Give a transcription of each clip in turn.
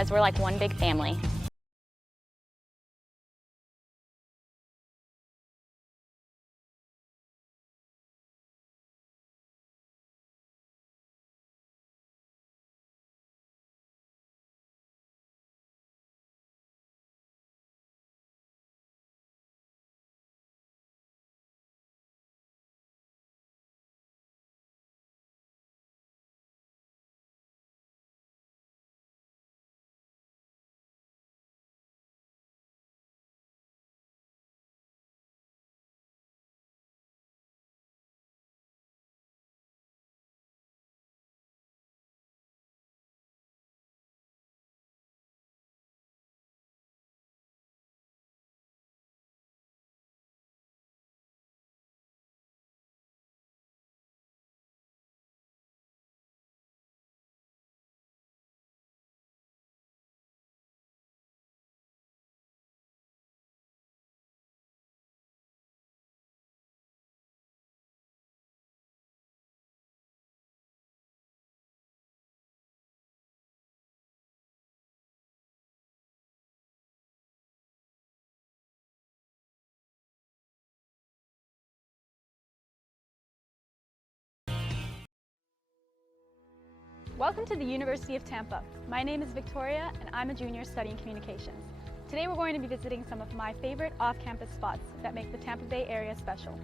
as we're like one big family. Welcome to the University of Tampa. My name is Victoria and I'm a junior studying communications. Today we're going to be visiting some of my favorite off-campus spots that make the Tampa Bay area special.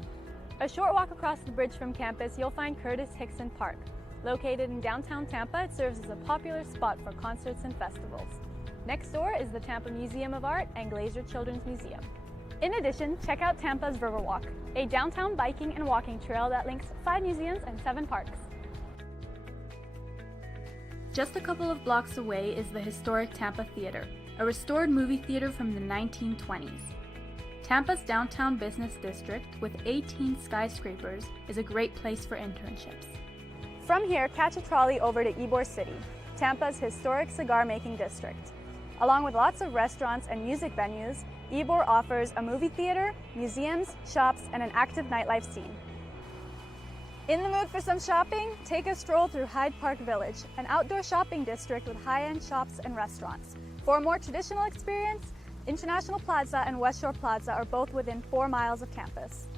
A short walk across the bridge from campus, you'll find Curtis Hickson Park. Located in downtown Tampa, it serves as a popular spot for concerts and festivals. Next door is the Tampa Museum of Art and Glaser Children's Museum. In addition, check out Tampa's Riverwalk, a downtown biking and walking trail that links 5 museums and 7 parks. Just a couple of blocks away is the historic Tampa Theater, a restored movie theater from the 1920s. Tampa's downtown business district, with 18 skyscrapers, is a great place for internships. From here, catch a trolley over to Ybor City, Tampa's historic cigar-making district. Along with lots of restaurants and music venues, Ybor offers a movie theater, museums, shops, and an active nightlife scene. In the mood for some shopping? Take a stroll through Hyde Park Village, an outdoor shopping district with high-end shops and restaurants. For a more traditional experience, International Plaza and West Shore Plaza are both within 4 miles of campus.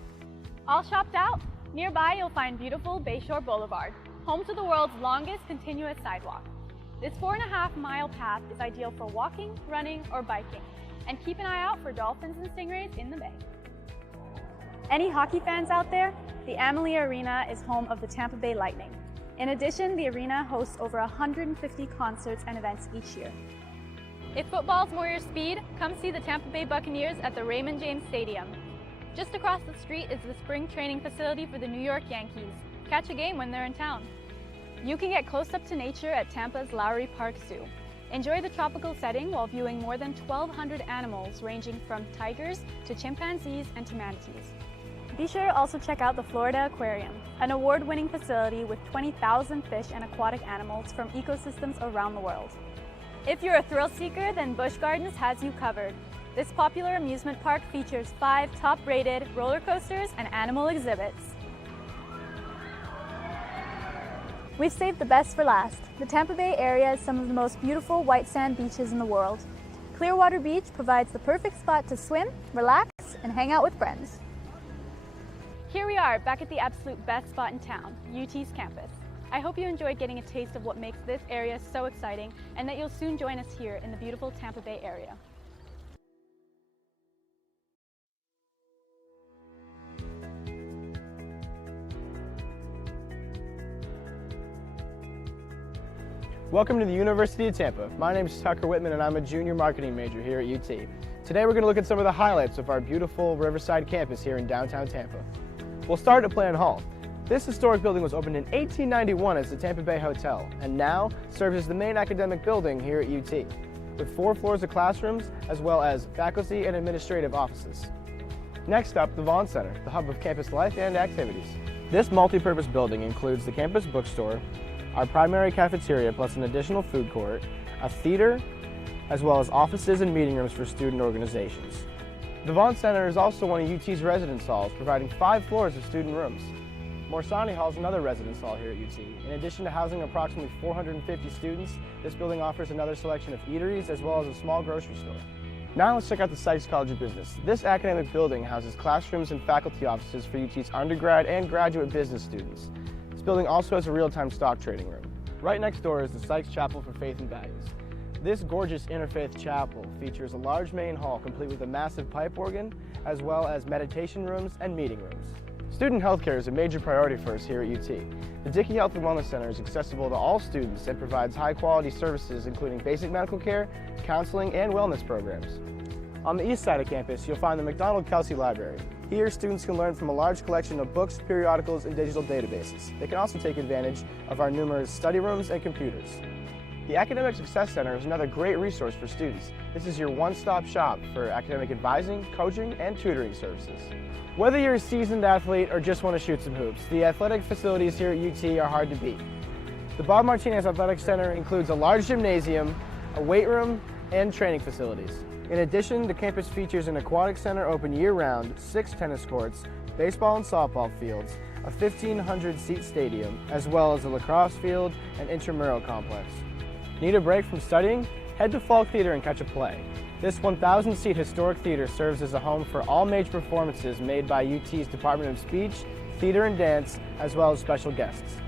All shopped out? Nearby you'll find beautiful Bayshore Boulevard, home to the world's longest continuous sidewalk. This 4.5-mile path is ideal for walking, running, or biking, and keep an eye out for dolphins and stingrays in the bay. Any hockey fans out there? The Amalie Arena is home of the Tampa Bay Lightning. In addition, the arena hosts over 150 concerts and events each year. If football's more your speed, come see the Tampa Bay Buccaneers at the Raymond James Stadium. Just across the street is the spring training facility for the New York Yankees. Catch a game when they're in town. You can get close up to nature at Tampa's Lowry Park Zoo. Enjoy the tropical setting while viewing more than 1,200 animals ranging from tigers to chimpanzees and to manatees. Be sure to also check out the Florida Aquarium, an award-winning facility with 20,000 fish and aquatic animals from ecosystems around the world. If you're a thrill seeker, then Busch Gardens has you covered. This popular amusement park features 5 top-rated roller coasters and animal exhibits. We've saved the best for last. The Tampa Bay area has some of the most beautiful white sand beaches in the world. Clearwater Beach provides the perfect spot to swim, relax, and hang out with friends. Here we are, back at the absolute best spot in town, UT's campus. I hope you enjoyed getting a taste of what makes this area so exciting, and that you'll soon join us here in the beautiful Tampa Bay area. Welcome to the University of Tampa. My name is Tucker Whitman and I'm a junior marketing major here at UT. Today we're going to look at some of the highlights of our beautiful Riverside campus here in downtown Tampa. We'll start at Plan Hall. This historic building was opened in 1891 as the Tampa Bay Hotel and now serves as the main academic building here at UT, with 4 floors of classrooms as well as faculty and administrative offices. Next up, the Vaughn Center, the hub of campus life and activities. This multi-purpose building includes the campus bookstore, our primary cafeteria plus an additional food court, a theater, as well as offices and meeting rooms for student organizations. The Vaughn Center is also one of UT's residence halls, providing 5 floors of student rooms. Morsani Hall is another residence hall here at UT. In addition to housing approximately 450 students, this building offers another selection of eateries as well as a small grocery store. Now let's check out the Sykes College of Business. This academic building houses classrooms and faculty offices for UT's undergrad and graduate business students. This building also has a real-time stock trading room. Right next door is the Sykes Chapel for Faith and Values. This gorgeous interfaith chapel features a large main hall complete with a massive pipe organ, as well as meditation rooms and meeting rooms. Student healthcare is a major priority for us here at UT. The Dickey Health and Wellness Center is accessible to all students and provides high-quality services including basic medical care, counseling, and wellness programs. On the east side of campus, you'll find the McDonald-Kelsey Library. Here, students can learn from a large collection of books, periodicals, and digital databases. They can also take advantage of our numerous study rooms and computers. The Academic Success Center is another great resource for students. This is your one-stop shop for academic advising, coaching, and tutoring services. Whether you're a seasoned athlete or just want to shoot some hoops, the athletic facilities here at UT are hard to beat. The Bob Martinez Athletic Center includes a large gymnasium, a weight room, and training facilities. In addition, the campus features an aquatic center open year-round, 6 tennis courts, baseball and softball fields, a 1,500-seat stadium, as well as a lacrosse field and intramural complex. Need a break from studying? Head to Falk Theater and catch a play. This 1,000-seat historic theater serves as a home for all major performances made by UT's Department of Speech, Theater and Dance, as well as special guests.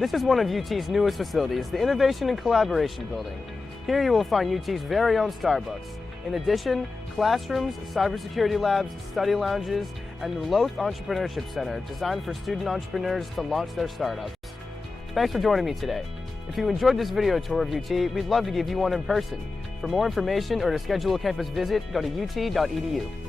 This is one of UT's newest facilities, the Innovation and Collaboration Building. Here you will find UT's very own Starbucks. In addition, classrooms, cybersecurity labs, study lounges, and the Loth Entrepreneurship Center designed for student entrepreneurs to launch their startups. Thanks for joining me today. If you enjoyed this video tour of UT, we'd love to give you one in person. For more information or to schedule a campus visit, go to ut.edu.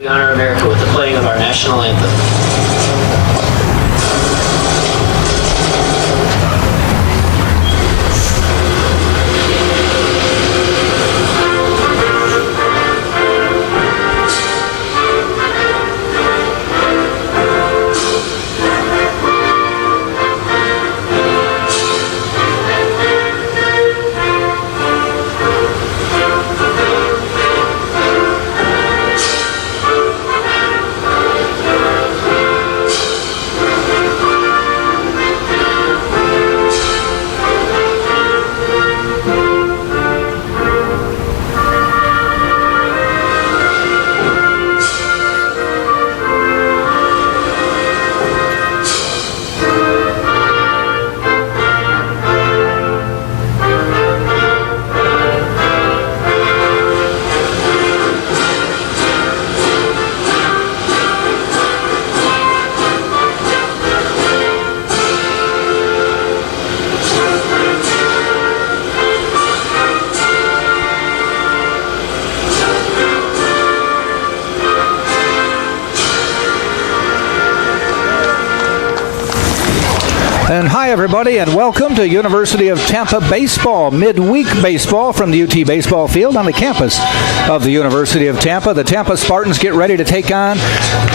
We honor America with the playing of our national anthem. And hi, everybody, and welcome to University of Tampa baseball, midweek baseball from the UT baseball field on the campus of the University of Tampa. The Tampa Spartans get ready to take on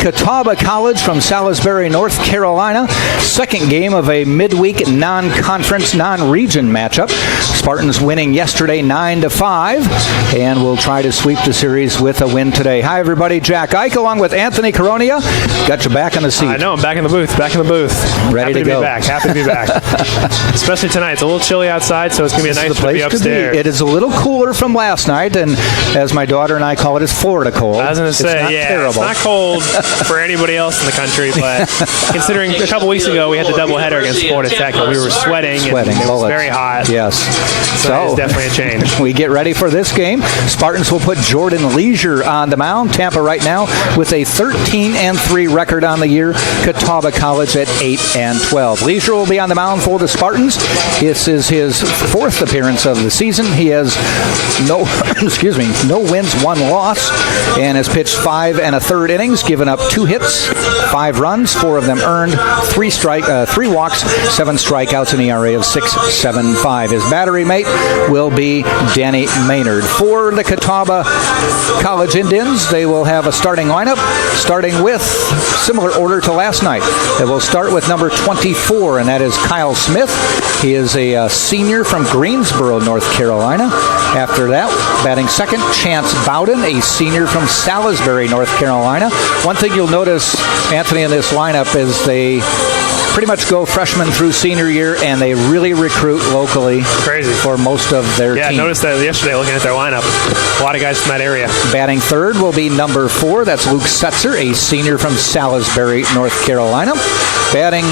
Catawba College from Salisbury, North Carolina. Second game of a midweek non-conference, non-region matchup. Spartans winning yesterday 9-5, and will try to sweep the series with a win today. Hi, everybody. Jack Ike along with Anthony Coronia. Got you back in the seat. I know. I'm back in the booth. Ready to go. Happy to be back. Especially tonight. It's a little chilly outside, so it's going to be nice to be upstairs. It is a little cooler from last night, and as my daughter and I call it, it's Florida cold. I was going to say, terrible. It's not cold for anybody else in the country, but considering a couple weeks ago we had the doubleheader against Florida Tech, and we were sweating and it was very hot. Yes. So it's definitely a change. We get ready for this game. Spartans will put Jordan Leisure on the mound. Tampa right now with a 13-3 record on the year. Catawba College at 8-12. Leisure will be on the mound for the Spartans. This is his fourth appearance of the season. He has no wins, one loss, and has pitched 5 1/3 innings, given up 2 hits, 5 runs, 4 of them earned, 3 walks, 7 strikeouts, an ERA of 6.75. His battery mate will be Danny Maynard. For the Catawba College Indians, they will have a starting lineup, starting with similar order to last night. They will start with number 24, and that is Kyle Smith. He is a senior from Greensboro, North Carolina. After that, batting second, Chance Bowden, a senior from Salisbury, North Carolina. One thing you'll notice, Anthony, in this lineup is they pretty much go freshman through senior year, and they really recruit locally. Crazy. For most of their team. Yeah, I noticed that yesterday looking at their lineup. A lot of guys from that area. Batting third will be number 4. That's Luke Setzer, a senior from Salisbury, North Carolina. Batting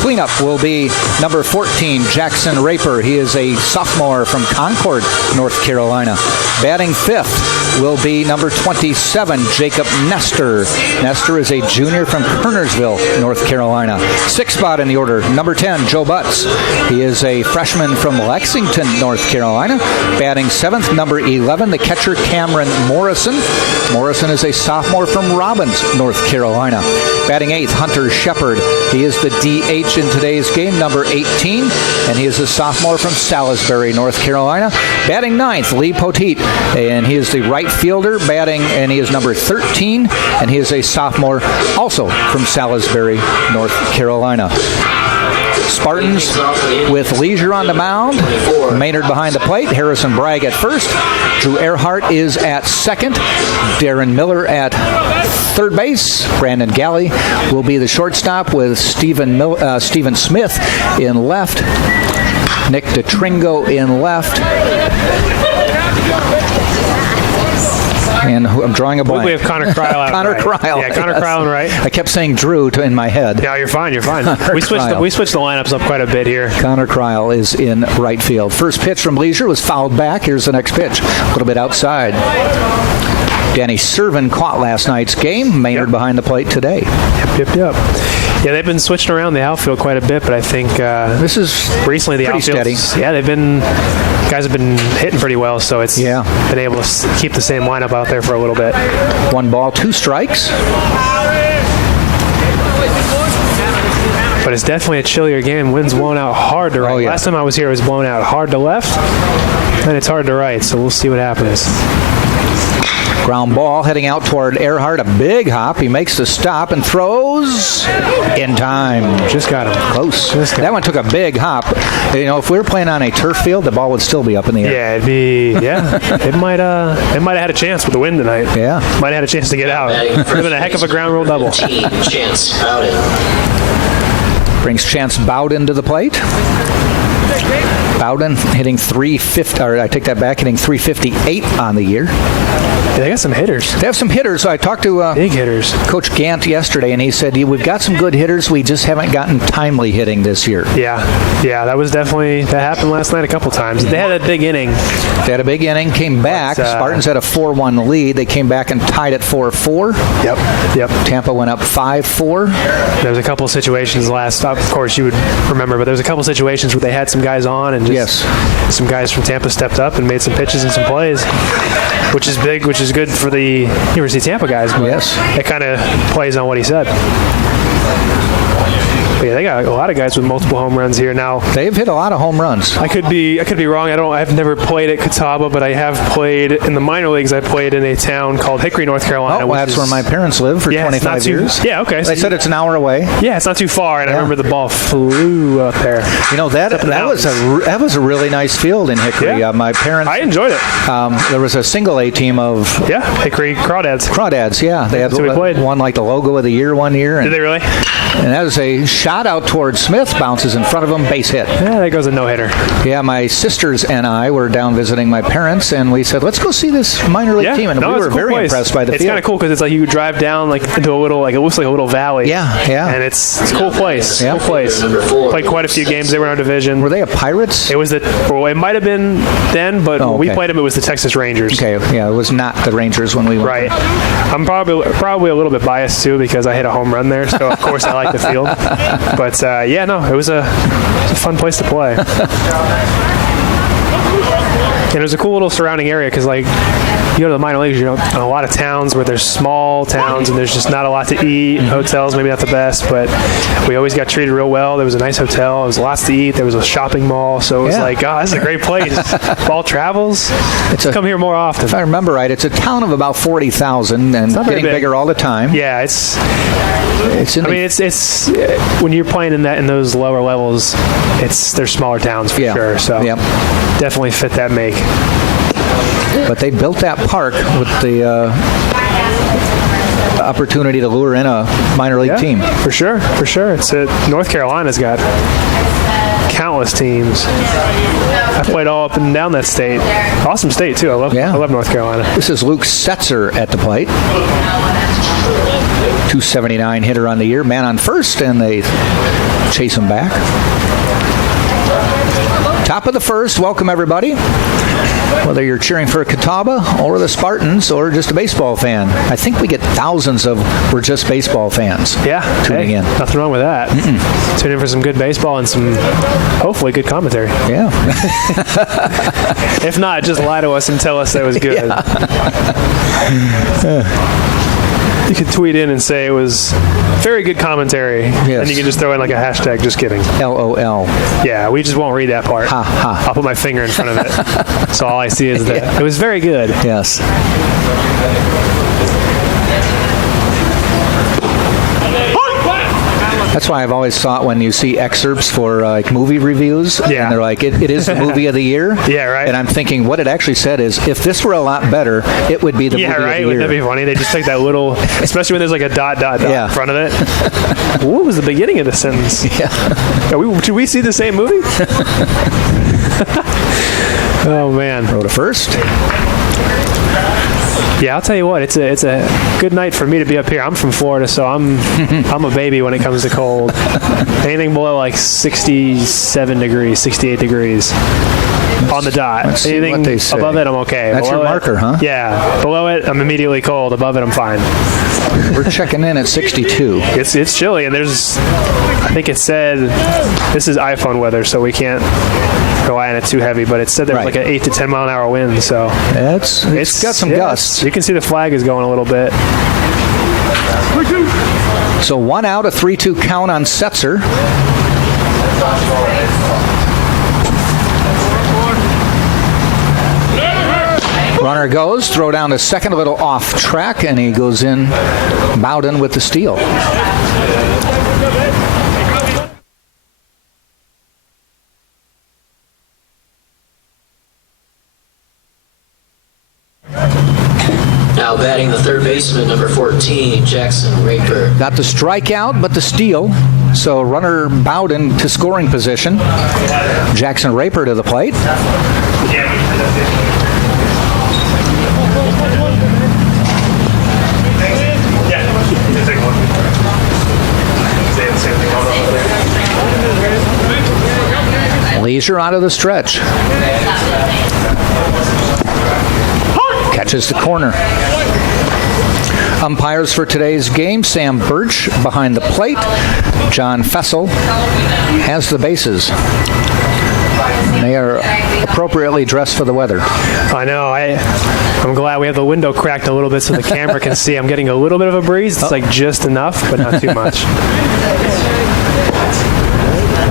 cleanup will be number 14, Jackson Raper. He is a sophomore from Concord, North Carolina. Batting fifth will be number 27, Jacob Nestor. Nestor is a junior from Kernersville, North Carolina. Sixth spot in the order, number 10, Joe Butts. He is a freshman from Lexington, North Carolina. Batting seventh, number 11, the catcher Cameron Morrison. Morrison is a sophomore from Robbins, North Carolina. Batting eighth, Hunter Shepard. He is the DH in today's game, number 18, and he is a sophomore from Salisbury, North Carolina. Batting ninth, Lee Poteet, and he is the right fielder, and he is number 13, and he is a sophomore also from Salisbury, North Carolina. Spartans with Leisure on the mound, Maynard behind the plate, Harrison Bragg at first, Drew Earhart is at second, Darren Miller at third base, Brandon Galley will be the shortstop with Stephen Smith in left, Nick DeTringo in left, and I'm drawing a blank. We have Connor Kryl out. Connor right. Kryl. Yeah, Connor Kryl right. I kept saying Drew in my head. Yeah, you're fine. We switched the lineups up quite a bit here. Connor Kryl is in right field. First pitch from Leisure was fouled back. Here's the next pitch. A little bit outside. Danny Servin caught last night's game. Maynard behind the plate today. Yep. Yeah, they've been switching around the outfield quite a bit, but I think this is recently the pretty outfield. steady. Yeah, guys have been hitting pretty well, so it's been able to keep the same lineup out there for a little bit. 1 ball, 2 strikes. But it's definitely a chillier game. Wind's blown out hard to right. Oh, yeah. Last time I was here, it was blown out hard to left, and it's hard to right, so we'll see what happens. Ground ball heading out toward Earhart. A big hop. He makes the stop and throws in time. Just got him. Close. That one took a big hop. You know, if we were playing on a turf field, the ball would still be up in the air. Yeah, it'd be. Yeah, it might have had a chance with the wind tonight. Yeah, might have had a chance to get out. Would have been a heck of a ground rule double. Chance Bowden. Brings Chance Bowden to the plate. Bowden hitting 350, or I take that back, hitting 358 on the year. Yeah, they got some hitters. They have some hitters. So I talked to big hitters. Coach Gant yesterday, and he said, we've got some good hitters. We just haven't gotten timely hitting this year. Yeah, that happened last night a couple times. They had a big inning. They had a big inning, came back. Spartans had a 4-1 lead. They came back and tied at 4-4. Yep. Tampa went up 5-4. There was a couple of situations of course you would remember, but there was a couple of situations where they had some guys on and some guys from Tampa stepped up and made some pitches and some plays, which is big, which is good for the University of Tampa guys. But it kind of plays on what he said. But yeah, they got a lot of guys with multiple home runs here now. They've hit a lot of home runs. I could be wrong. I've never played at Catawba, but I have played in the minor leagues. I played in a town called Hickory, North Carolina. Oh, that's where my parents live for 25 years. Yeah, okay. They said it's an hour away. Yeah, it's not too far, and I remember the ball flew up there. You know, that was a really nice field in Hickory. Yeah. My parents. I enjoyed it. There was a single A team of Hickory Crawdads. Yeah. They had one like the logo of the year one year. Did they really? And that was a shot out towards Smith, bounces in front of him, base hit. Yeah, there goes a no-hitter. Yeah, my sisters and I were down visiting my parents, and we said, let's go see this minor league team. And we were very impressed by the field. It's kind of cool because it's like you drive down into a little, it looks like a little valley. Yeah. And it's a cool place. Yeah. Cool place. Played quite a few games. They were in our division. Were they a Pirates? It might have been then, but when we played them, it was the Texas Rangers. Okay, yeah, it was not the Rangers when we went. Right. I'm probably a little bit biased too because I hit a home run there, so of course I like the field. But it was a fun place to play. And it was a cool little surrounding area because, you go to the minor leagues, in a lot of towns where there's small towns and there's just not a lot to eat. Hotels maybe not the best, but we always got treated real well. There was a nice hotel. There was lots to eat. There was a shopping mall. So it was this is a great place. Ball travels. Come here more often. If I remember right, it's a town of about 40,000 and getting bigger all the time. Yeah, it's when you're playing in those lower levels, they're smaller towns for sure. So definitely fit that make. But they built that park with the opportunity to lure in a minor league team. For sure. It's North Carolina's got countless teams. I played all up and down that state. Awesome state too. I love North Carolina. This is Luke Setzer at the plate. 279 hitter on the year, man on first, and they chase him back. Top of the first, welcome everybody. Whether you're cheering for Catawba or the Spartans or just a baseball fan. I think we get thousands of we're just baseball fans tuning in. Nothing wrong with that. Tune in for some good baseball and some hopefully good commentary. Yeah. If not, just lie to us and tell us that it was good. You could tweet in and say it was very good commentary, and you can just throw in a hashtag, just kidding. LOL. Yeah, we just won't read that part. Ha, ha. I'll put my finger in front of it. So all I see is that it was very good. Yes. That's why I've always thought when you see excerpts for movie reviews, and they're like, it is the movie of the year. Yeah, right. And I'm thinking what it actually said is, if this were a lot better, it would be the movie of the year. Wouldn't that be funny? They just take that little, especially when there's a dot in front of it. What was the beginning of the sentence? Did we see the same movie? Oh, man. Wrote a first. Yeah, I'll tell you what, it's a good night for me to be up here. I'm from Florida, so I'm a baby when it comes to cold. Anything below 67 degrees, 68 degrees. on the dot. Let's see Anything what they say. above it, I'm okay. That's Below your marker, huh? Yeah. Below it, I'm immediately cold. Above it, I'm fine. We're checking in at 62. It's chilly, and I think it said, this is iPhone weather, so we can't rely on it too heavy, but it said there was like an 8 to 10 mile an hour wind, so It's got some gusts. You can see the flag is going a little bit. So 1 out, a 3-2 count on Setzer. Runner goes, throw down to second, a little off track, and he goes in, Bowden with the steal. Now batting the third baseman, number 14, Jackson Raper. Got the strikeout, but the steal. So runner Bowden to scoring position. Jackson Raper to the plate. Leisure out of the stretch. Catches the corner. Umpires for today's game, Sam Birch behind the plate. John Fessel has the bases. They are appropriately dressed for the weather. I know. I'm glad we have the window cracked a little bit so the camera can see. I'm getting a little bit of a breeze. It's like just enough, but not too much.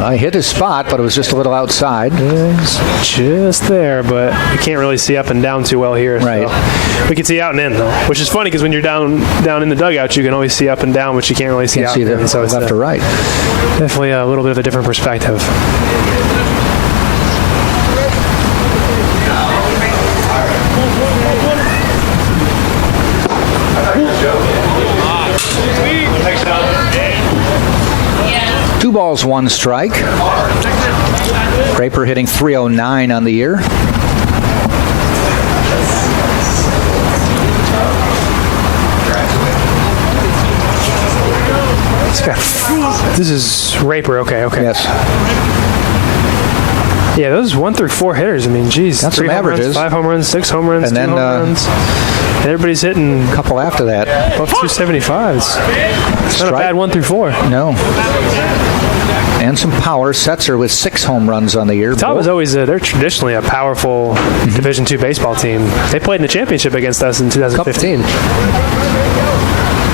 I hit his spot, but it was just a little outside. It's just there, but you can't really see up and down too well here. Right. So we can see out and in, though, which is funny because when you're down in the dugout, you can always see up and down, but you can't really see out and in. So it's left or right. Definitely a little bit of a different perspective. Two balls, one strike. Raper hitting .309 on the year. This is Raper. Okay. Yes. Yeah, those 1 through 4 hitters. I mean, geez, that's 3 some home averages. Runs, 5 home runs, 6 home runs, and 2 then, home runs. And everybody's hitting a couple after that. Above 275s. It's not a bad 1 through 4. No. And some power. Setzer with 6 home runs on the year. Catawba is always they're traditionally a powerful Division II baseball team. They played in the championship against us in 2015.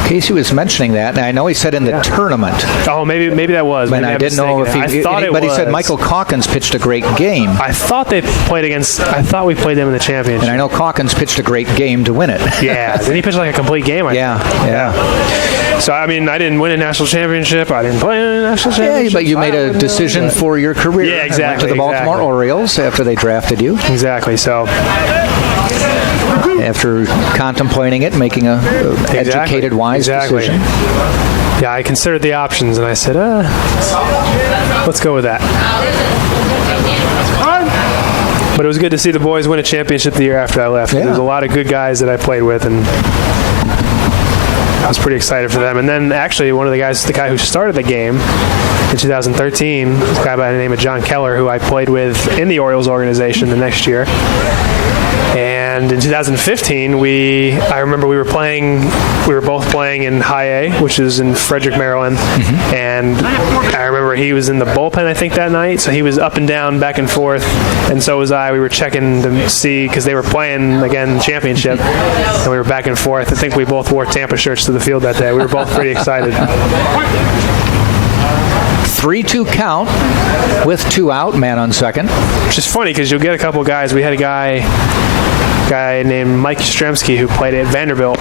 Casey was mentioning that, and I know he said in the tournament. Oh, maybe that was. And I didn't know if he thought it was. But he said Michael Calkins pitched a great game. I thought we played them in the championship. And I know Calkins pitched a great game to win it. Yeah, didn't he pitch like a complete game? Yeah. So, I mean, I didn't win a national championship. I didn't play in a national championship. Yeah, but you made a decision for your career. Yeah, exactly. Went to the Baltimore Orioles after they drafted you. Exactly. So, after contemplating it, making a educated, wise decision. Yeah, I considered the options, and I said, let's go with that. But it was good to see the boys win a championship the year after I left. Yeah. There was a lot of good guys that I played with, and I was pretty excited for them. And then actually one of the guy who started the game in 2013, a guy by the name of John Keller, who I played with in the Orioles organization the next year. And in 2015, I remember we were both playing in High A, which is in Frederick, Maryland. Mm-hmm. And I remember he was in the bullpen, I think, that night. So he was up and down, back and forth. And so was I. We were checking to see, because they were playing, again, championship. And we were back and forth. I think we both wore Tampa shirts to the field that day. We were both pretty excited. 3-2 count with 2 out, man on second. Which is funny because you'll get a couple guys. We had a guy named Mike Stremski who played at Vanderbilt.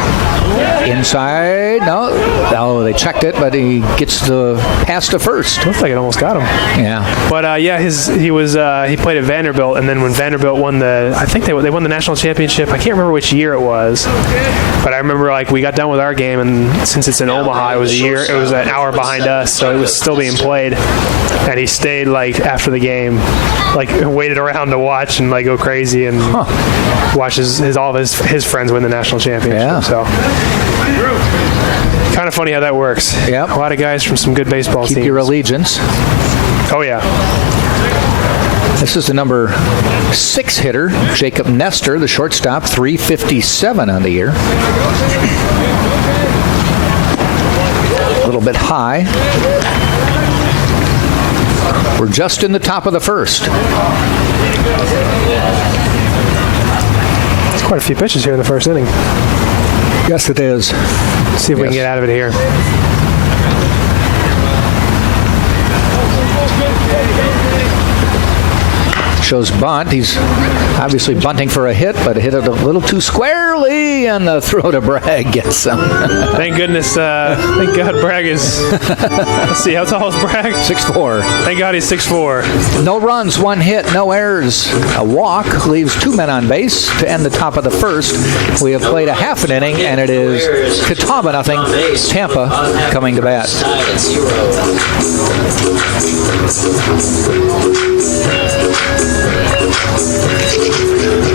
Inside, no, they checked it, but he gets the pass to first. Looks like it almost got him. Yeah. But he played at Vanderbilt, and then when Vanderbilt won they won the national championship. I can't remember which year it was, but I remember we got done with our game, and since it's in Omaha, it was an hour behind us, so it was still being played, and he stayed after the game, waited around to watch and go crazy and watch all of his friends win the national championship. Yeah. So kind of funny how that works. Yep. A lot of guys from some good baseball teams. Keep your allegiance. Oh, yeah. This is the number 6 hitter, Jacob Nestor, the shortstop, 357 on the year. A little bit high. We're just in the top of the first. It's quite a few pitches here in the first inning. Yes, it is. See if we can get out of it here. Shows bunt. He's obviously bunting for a hit, but hit it a little too squarely, and the throw to Bragg gets him. Thank goodness. Thank God Bragg is. Let's see, how tall is Bragg? 6'4". Thank God he's 6'4". No runs, 1 hit, no errors. A walk leaves 2 men on base to end the top of the first. We have played a half an inning, and it is Catawba nothing, Tampa coming to bat. Tied at 0.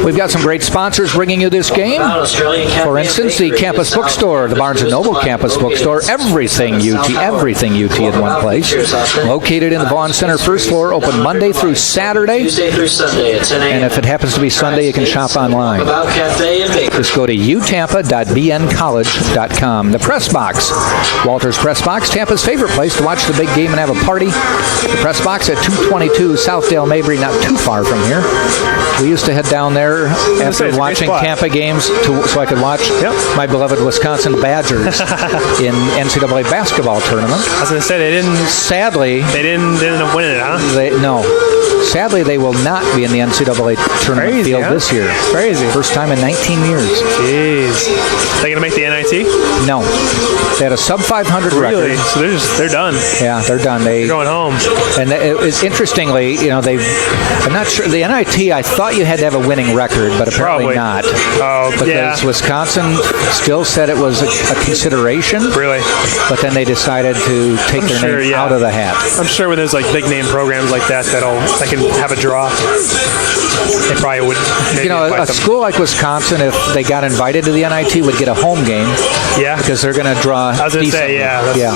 We've got some great sponsors bringing you this game. For instance, the campus bookstore, the Barnes & Noble campus bookstore, everything UT in one place. Located in the Vaughn Center first floor, open Monday through Saturday. Tuesday through Sunday at 10 a.m. And if it happens to be Sunday, you can shop online. About Cafe and Bakery. Just go to utampa.bncollege.com. The Press Box. Walter's Press Box, Tampa's favorite place to watch the big game and have a party. The Press Box at 222 Southdale Mabry, not too far from here. We used to head down there after watching Tampa games so I could watch my beloved Wisconsin Badgers in NCAA basketball tournament. I was going to say they didn't end up winning it, huh? No. Sadly, they will not be in the NCAA tournament field this year. Crazy. First time in 19 years. Jeez. They going to make the NIT? No. They had a sub-500 really? record. So they're done. Yeah, they're done. They're going home. And it's interestingly, I'm not sure. The NIT, I thought you had to have a winning record, but apparently not. Oh, because Wisconsin still said it was a consideration. Really? But then they decided to take their name out of the hat. I'm sure when there's like big name programs like that that can have a draw, they probably would. A school like Wisconsin, if they got invited to the NIT, would get a home game. Yeah. Because they're going to draw. I was going to say, yeah.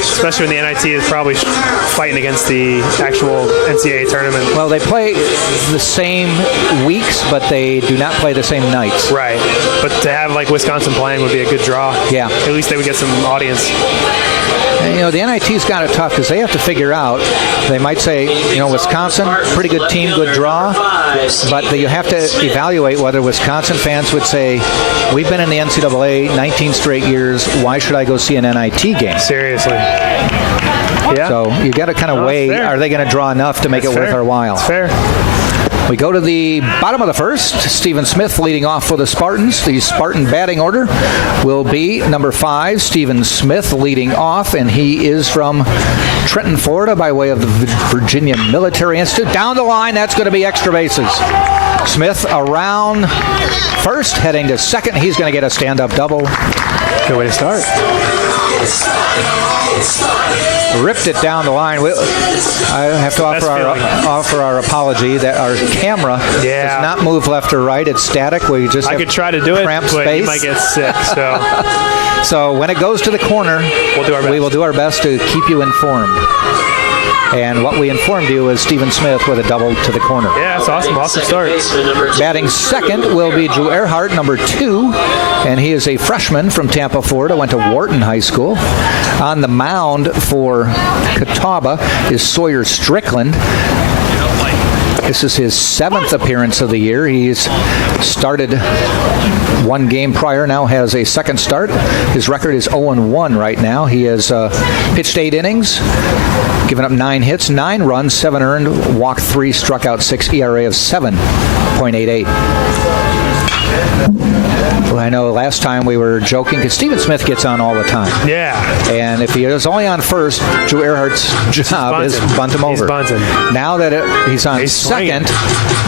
Especially when the NIT is probably fighting against the actual NCAA tournament. Well, they play the same weeks, but they do not play the same nights. Right. But to have like Wisconsin playing would be a good draw. Yeah. At least they would get some audience. And, the NIT's got it tough because they have to figure out. They might say, Wisconsin, pretty good team, good draw. But you have to evaluate whether Wisconsin fans would say, we've been in the NCAA 19 straight years. Why should I go see an NIT game? Seriously. Yeah. So you got to kind of weigh, are they going to draw enough to make it worth our while? It's fair. We go to the bottom of the first. Stephen Smith leading off for the Spartans. The Spartan batting order will be number 5, Stephen Smith leading off, and he is from Trenton, Florida, by way of the Virginia Military Institute. Down the line, that's going to be extra bases. Smith around first, heading to second. He's going to get a stand-up double. Good way to start. Ripped it down the line. I have to offer our apology that our camera does not move left or right. It's static. We just I could try to do it, but space. you might get sick. So when it goes to the corner, we will do our best to keep you informed. And what we informed you is Stephen Smith with a double to the corner. Yeah, it's awesome. Awesome start. Batting second will be Drew Earhart, number 2. And he is a freshman from Tampa, Florida, went to Wharton High School. On the mound for Catawba is Sawyer Strickland. This is his 7th appearance of the year. He's started 1 game prior, now has a second start. His record is 0-1 right now. He has pitched 8 innings, given up 9 hits, 9 runs, 7 earned, walked 3, struck out 6, ERA of 7.88. Well, I know last time we were joking because Stephen Smith gets on all the time. Yeah. And if he is only on first, Drew Earhart's job is bunt him over. He's bunting. Now that he's on second,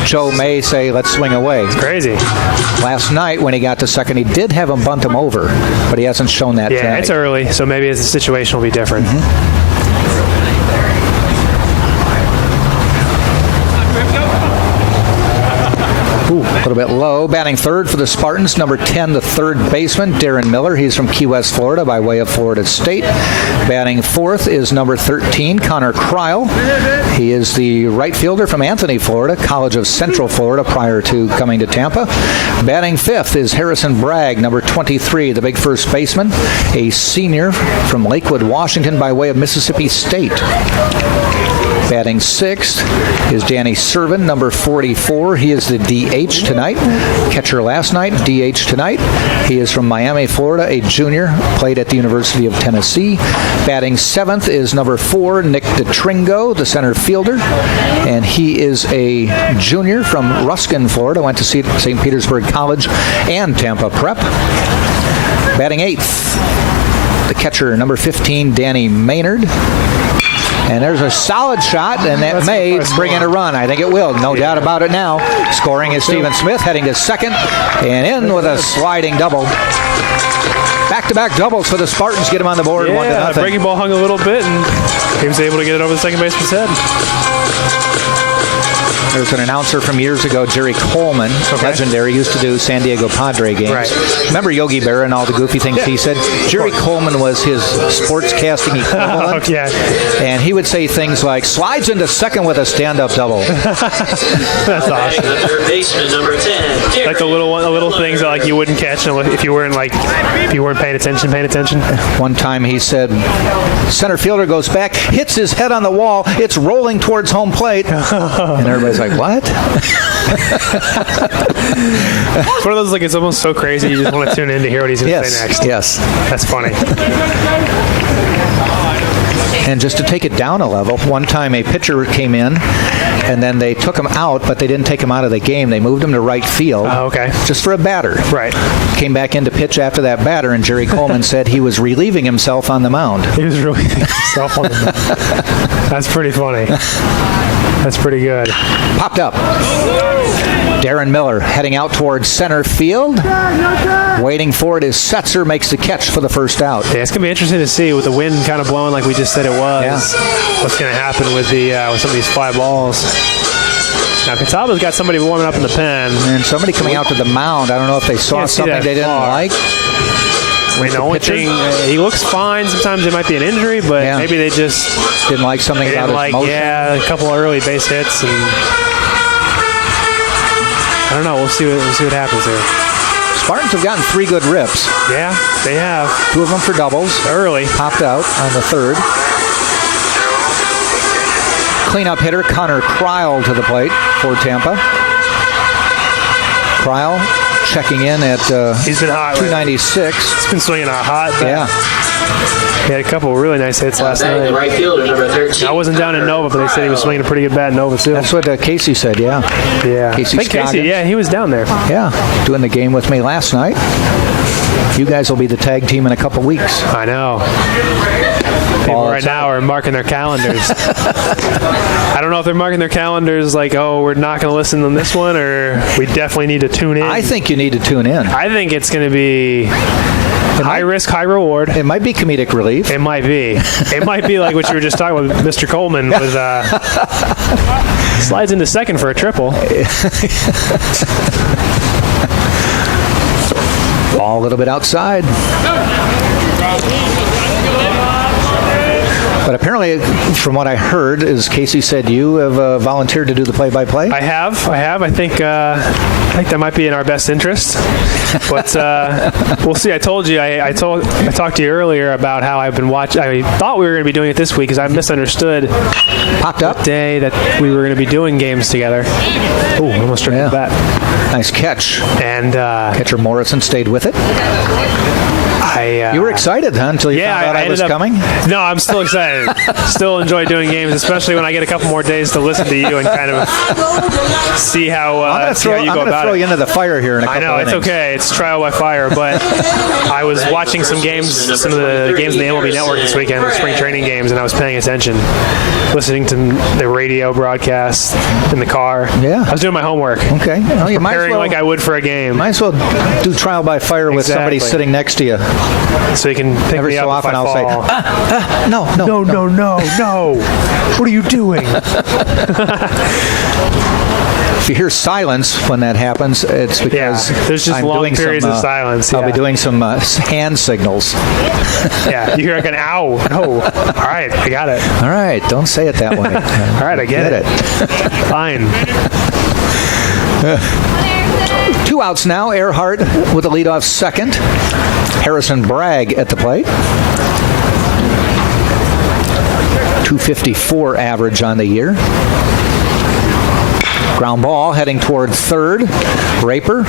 Joe may say, let's swing away. It's crazy. Last night when he got to second, he did have him bunt him over, but he hasn't shown that tonight. It's early, so maybe the situation will be different. Ooh. little bit low. Batting third for the Spartans, number 10, the third baseman, Darren Miller. He's from Key West, Florida, by way of Florida State. Batting fourth is number 13, Connor Kreil. He is the right fielder from Anthony, Florida, College of Central Florida, prior to coming to Tampa. Batting fifth is Harrison Bragg, number 23, the big first baseman, a senior from Lakewood, Washington, by way of Mississippi State. Batting sixth is Danny Servin, number 44. He is the DH tonight. Catcher last night, DH tonight. He is from Miami, Florida, a junior, played at the University of Tennessee. Batting seventh is number 4, Nick DeTringo, the center fielder. And he is a junior from Ruskin, Florida. Went to St. Petersburg College and Tampa Prep. Batting eighth, the catcher, number 15, Danny Maynard. And there's a solid shot, and that may bring in a run. I think it will. No doubt about it now. Scoring is Stephen Smith, heading to second, and in with a sliding double. Back-to-back doubles for the Spartans. Get him on the board. 1-0. The breaking ball hung a little bit, and he was able to get it over the second baseman's head. There's an announcer from years ago, Jerry Coleman, legendary, used to do San Diego Padre games. Right. Remember Yogi Berra and all the goofy things he said? Jerry Coleman was his sportscasting equivalent. And he would say things like, slides into second with a stand-up double. That's awesome. Third baseman, number 10. Like the little things that like you wouldn't catch if you weren't paying attention. One time he said, center fielder goes back, hits his head on the wall, it's rolling towards home plate. And everybody's like, what? It's one of those, like, it's almost so crazy you just want to tune in to hear what he's going to say next. Yes. That's funny. And just to take it down a level, one time a pitcher came in, and then they took him out, but they didn't take him out of the game. They moved him to right field. Oh, okay. Just for a batter. Right. Came back in to pitch after that batter, and Jerry Coleman said he was relieving himself on the mound. He was relieving himself on the mound. That's pretty funny. That's pretty good. Popped up. Darren Miller heading out towards center field. Waiting for it as Setzer makes the catch for the first out. Yeah, it's going to be interesting to see with the wind kind of blowing like we just said it was. What's going to happen with with some of these fly balls. Now, Catawba's got somebody warming up in the pen. And somebody coming out to the mound. I don't know if they saw something they didn't like. I mean, the only thing, he looks fine. Sometimes it might be an injury, but maybe they just didn't like something about his motion. Yeah, a couple of early base hits, and I don't know. We'll see what happens here. Spartans have gotten 3 good rips. Yeah, they have. 2 of them for doubles. Early. Popped out on the third. Cleanup hitter Connor Kreil to the plate for Tampa. Kreil checking in at he's been hot, 296. He's been swinging a hot bat. Yeah. He had a couple of really nice hits last night. The right fielder, number 13. I wasn't down in Nova, but they said he was swinging a pretty good bat in Nova, too. That's what Casey said, yeah. Casey, he was down there. Yeah, doing the game with me last night. You guys will be the tag team in a couple weeks. I know. People right now are marking their calendars. I don't know if they're marking their calendars like, oh, we're not going to listen on this one, or we definitely need to tune in. I think you need to tune in. I think it's going to be high risk, high reward. It might be comedic relief. It might be. It might be like what you were just talking about with Mr. Coleman with slides into second for a triple. Ball a little bit outside. But apparently, from what I heard, is Casey said you have volunteered to do the play-by-play? I have. I think that might be in our best interest. But we'll see. I told you. I talked to you earlier about how I've been watching. I thought we were going to be doing it this week because I misunderstood. Popped up the day that we were going to be doing games together. Oh, almost struck the bat. Nice catch. And catcher Morrison stayed with it. You were excited, huh, until you found out I was coming? No, I'm still excited. Still enjoy doing games, especially when I get a couple more days to listen to you and kind of see how you go about it. I'm going to throw you into the fire here in a couple I know, innings. It's okay. It's trial by fire, but I was watching some of the games in the MLB Network this weekend, spring training games, and I was paying attention, listening to the radio broadcast in the car. Yeah. I was doing my homework. Okay. Well, you preparing like I would for a game. Might as well do trial by fire with somebody sitting next to you. So you can pick every me so up often if I I'll fall. say, no. What are you doing? If you hear silence when that happens, it's because there's just I'm long doing periods of silence. I'll be doing some hand signals. Yeah, you hear like an ow. No. All right, I got it. All right, don't say it that way. All right, I get it. Fine. 2 outs now. Earhart with the leadoff second. Harrison Bragg at the plate. .254 average on the year. Ground ball heading toward third. Raper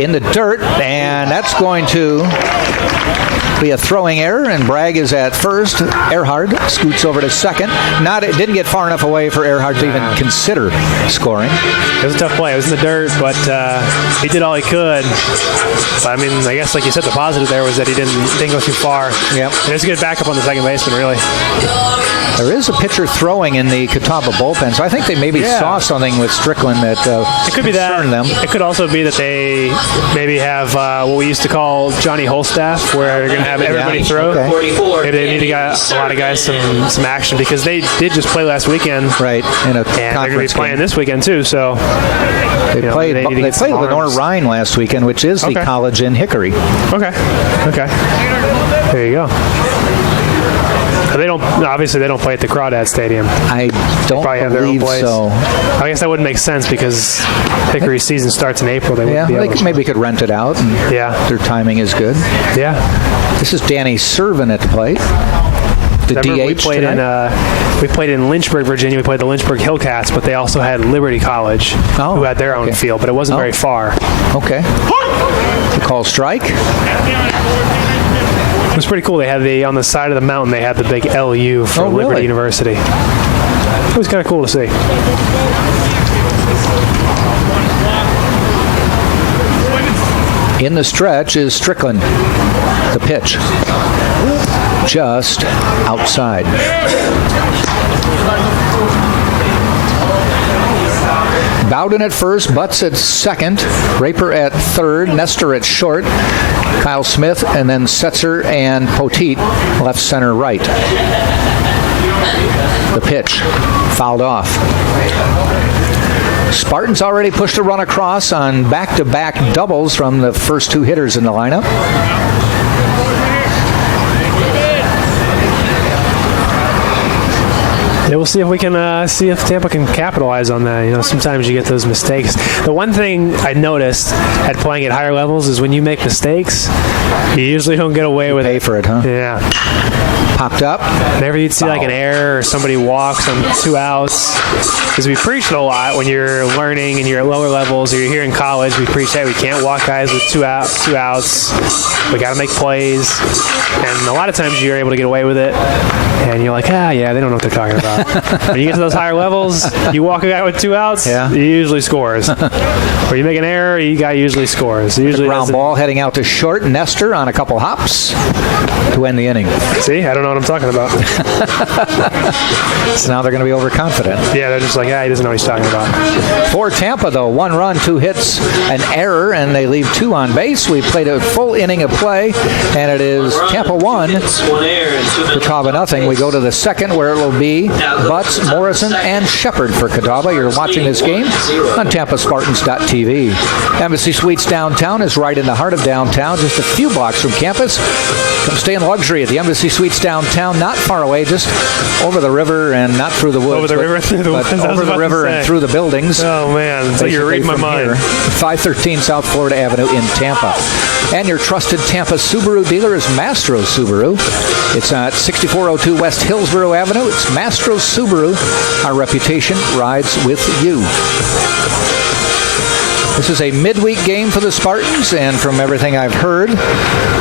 in the dirt, and that's going to be a throwing error, and Bragg is at first. Earhart scoots over to second. It didn't get far enough away for Earhart to even consider scoring. It was a tough play. It was in the dirt, but he did all he could. But, I mean, I guess like you said, the positive there was that he didn't go too far. Yep. And it was a good backup on the second baseman, really. There is a pitcher throwing in the Catawba bullpen, so I think they maybe saw something with Strickland that it could be that. them. It could also be that they maybe have what we used to call Johnny Holstaff, where they're going to have everybody throw. Okay. Maybe they need to get a lot of guys some action, because they did just play last weekend. Right, in a and they're going to be playing game. this weekend too. So they played Lenore Rhine last weekend, which is the college in Hickory. Okay. There you go. They don't play at the Crawdad Stadium. I don't believe so. I guess that wouldn't make sense because Hickory season starts in April. They maybe could rent it out. And their timing is good. Yeah. This is Danny Servin at the plate. The DH we played in Lynchburg, Virginia. We played the Lynchburg Hillcats, but they also had Liberty College, who had their own field, but it wasn't very far. Okay. The call strike. It was pretty cool. They had on the side of the mountain, they had the big LU for Liberty University. It was kind of cool to see. In the stretch is Strickland. The pitch. Just outside. Bowden at first, Butts at second, Raper at third, Nestor at short, Kyle Smith, and then Setzer and Poteet left, center, right. The pitch fouled off. Spartans already pushed a run across on back-to-back doubles from the first 2 hitters in the lineup. Yeah, we'll see if we can see if Tampa can capitalize on that. Sometimes you get those mistakes. The one thing I noticed at playing at higher levels is when you make mistakes, you usually don't get away with it. Pay for it, huh? Yeah. Popped up. Whenever you'd see like an error or somebody walks on 2 outs, because we preach it a lot when you're learning and you're at lower levels, or you're here in college, we preach, hey, we can't walk guys with 2 outs. We got to make plays. And a lot of times you're able to get away with it. And you're like, they don't know what they're talking about. When you get to those higher levels, you walk a guy with 2 outs, he usually scores. Or you make an error, the guy usually scores. Usually ground ball heading out to short. Nestor on a couple hops to end the inning. See, I don't know what I'm talking about. So now they're going to be overconfident. Yeah, they're just like, he doesn't know what he's talking about. For Tampa, though, 1 run, 2 hits, an error, and they leave 2 on base. We played a full inning of play, and it is Tampa 1, Catawba nothing. We go to the second, where it will be Butts, Morrison, and Shepard for Catawba. You're watching this game on TampaSpartans.tv. Embassy Suites downtown is right in the heart of downtown, just a few blocks from campus. Come stay in luxury at the Embassy Suites downtown, not far away, just over the river and not through the woods. Over the river, through the woods. Over the river and through the buildings. Oh, man. So you're reading my mind. 513 South Florida Avenue in Tampa. And your trusted Tampa Subaru dealer is Mastro Subaru. It's at 6402 West Hillsborough Avenue. It's Mastro Subaru. Our reputation rides with you. This is a midweek game for the Spartans, and from everything I've heard,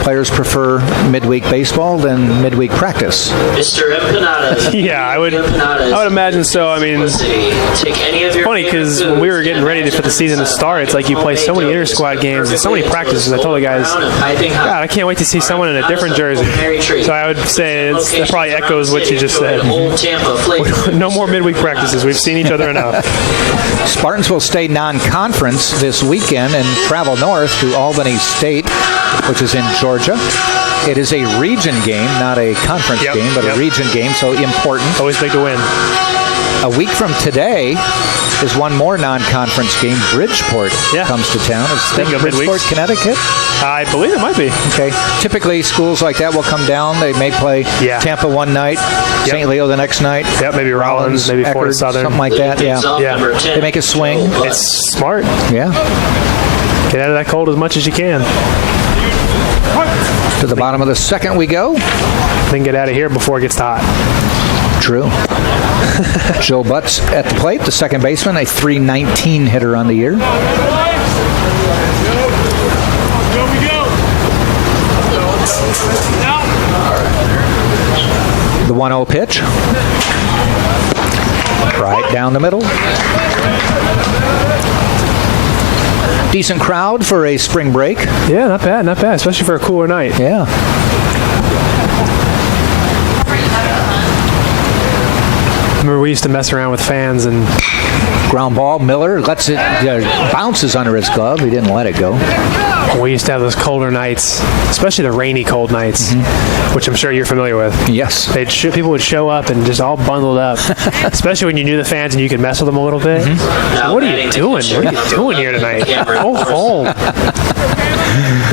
players prefer midweek baseball than midweek practice. Mr. Empanadas. Yeah, I would imagine so. I mean, it's funny because when we were getting ready for the season to start, it's like you play so many inter-squad games and so many practices. I told the guys, God, I can't wait to see someone in a different jersey. So I would say that probably echoes what you just said. No more midweek practices. We've seen each other enough. Spartans will stay non-conference this weekend and travel north to Albany State, which is in Georgia. It is a region game, not a conference game, but a region game, so important. Always big to win. a week from today is one more non-conference game. Bridgeport comes to town. Is that Bridgeport, Connecticut? I believe it might be. Okay. Typically, schools like that will come down. They may play Tampa one night, St. Leo the next night. Yep, maybe Rollins, maybe Eckerd, Florida Southern. something like that. Yeah. They make a swing. It's smart. Yeah. Get out of that cold as much as you can. To the bottom of the second we go. Then get out of here before it gets hot. True. Joe Butts at the plate, the second baseman, a .319 hitter on the year. The 1-0 pitch. Right down the middle. Decent crowd for a spring break. Yeah, not bad, especially for a cooler night. Yeah. Remember, we used to mess around with fans and ground ball. Miller lets it bounces under his glove. He didn't let it go. We used to have those colder nights, especially the rainy, cold nights, which I'm sure you're familiar with. Yes. People would show up and just all bundled up, especially when you knew the fans and you could mess with them a little bit. What are you doing? What are you doing here tonight? Go home.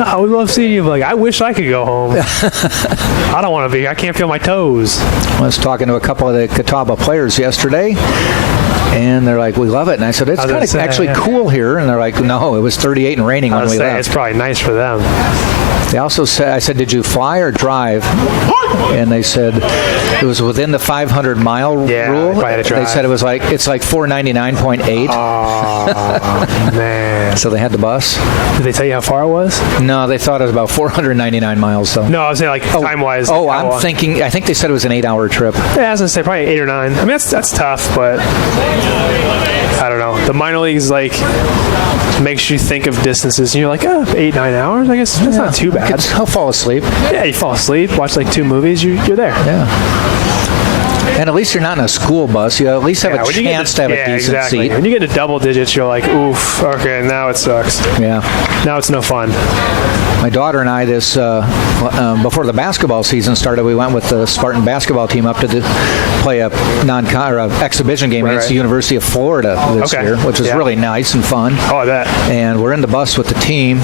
I would love seeing you. Like, I wish I could go home. I don't want to be. I can't feel my toes. I was talking to a couple of the Catawba players yesterday, and they're like, we love it. And I said, it's kind of actually cool here. And they're like, no, it was 38 and raining when we left. It's probably nice for them. They also said, I said, did you fly or drive? And they said it was within the 500-mile rule. They said it's like 499.8. Oh, man. So they had the bus. Did they tell you how far it was? No, they thought it was about 499 miles, though. No, I was saying, like, time-wise. Oh, I think they said it was an 8-hour trip. Yeah, I was going to say probably 8 or 9. I mean, that's tough, but I don't know. The minor leagues, like, makes you think of distances, and you're like, 8, 9 hours? I guess that's not too bad. I'll fall asleep. Yeah, you fall asleep, watch like 2 movies, you're there. Yeah. And at least you're not in a school bus. You at least have a chance to have a decent seat. When you get to double digits, you're like, oof, okay, now it sucks. Yeah. Now it's no fun. My daughter and I, before the basketball season started, we went with the Spartan basketball team up to play a exhibition game against the University of Florida this year, which was really nice and fun. Oh, I bet. And we're in the bus with the team.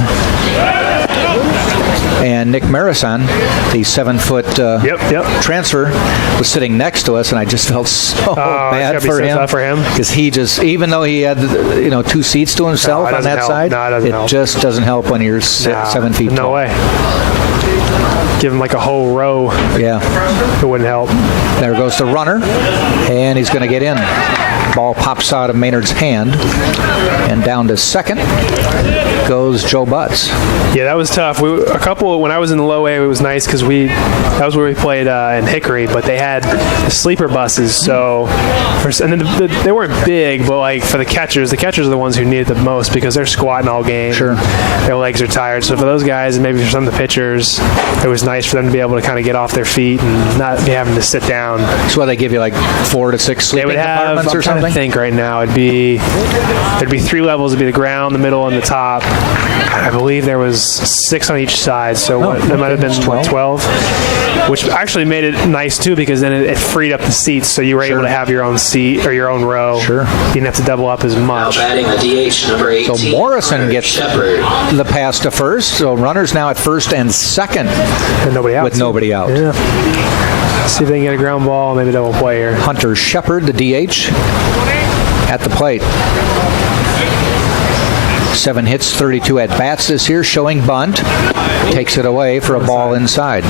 And Nick Marison, the 7-foot transfer, was sitting next to us, and I just felt so bad for him. Because he even though he had 2 seats to himself on that side, it just doesn't help when you're 7 feet tall. No way. Give him like a whole row. Yeah. It wouldn't help. There goes the runner, and he's going to get in. Ball pops out of Maynard's hand, and down to second goes Joe Butts. Yeah, that was tough. When I was in the low A, it was nice because that was where we played in Hickory, but they had the sleeper buses. So, and then they weren't big, but like for the catchers are the ones who need it the most because they're squatting all game. Sure. Their legs are tired. So for those guys, and maybe for some of the pitchers, it was nice for them to be able to kind of get off their feet and not be having to sit down. So they give you like 4 to 6 sleeping compartments or something? I think right now there'd be 3 levels. It'd be the ground, the middle, and the top. I believe there was 6 on each side, so it might have been 12, which actually made it nice too because then it freed up the seats, so you were able to have your own seat or your own row. Sure. You didn't have to double up as much. Now batting the DH, number 18. So Morrison gets the pass to first, so runners now at first and second and nobody out. With nobody out. Yeah. See if they can get a ground ball, maybe double play here. Hunter Shepard, the DH, at the plate. 7 hits, 32 at-bats this year, showing bunt. Takes it away for a ball inside.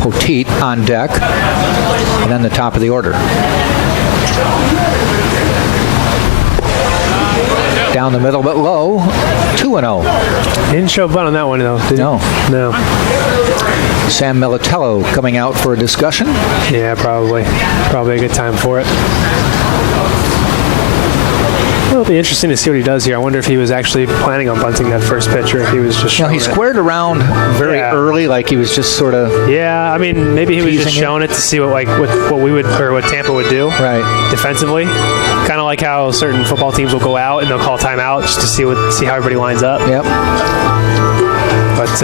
Poteet on deck, and then the top of the order. Down the middle, but low, 2-0. Didn't show bunt on that one, though, did he? No. Sam Militello coming out for a discussion. Yeah, probably. Probably a good time for it. It'll be interesting to see what he does here. I wonder if he was actually planning on bunting that first pitch, or if he was just showing He squared around very early, like he was just sort of. Yeah, I mean, maybe he was just showing it to see what we would, or what Tampa would do, defensively. Kind of like how certain football teams will go out and they'll call timeout just to see how everybody lines up. Yep. But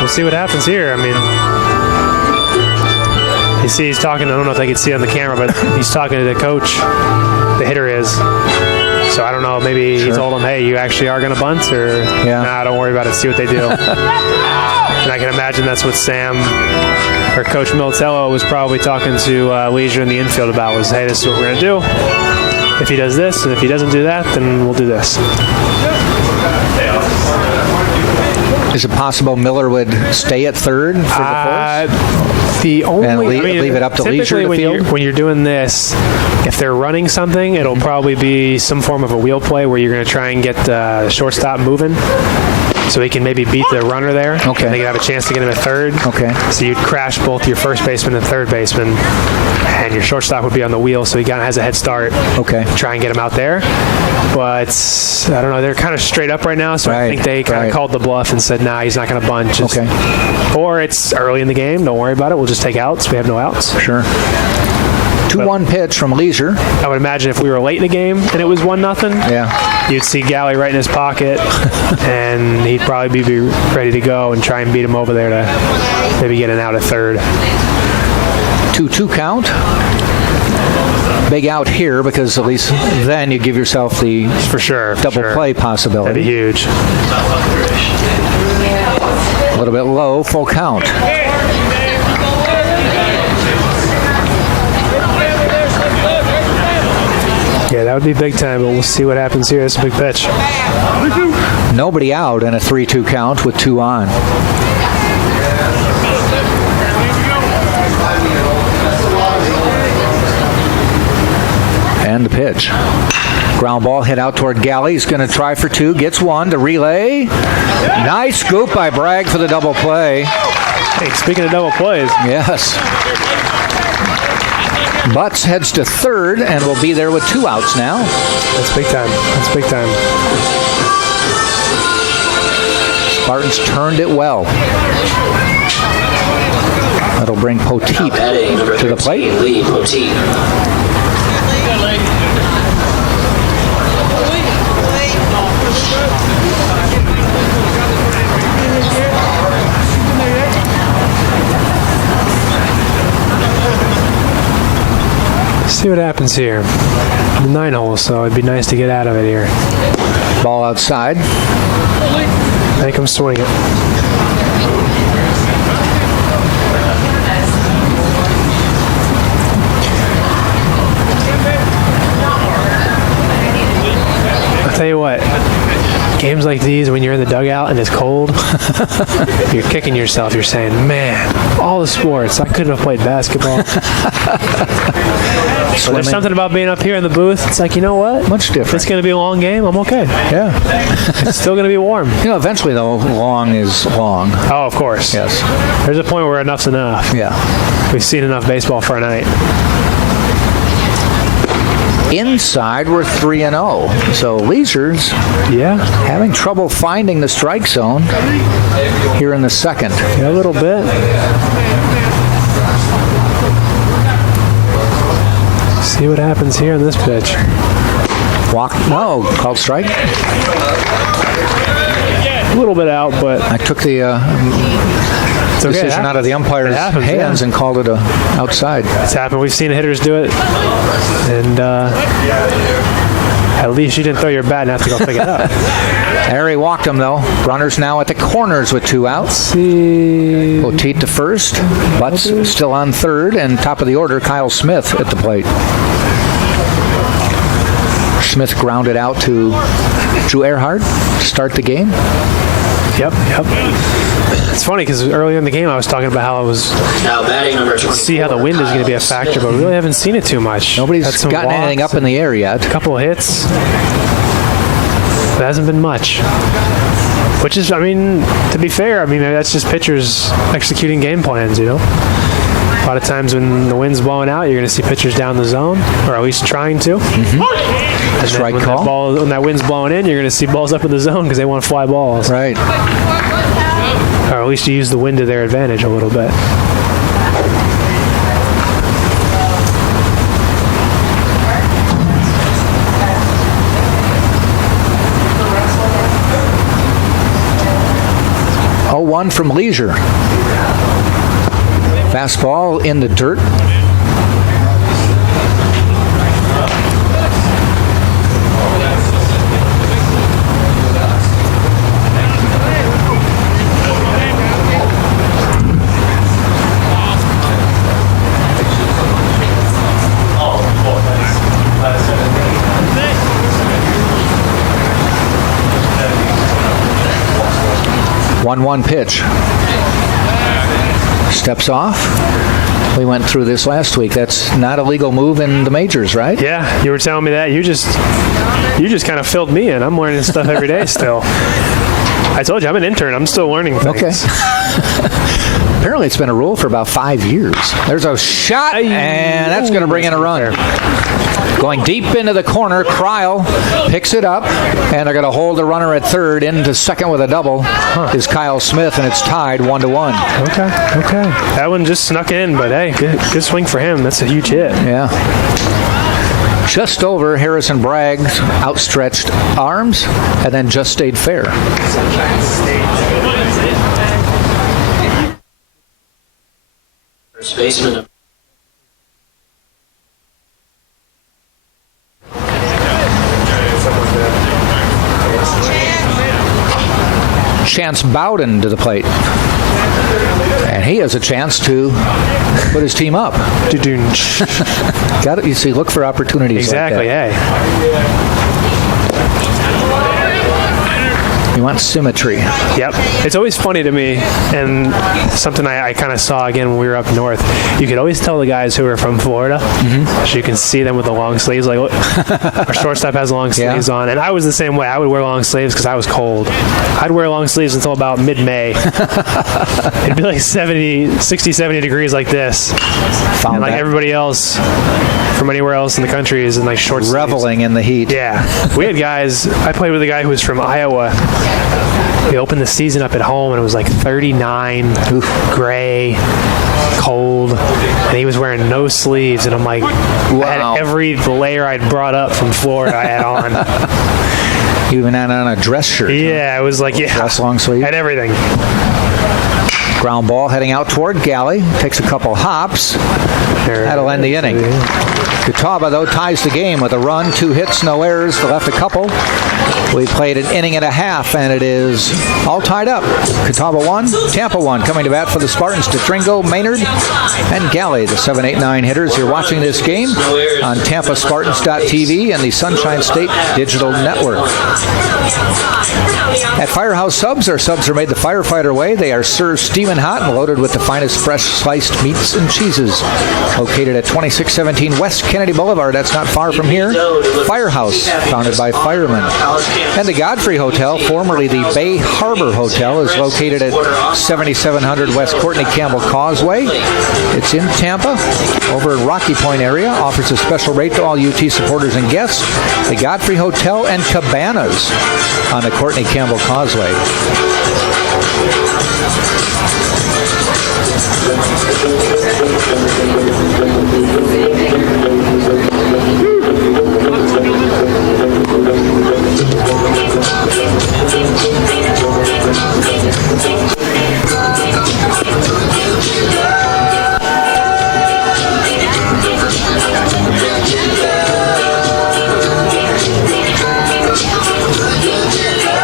we'll see what happens here. I mean, you see he's talking. I don't know if they can see it on the camera, but he's talking to the coach. The hitter is. So I don't know. Maybe he told him, "Hey, you actually are going to bunt," or "Nah, don't worry about it. See what they do." And I can imagine that's what Sam or Coach Militello was probably talking to Leisure in the infield about. Was, "Hey, this is what we're going to do. If he does this, and if he doesn't do that, then we'll do this." Is it possible Miller would stay at third for the fourth? Leave it up to Leisure to field? When you're doing this, if they're running something, it'll probably be some form of a wheel play where you're going to try and get the shortstop moving, so he can maybe beat the runner there. Okay. They can have a chance to get him at third. Okay. So you'd crash both your first baseman and third baseman, and your shortstop would be on the wheel, so he kind of has a head start. Okay. Try and get him out there. But I don't know. They're kind of straight up right now, so I think they kind of called the bluff and said, "Nah, he's not going to bunt." Or it's early in the game. Don't worry about it. We'll just take outs. We have no outs. Sure. 2-1 pitch from Leisure. I would imagine if we were late in the game and it was 1-0, you'd see Galley right in his pocket, and he'd probably be ready to go and try and beat him over there to maybe get an out at third. 2-2 count. Big out here, because at least then you give yourself the double play possibility. That'd be huge. A little bit low, full count. Yeah, that would be big time, but we'll see what happens here. It's a big pitch. Nobody out in a 3-2 count with 2 on. And the pitch. Ground ball hit out toward Galley. He's going to try for 2. Gets 1 to relay. Nice scoop by Bragg for the double play. Hey, speaking of double plays. Yes. Butts heads to third and will be there with 2 outs now. That's big time. That's big time. Spartans turned it well. That'll bring Poteet to the plate. Lee Poteet. See what happens here. The 9 hole, so it'd be nice to get out of it here. Ball outside. Make him swing it. I'll tell you what. Games like these, when you're in the dugout and it's cold, you're kicking yourself. You're saying, "Man, all the sports, I couldn't have played basketball." But there's something about being up here in the booth. It's like, you know what? Much different. If it's going to be a long game, I'm okay. Yeah. It's still going to be warm. Eventually, though, long is long. Oh, of course. Yes. There's a point where enough's enough. Yeah. We've seen enough baseball for a night. Inside, we're 3-0. So Leisure's having trouble finding the strike zone here in the second. Yeah, a little bit. See what happens here in this pitch. Walk? No, called strike. A little bit out, but I took the decision out of the umpire's hands and called it outside. It's happened. We've seen hitters do it, and at least you didn't throw your bat and have to go pick it up. Harry walked him, though. Runners now at the corners with 2 outs. Poteet to first. Butts still on third. And top of the order, Kyle Smith at the plate. Smith grounded out to Drew Earhart to start the game. Yep. It's funny because earlier in the game I was talking about how I was now batting number 24, see how the wind is going to be a factor, but we really haven't seen it too much. Nobody's gotten anything up in the air yet. A couple of hits. There hasn't been much. Which is, I mean, to be fair, I mean, that's just pitchers executing game plans, you know? A lot of times when the wind's blowing out, you're going to see pitchers down the zone, or at least trying to. That's right call. When that wind's blowing in, you're going to see balls up in the zone because they want to fly balls. Right. Or at least you use the wind to their advantage a little bit. One from Leisure. Fastball in the dirt. One pitch. Steps off. We went through this last week. That's not a legal move in the majors, right? Yeah, you were telling me that. You just kind of filled me in. I'm learning stuff every day still. I told you, I'm an intern. I'm still learning things. Okay. Apparently it's been a rule for about 5 years. There's a shot, and that's going to bring in a run. Going deep into the corner, Cryle picks it up, and they're going to hold the runner at third. Into second with a double is Kyle Smith, and it's tied 1-1. Okay. That one just snuck in, but hey, good swing for him. That's a huge hit. Yeah. Just over Harrison Bragg's outstretched arms, and then just stayed fair. First baseman. Chance Bowden to the plate. And he has a chance to put his team up. Got it. You see, look for opportunities. Exactly, like that. hey. You want symmetry. Yep. It's always funny to me, and something I kind of saw again when we were up north. You could always tell the guys who are from Florida, so you can see them with the long sleeves. Like our shortstop has long sleeves on, and I was the same way. I would wear long sleeves because I was cold. I'd wear long sleeves until about mid-May. It'd be like 60, 70 degrees like this. And like everybody else from anywhere else in the country is in like short sleeves. Reveling in the heat. Yeah. We had guys, I played with a guy who was from Iowa. We opened the season up at home, and it was like 39, gray, cold, and he was wearing no sleeves, and I'm like, wow. I had every layer I'd brought up from Florida I had on. You even had on a dress shirt. Yeah, it was like, dress long sleeve. Had everything. Ground ball heading out toward Galley. Takes a couple hops. That'll end the inning. Catawba, though, ties the game with a run, 2 hits, no errors. They left a couple. We played an inning and a half, and it is all tied up. Catawba 1, Tampa 1. Coming to bat for the Spartans, DeTringo, Maynard, and Galley, the 7, 8, 9 hitters. You're watching this game on TampaSpartans.tv and the Sunshine State Digital Network. At Firehouse Subs, our subs are made the firefighter way. They are served steaming hot and loaded with the finest fresh sliced meats and cheeses. Located at 2617 West Kennedy Boulevard. That's not far from here. Firehouse, founded by firemen. And the Godfrey Hotel, formerly the Bay Harbor Hotel, is located at 7700 West Courtney Campbell Causeway. It's in Tampa, over at Rocky Point area. Offers a special rate to all UT supporters and guests. The Godfrey Hotel and Cabanas on the Courtney Campbell Causeway.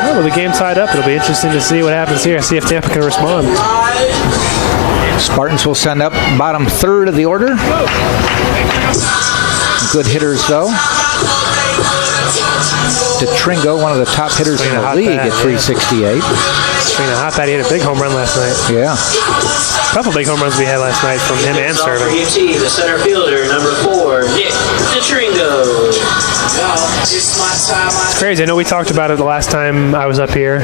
Well, the game tied up. It'll be interesting to see what happens here. See if Tampa can respond. Spartans will send up bottom third of the order. Good hitters, though. DeTringo, one of the top hitters in the league at 368. Swinging a hot bat. He hit a big home run last night. Yeah. A couple big home runs we had last night from him and Serving. UT, the center fielder, number 4, Nick DeTringo. It's crazy. I know we talked about it the last time I was up here,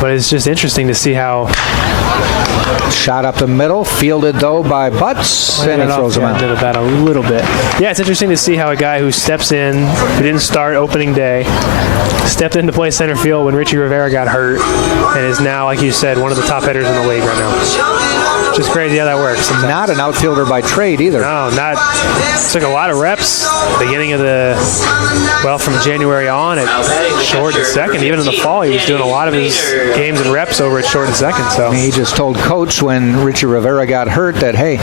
but it's just interesting to see how Shot up the middle, fielded though by Butts, and he throws him out. Into the bat a little bit. Yeah, it's interesting to see how a guy who steps in, who didn't start opening day, stepped in to play center field when Richie Rivera got hurt, and is now, like you said, one of the top hitters in the league right now. Just crazy how that works. Sometimes. Not an outfielder by trade either. No, not. Took a lot of reps beginning of from January on at short and second. Even in the fall, he was doing a lot of his games and reps over at short and second. So he just told Coach when Richie Rivera got hurt that, hey,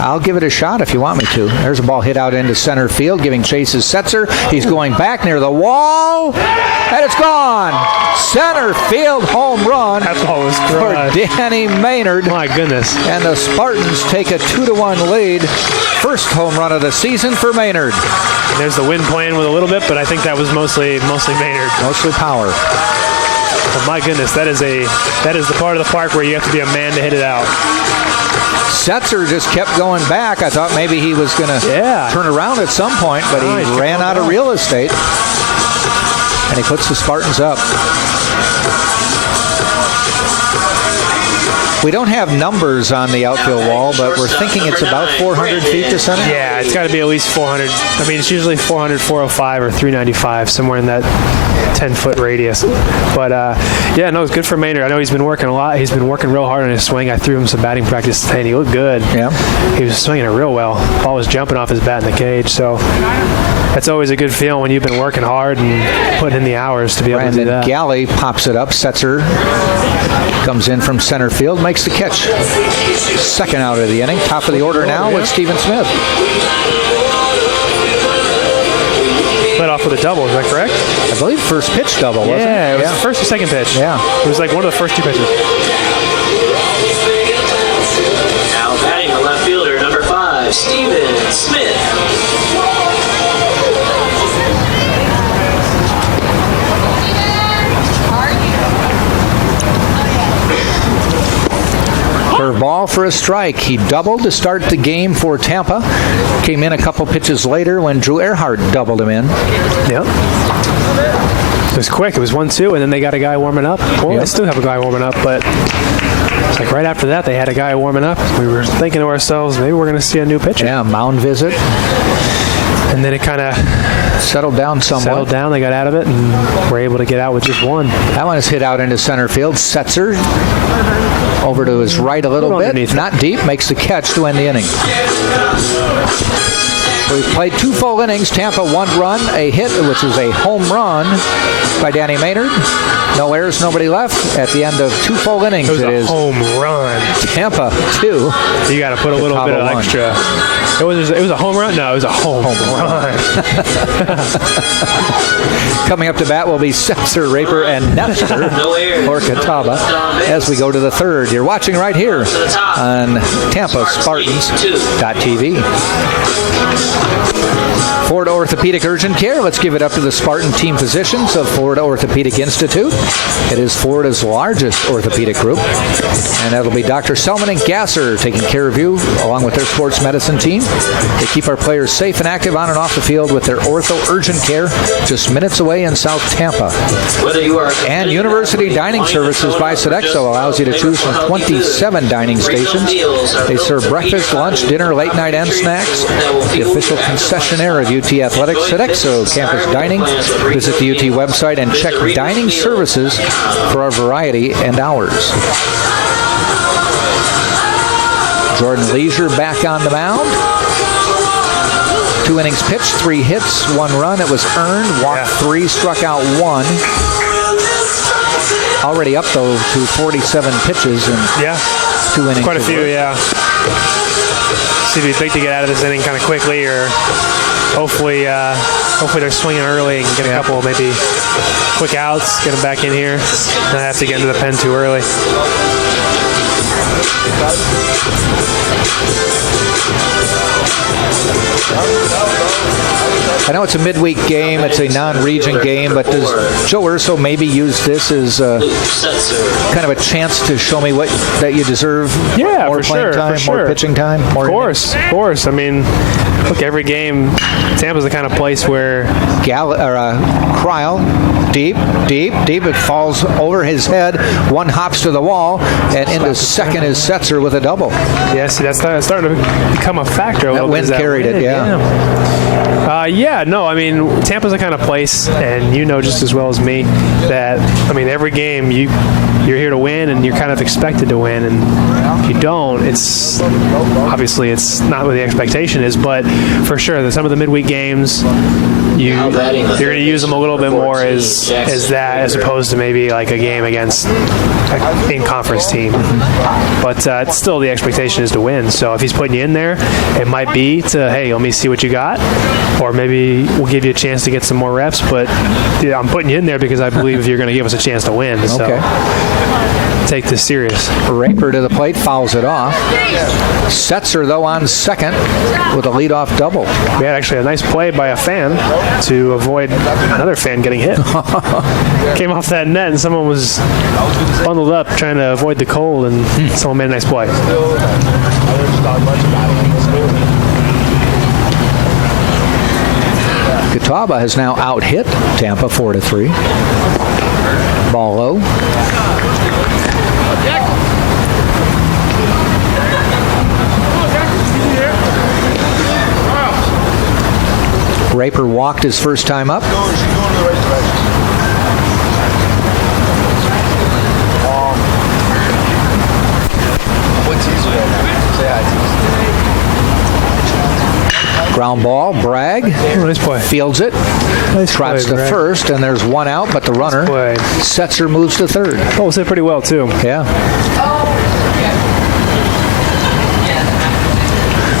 I'll give it a shot if you want me to. There's a ball hit out into center field, giving chase is Setzer. He's going back near the wall, and it's gone. Center field home run. That ball was for Danny Maynard. My goodness. And the Spartans take a 2-1 lead. First home run of the season for Maynard. There's the wind playing with a little bit, but I think that was mostly Maynard. Mostly power. Oh my goodness, that is the part of the park where you have to be a man to hit it out. Setzer just kept going back. I thought maybe he was going to turn around at some point, but he ran out of real estate. And he puts the Spartans up. We don't have numbers on the outfield wall, but we're thinking it's about 400 feet to center. Yeah, it's got to be at least 400. I mean, it's usually 400, 405, or 395, somewhere in that 10-foot radius. But, it's good for Maynard. I know he's been working a lot. He's been working real hard on his swing. I threw him some batting practice today, and he looked good. Yeah. He was swinging it real well. Ball was jumping off his bat in the cage, so that's always a good feeling when you've been working hard and putting in the hours to be able to do that. Galley pops it up. Setzer comes in from center field, makes the catch. Second out of the inning. Top of the order now with Stephen Smith. Led off with a double, is that correct? I believe first pitch double, wasn't it? Yeah, it was the first or second pitch. Yeah. It was like one of the first two pitches. Now batting the left fielder, number 5, Stephen Smith. Curveball for a strike. He doubled to start the game for Tampa. Came in a couple pitches later when Drew Earhart doubled him in. Yep. It was quick. It was 1-2, and then they got a guy warming up. Well, they still have a guy warming up, but it's like right after that they had a guy warming up. We were thinking to ourselves, maybe we're going to see a new pitcher. Yeah, mound visit. And then it kind of settled down somewhat. Settled down. They got out of it and were able to get out with just one. That one is hit out into center field. Setzer over to his right a little bit. Not deep. Makes the catch to end the inning. We've played 2 full innings. Tampa 1 run, a hit, which is a home run by Danny Maynard. No errors, nobody left. At the end of 2 full innings, it is a home run. Tampa 2. You got to put a little bit of extra. It was a home run? No, it was a home run. Coming up to bat will be Setzer, Raper, and Nestor for Catawba as we go to the third. You're watching right here on TampaSpartans.tv. Florida Orthopedic Urgent Care. Let's give it up to the Spartan team physicians of Florida Orthopedic Institute. It is Florida's largest orthopedic group. And that'll be Dr. Selman and Gasser taking care of you along with their sports medicine team. They keep our players safe and active on and off the field with their ortho urgent care just minutes away in South Tampa. And University Dining Services by Sodexo allows you to choose from 27 dining stations. They serve breakfast, lunch, dinner, late night, and snacks. The official concessionaire of UT Athletics, Sodexo Campus Dining. Visit the UT website and check dining services for our variety and hours. Jordan Leisure back on the mound. 2 innings pitched, 3 hits, 1 run. It was earned, walked 3, struck out 1. Already up, though, to 47 pitches in 2 innings. Quite a few, See if it'd be big to get out of this inning kind of quickly, or hopefully they're swinging early and get a couple maybe quick outs, get them back in here. Not have to get into the pen too early. I know it's a midweek game, it's a non-region game, but does Joe Urso maybe use this as kind of a chance to show me that you deserve? Yeah, more playing time, more pitching time, more Of course. I mean, look, every game, Tampa's the kind of place where Cryle, deep. It falls over his head. One hops to the wall, and into second is Setzer with a double. Yeah, see, that's starting to become a factor a little bit. That wind carried it, yeah. I mean, Tampa's the kind of place, and you know just as well as me, that, I mean, every game you're here to win, and you're kind of expected to win, and if you don't, it's not what the expectation is, but for sure, some of the midweek games, you're going to use them a little bit more as that, as opposed to maybe like a game against an in-conference team. But it's still the expectation is to win. So if he's putting you in there, it might be to, hey, let me see what you got, or maybe we'll give you a chance to get some more reps. But yeah, I'm putting you in there because I believe you're going to give us a chance to win. So take this serious. Raper to the plate, fouls it off. Setzer, though, on second with a leadoff double. We had actually a nice play by a fan to avoid another fan getting hit. Came off that net, and someone was bundled up trying to avoid the cold, and someone made a nice play. Catawba has now out-hit Tampa 4-3. Ball low. Raper walked his first time up. Ground ball, Bragg Nice play. fields it, trots to first, and there's one out, but the runner, Setzer, moves to third. Oh, it hit pretty well, too. Yeah.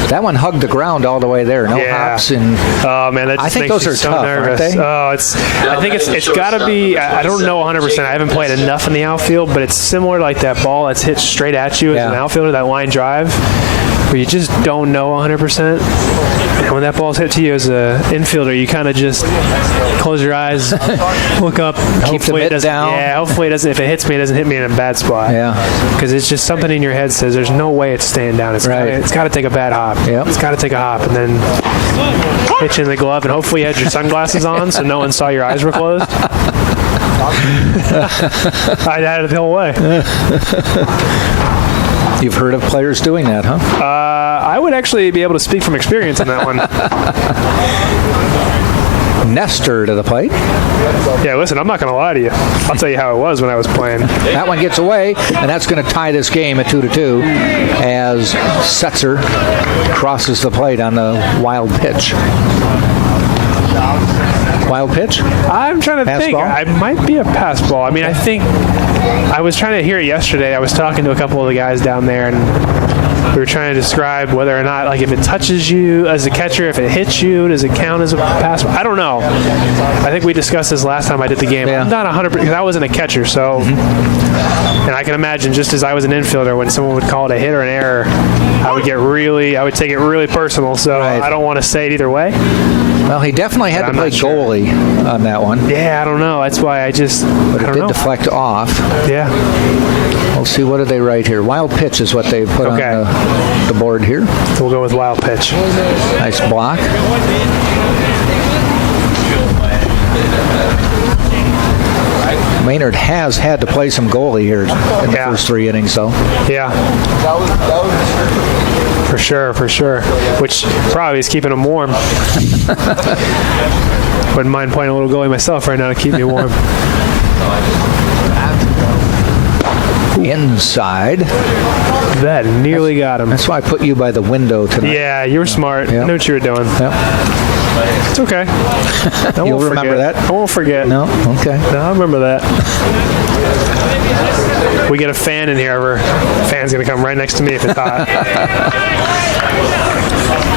That one hugged the ground all the way there. No hops. And oh man, that just I think makes those are so tough, nervous. aren't they? Oh, I think it's got to be. I don't know 100%. I haven't played enough in the outfield, but it's similar to like that ball that's hit straight at you as an outfielder, that line drive, where you just don't know 100%. And when that ball's hit to you as an infielder, you kind of just close your eyes, look up, keep the mitt down. Yeah, hopefully it doesn't. If it hits me, it doesn't hit me in a bad spot. Yeah, because it's just something in your head says there's no way it's staying down. It's got to take a bad hop. Yep. It's got to take a hop and then hit you in the glove, and hopefully you had your sunglasses on so no one saw your eyes were closed. I had it the whole way. You've heard of players doing that, huh? I would actually be able to speak from experience on that one. Nestor to the plate. Yeah, listen, I'm not going to lie to you. I'll tell you how it was when I was playing. That one gets away, and that's going to tie this game at 2-2 as Setzer crosses the plate on the wild pitch. Wild pitch? I'm trying to think. Ball? I might be a pass ball. I mean, I think I was trying to hear it yesterday. I was talking to a couple of the guys down there, and we were trying to describe whether or not, like, if it touches you as a catcher, if it hits you, does it count as a pass ball? I don't know. I think we discussed this last time I did the game. Yeah. I'm not 100% because I wasn't a catcher, so. And I can imagine, just as I was an infielder, when someone would call it a hit or an error, I would take it really personal. So I don't want to say it either way. Well, he definitely had to play goalie on that one. Yeah, I don't know. That's why I just. But it did deflect off. Yeah. We'll see, what do they write here? Wild pitch is what they put on the board here. So we'll go with wild pitch. Nice block. Maynard has had to play some goalie here in the first 3 innings, though. Yeah. For sure. Which probably is keeping him warm. Wouldn't mind playing a little goalie myself right now to keep me warm. Inside. That nearly got him. That's why I put you by the window tonight. Yeah, you were smart. Yep. I knew what you were doing. Yep. It's okay. You'll remember that? I won't forget. No? Okay. No, I remember that. We get a fan in here. Our fan's going to come right next to me if it's hot.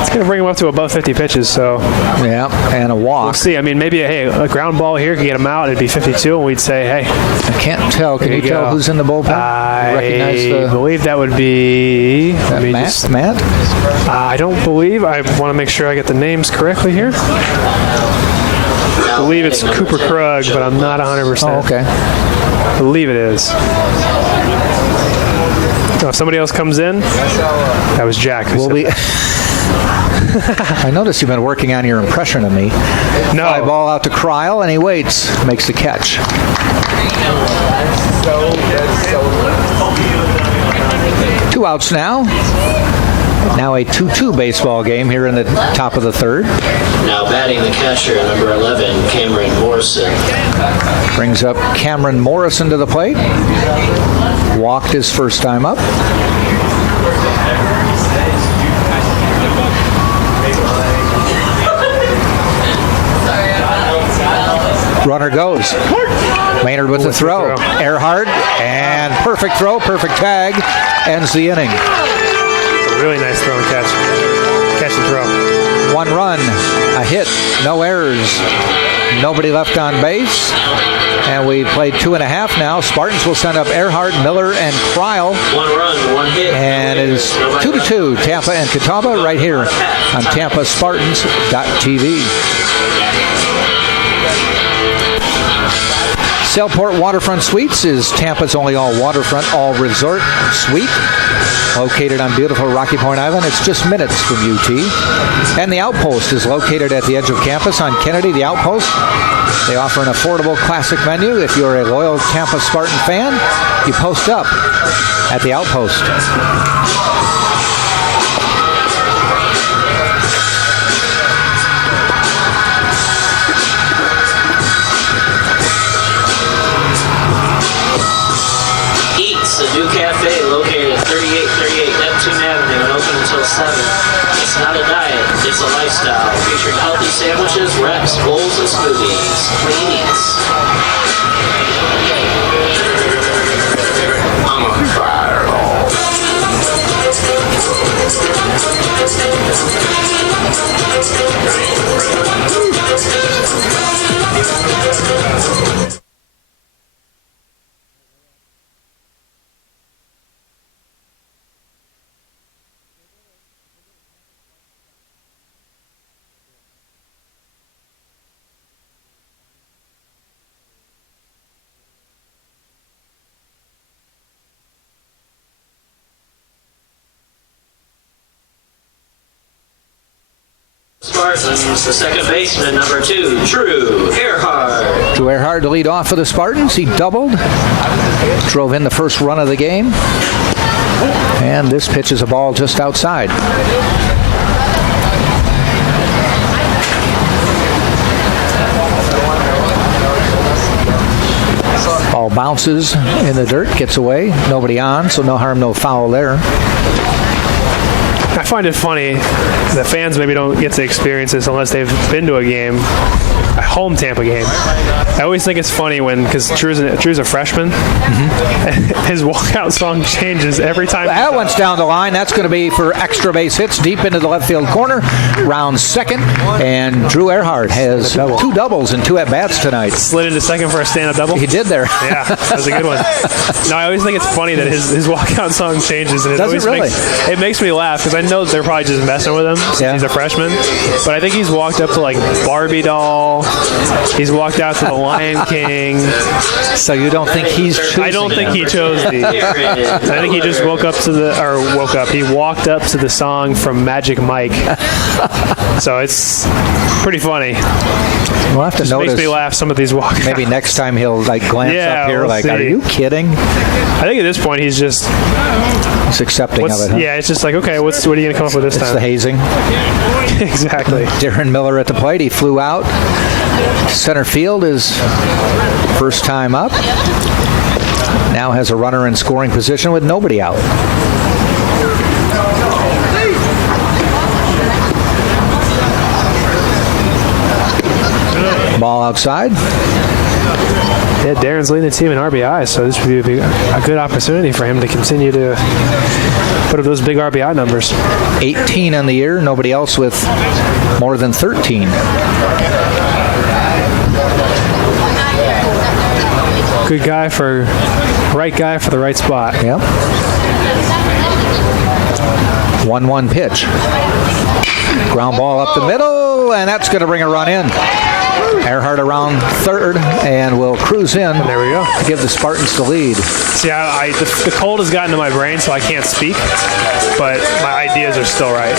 It's going to bring him up to above 50 pitches, so. Yeah, and a walk. We'll see. I mean, maybe a ground ball here could get him out. It'd be 52, and we'd say, hey. I can't tell. Can you tell who's in the bullpen? I believe that would be Matt? I don't believe. I want to make sure I get the names correctly here. I believe it's Cooper Krug, but I'm not 100%. Oh, okay. I believe it is. So if somebody else comes in, that was Jack. I noticed you've been working on your impression of me. No. Fly ball out to Cryle, and he waits, makes the catch. Two outs now. Now a 2-2 baseball game here in the top of the third. Now batting the catcher, number 11, Cameron Morrison. Brings up Cameron Morrison to the plate. Walked his first time up. Runner goes. Maynard with the throw. Earhart, and perfect throw, perfect tag, ends the inning. Really nice throw and catch. Catch and throw. 1 run, a hit, no errors, nobody left on base. And we played 2.5 now. Spartans will send up Earhart, Miller, and Cryle. 1 run, 1 hit. And it is 2-2, Tampa and Catawba, right here on TampaSpartans.tv. Sailport Waterfront Suites is Tampa's only all-waterfront, all-resort suite. Located on beautiful Rocky Point Island, it's just minutes from UT. And the Outpost is located at the edge of campus on Kennedy. The Outpost, they offer an affordable classic menu. If you're a loyal Tampa Spartan fan, you post up at the Outpost. A new cafe located at 3838 Neptune Avenue and open until 7. It's not a diet, it's a lifestyle. Featuring healthy sandwiches, wraps, bowls, and smoothies. Clean eats. I'm on fire. Spartans, the second baseman, number 2, Drew Earhart. Drew Earhart to lead off for the Spartans. He doubled, drove in the first run of the game. And this pitch is a ball just outside. Ball bounces in the dirt, gets away. Nobody on, so no harm, no foul there. I find it funny that fans maybe don't get to experience this unless they've been to a game, a home Tampa game. I always think it's funny because Drew's a freshman, and his walkout song changes every time. That one's down the line. That's going to be for extra base hits deep into the left field corner. Round second, and Drew Earhart has 2 doubles and 2 at-bats tonight. Slid into second for a stand-up double. He did there. Yeah, that was a good one. No, I always think it's funny that his walkout song changes, and it makes me laugh because I know they're probably just messing with him since he's a freshman. But I think he's walked up to like Barbie doll. He's walked out to the Lion King. So you don't think he's choosing I don't think he chose these. I think he just he walked up to the song from Magic Mike. So it's pretty funny. We'll have to notice. Makes me laugh, some of these walkouts. Maybe next time he'll glance up here we'll see. are you kidding? I think at this point he's accepting of it. Huh? Yeah, it's just like, okay, what are you going to come up with this time? It's the hazing. Exactly. Darren Miller at the plate. He flew out. Center field is first time up. Now has a runner in scoring position with nobody out. Ball outside. Yeah, Darren's leading the team in RBI, so this would be a good opportunity for him to continue to put up those big RBI numbers. 18 on the year. Nobody else with more than 13. Good guy right guy for the right spot. Yep. 1-1 pitch. Ground ball up the middle, and that's going to bring a run in. Earhart around third, and will cruise in. There we go. To give the Spartans the lead. See, the cold has gotten to my brain, so I can't speak, but my ideas are still right.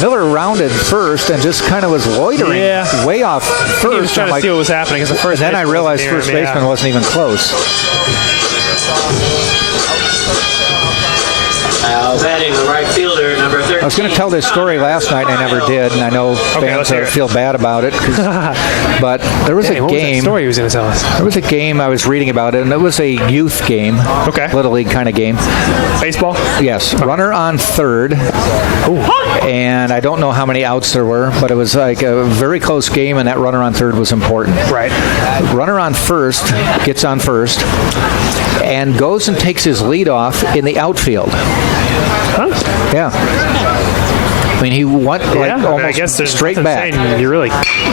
Miller rounded first and just kind of was loitering way off first. He was trying to see what was happening because the first. Then I realized first baseman wasn't even close. Batting the right fielder, number 13. I was going to tell this story last night, and I never did, and I know fans feel bad about it. But there was a game. What was that story he was going to tell us? There was a game I was reading about it, and it was a youth game. Okay. Little league kind of game. Baseball? Yes. Okay. Runner on third. Ooh. And I don't know how many outs there were, but it was like a very close game, and that runner on third was important. Right. Runner on first gets on first and goes and takes his lead off in the outfield. Huh? Yeah. I mean, he went almost straight back. You really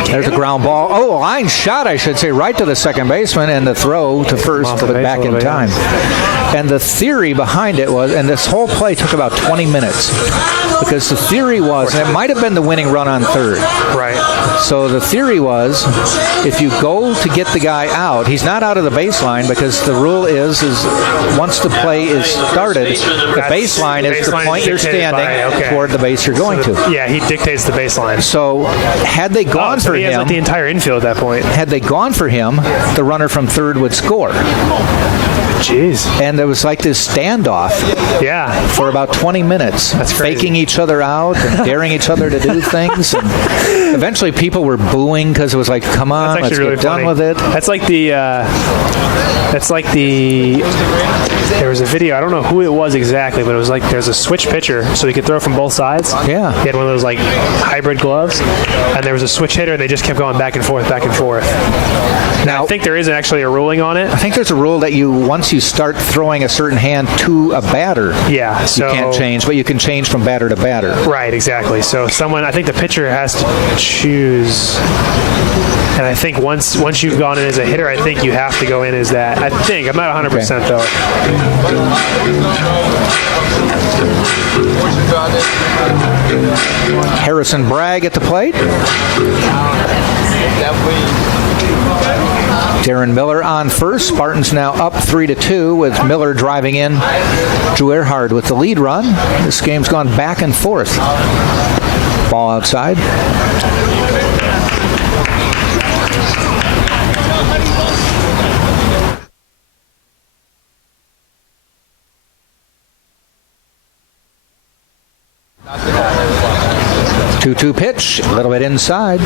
There's a ground ball. Oh, a line shot, I should say, right to the second baseman, and the throw to first, but back in time. And the theory behind it was, and this whole play took about 20 minutes, because the theory was, and it might have been the winning run on third. Right. So the theory was, if you go to get the guy out, he's not out of the baseline, because the rule is once the play is started, the baseline is the point you're standing toward the base you're going to. Yeah, he dictates the baseline. So had they gone for he him, has like the entire infield at that point. Had they gone for him, the runner from third would score. Jeez. And there was like this standoff. Yeah. For about 20 minutes. That's crazy. Faking each other out and daring each other to do things. And eventually people were booing because it was like, come on, let's get done with it. That's like the there was a video, I don't know who it was exactly, but it was like there's a switch pitcher so he could throw from both sides. Yeah. He had one of those like hybrid gloves, and there was a switch hitter, and they just kept going back and forth, back and forth. Now, I think there is actually a ruling on it. I think there's a rule that once you start throwing a certain hand to a batter, you can't change, but you can change from batter to batter. Right, exactly. So I think the pitcher has to choose. And I think once you've gone in as a hitter, I think you have to go in as that. I think. I'm not 100% though. Harrison Bragg at the plate. Darren Miller on first. Spartans now up 3-2 with Miller driving in. Drew Earhart with the lead run. This game's gone back and forth. Ball outside. Two-two pitch, a little bit inside.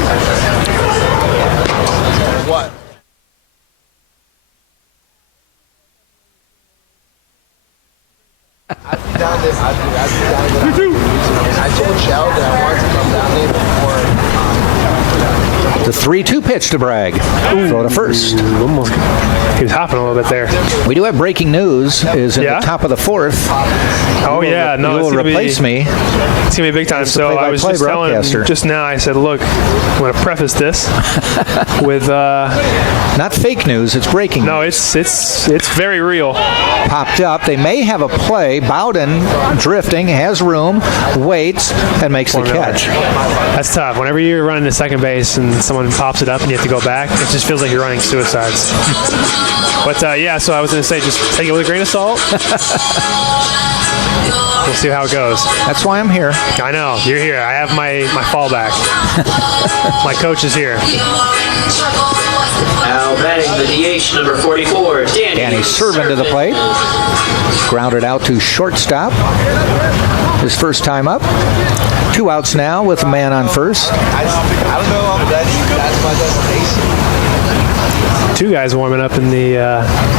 What? I told Shell that I wanted to come down there before. The 3-2 pitch to Bragg. Throw to first. Almost. He was hopping a little bit there. We do have breaking news. Is in the top of the fourth. Oh, yeah. No, you will replace me. It's going to be big time. So I was just telling him just now, I said, look, I'm going to preface this with... not fake news, it's breaking news. No, it's very real. Popped up. They may have a play. Bowden drifting, has room, waits, and makes the catch. That's tough. Whenever you're running to second base and someone pops it up and you have to go back, it just feels like you're running suicides. But, so I was going to say, just take it with a grain of salt. We'll see how it goes. That's why I'm here. I know. You're here. I have my fallback. My coach is here. Now batting the DH, number 44, Danny Servant to the plate. Grounded out to shortstop. His first time up. 2 outs now with a man on first. I don't know. That's my destination. 2 guys warming up in the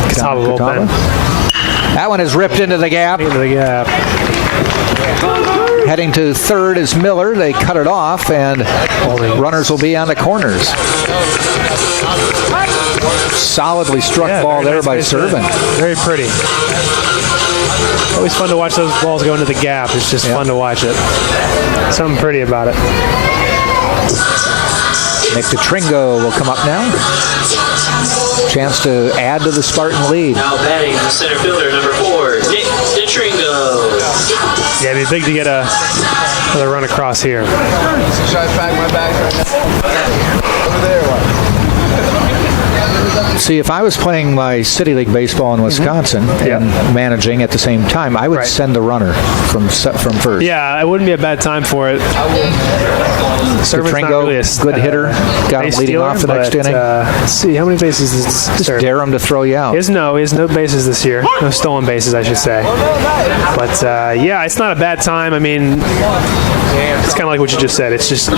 Catawba bullpen. That one is ripped into the gap. Heading to third is Miller. They cut it off, and runners will be on the corners. Solidly struck ball there by Servant. Very pretty. Always fun to watch those balls go into the gap. It's just fun to watch it. Something pretty about it. Nick DeTringo will come up now. Chance to add to the Spartan lead. Now batting the center fielder, number 4, Nick DeTringo. Yeah, Yeah, it'd be big to get another run across here. Should I pack my bags right now? Over there, what? See, if I was playing my City League baseball in Wisconsin and managing at the same time, I would send the runner from first. Yeah, it wouldn't be a bad time for it. Servin's not really a good hitter, got him leading off the next inning. Let's see, how many bases does Servin? Dare him to throw you out. He has no bases this year. No stolen bases, I should say. But, yeah, it's not a bad time. I mean, it's kind of like what you just said. It's just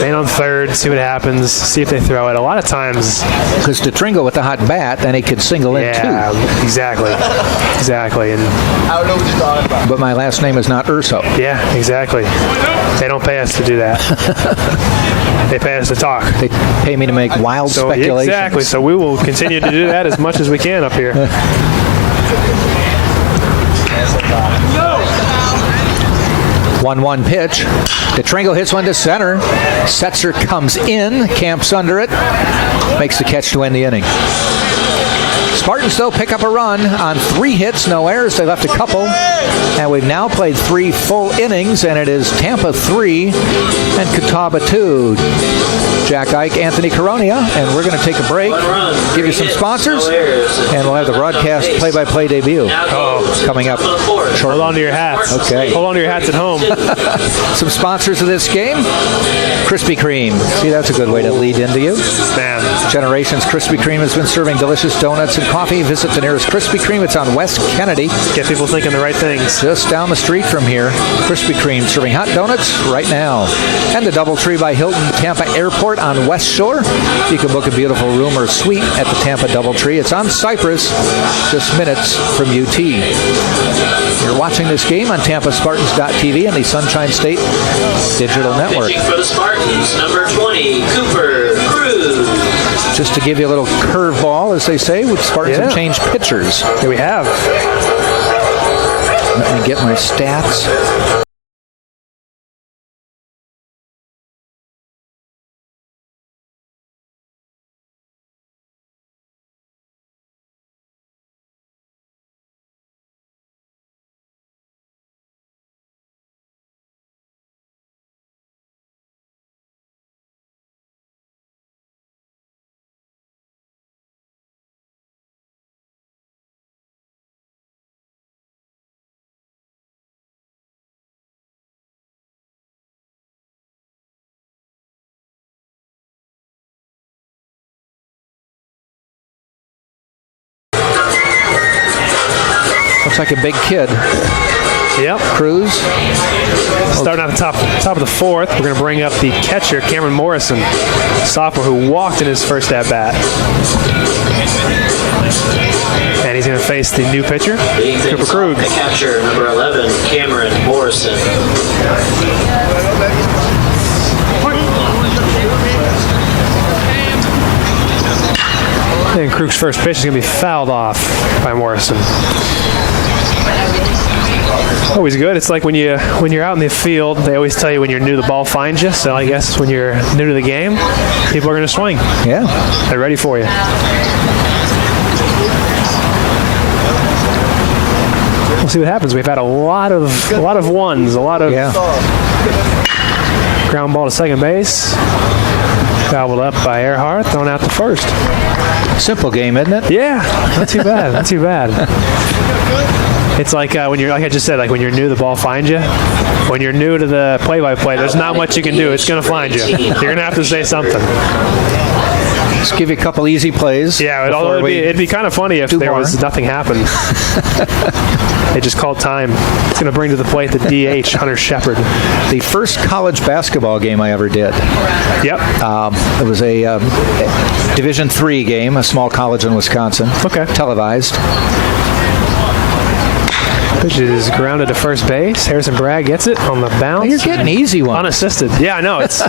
man on third, see what happens, see if they throw it. A lot of times... Because DeTringo with the hot bat, then he could single in too. Yeah, exactly. And I don't know what you're talking about. But my last name is not Urso. yeah, exactly. They don't pay us to do that. They pay us to talk. They pay me to make wild speculations. Exactly. So we will continue to do that as much as we can up here. 1-1 pitch. DeTringo hits one to center. Setzer comes in, camps under it, makes the catch to end the inning. Spartans, though, pick up a run on 3 hits, no errors. They left a couple. And we've now played 3 full innings, and it is Tampa 3 and Catawba 2. Jack Ike, Anthony Coronia, and we're going to take a break, give you some sponsors, and we'll have the broadcast play-by-play debut coming up shortly. Hold on to your hats. Okay. Hold on to your hats at home. Some sponsors of this game, Krispy Kreme. See, that's a good way to lead into you. Man. Generations, Krispy Kreme has been serving delicious donuts and coffee. Visit the nearest Krispy Kreme. It's on West Kennedy. Get people thinking the right things. Just down the street from here. Krispy Kreme serving hot donuts right now. And the Doubletree by Hilton Tampa Airport on West Shore. You can book a beautiful room or suite at the Tampa Doubletree. It's on Cypress, just minutes from UT. You're watching this game on TampaSpartans.tv and the Sunshine State Digital Network. Pitching for the Spartans, number 20, Cooper Cruz. Just to give you a little curveball, as they say, with Spartans have changed pitchers. Here we have. Let me get my stats. Looks like a big kid. Yep. Cruz. Starting at the top of the 4th, we're going to bring up the catcher, Cameron Morrison, sophomore who walked in his first at-bat. And he's going to face the new pitcher, Cooper Krug. The catcher, number 11, Cameron Morrison. And Krug's first pitch is going to be fouled off by Morrison. Always good. It's like when you're out in the field, they always tell you when you're new, the ball finds you. So I guess when you're new to the game, people are going to swing. Yeah. They're ready for you. We'll see what happens. We've had a lot of ones, a lot of ground ball to second base. Gobbled up by Earhart, thrown out to first. Simple game, isn't it? Yeah, not too bad. Not too bad. It's like when you're, like I just said, like when you're new, the ball finds you. When you're new to the play-by-play, there's not much you can do. It's going to find you. You're going to have to say something. Just give you a couple easy plays. Yeah, although it'd be kind of funny if there was nothing happened. They just called time. It's going to bring to the plate the DH, Hunter Shepard. The first college basketball game I ever did. Yep. It was a Division III game, a small college in Wisconsin. Okay. Televised. Pitch is grounded to first base. Harrison Bragg gets it on the bounce. You're getting easy ones. Unassisted. Yeah, I know. It's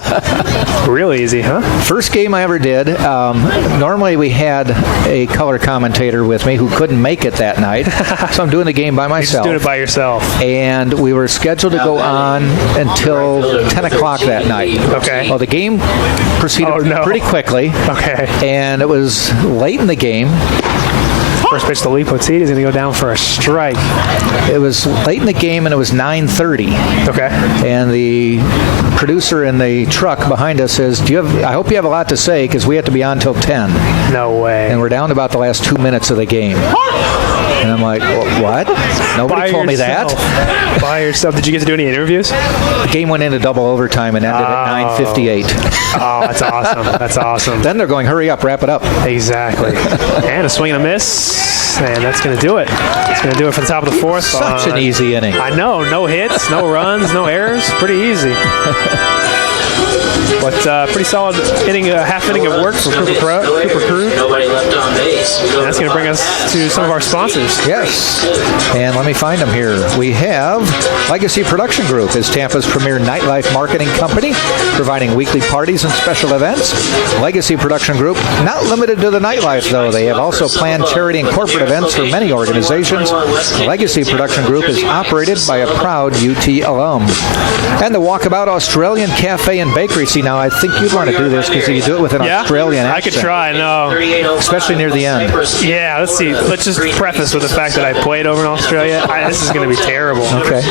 real easy, huh? First game I ever did. Normally we had a color commentator with me who couldn't make it that night, so I'm doing the game by myself. You're just doing it by yourself. And we were scheduled to go on until 10 o'clock that night. Okay. Well, the game proceeded pretty quickly. Okay. And it was late in the game. First pitch to Lee Poteet is going to go down for a strike. It was late in the game, and it was 9:30. Okay. And the producer in the truck behind us says, I hope you have a lot to say, because we have to be on till 10. No way. And we're down to about the last 2 minutes of the game. And I'm like, what? Nobody told me that. By yourself. Did you get to do any interviews? The game went into double overtime and ended at 9:58. Oh, that's awesome. That's awesome. Then they're going, hurry up, wrap it up. Exactly. And a swing and a miss. And that's going to do it. It's going to do it for the top of the fourth. Such an easy inning. I know. No hits, no runs, no errors. Pretty easy. But pretty solid inning, half inning of work for Cooper Crew. Nobody left on base. And that's going to bring us to some of our sponsors. Yes. And let me find them here. We have Legacy Production Group is Tampa's premier nightlife marketing company, providing weekly parties and special events. Legacy Production Group, not limited to the nightlife, though. They have also planned charity and corporate events for many organizations. Legacy Production Group is operated by a proud UT alum. And the Walkabout Australian Cafe and Bakery. See, now I think you'd want to do this because you do it with an Australian accent. I could try, no. Especially near the end. Yeah, let's see. Let's just preface with the fact that I played over in Australia. This is going to be terrible. Okay.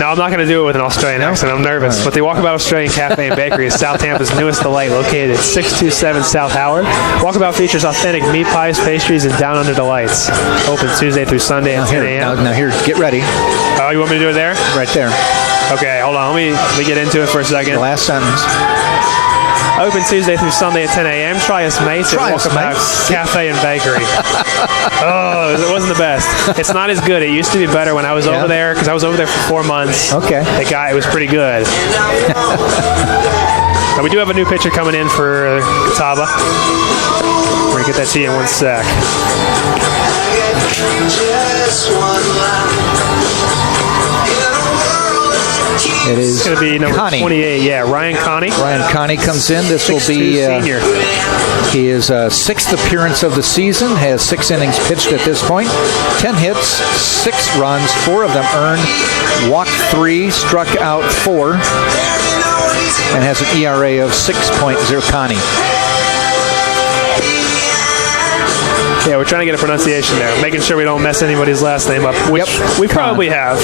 No, I'm not going to do it with an Australian accent. I'm nervous. Right. But the Walkabout Australian Cafe and Bakery is South Tampa's newest delight, located at 627 South Howard. Walkabout features authentic meat pies, pastries, and down under delights. Open Tuesday through Sunday at 10 a.m. Now here, get ready. Oh, you want me to do it there? Right there. Okay, hold on. Let me get into it for a second. The last sentence. Open Tuesday through Sunday at 10 a.m. Try us, mates, at Walkabout Cafe and Bakery. Oh, it wasn't the best. It's not as good. It used to be better when I was over there, because I was over there for 4 months. Okay. It was pretty good. Now, we do have a new pitcher coming in for Catawba. We're going to get that to you in one sec. It is going to be number Connie. 28. Yeah, Ryan Connie. Ryan Connie comes in. This will be senior. He is sixth appearance of the season. Has 6 innings pitched at this point. 10 hits, 6 runs, 4 of them earned. Walked 3, struck out 4, and has an ERA of 6.0. Connie. Yeah, we're trying to get a pronunciation there, making sure we don't mess anybody's last name up, which we probably have.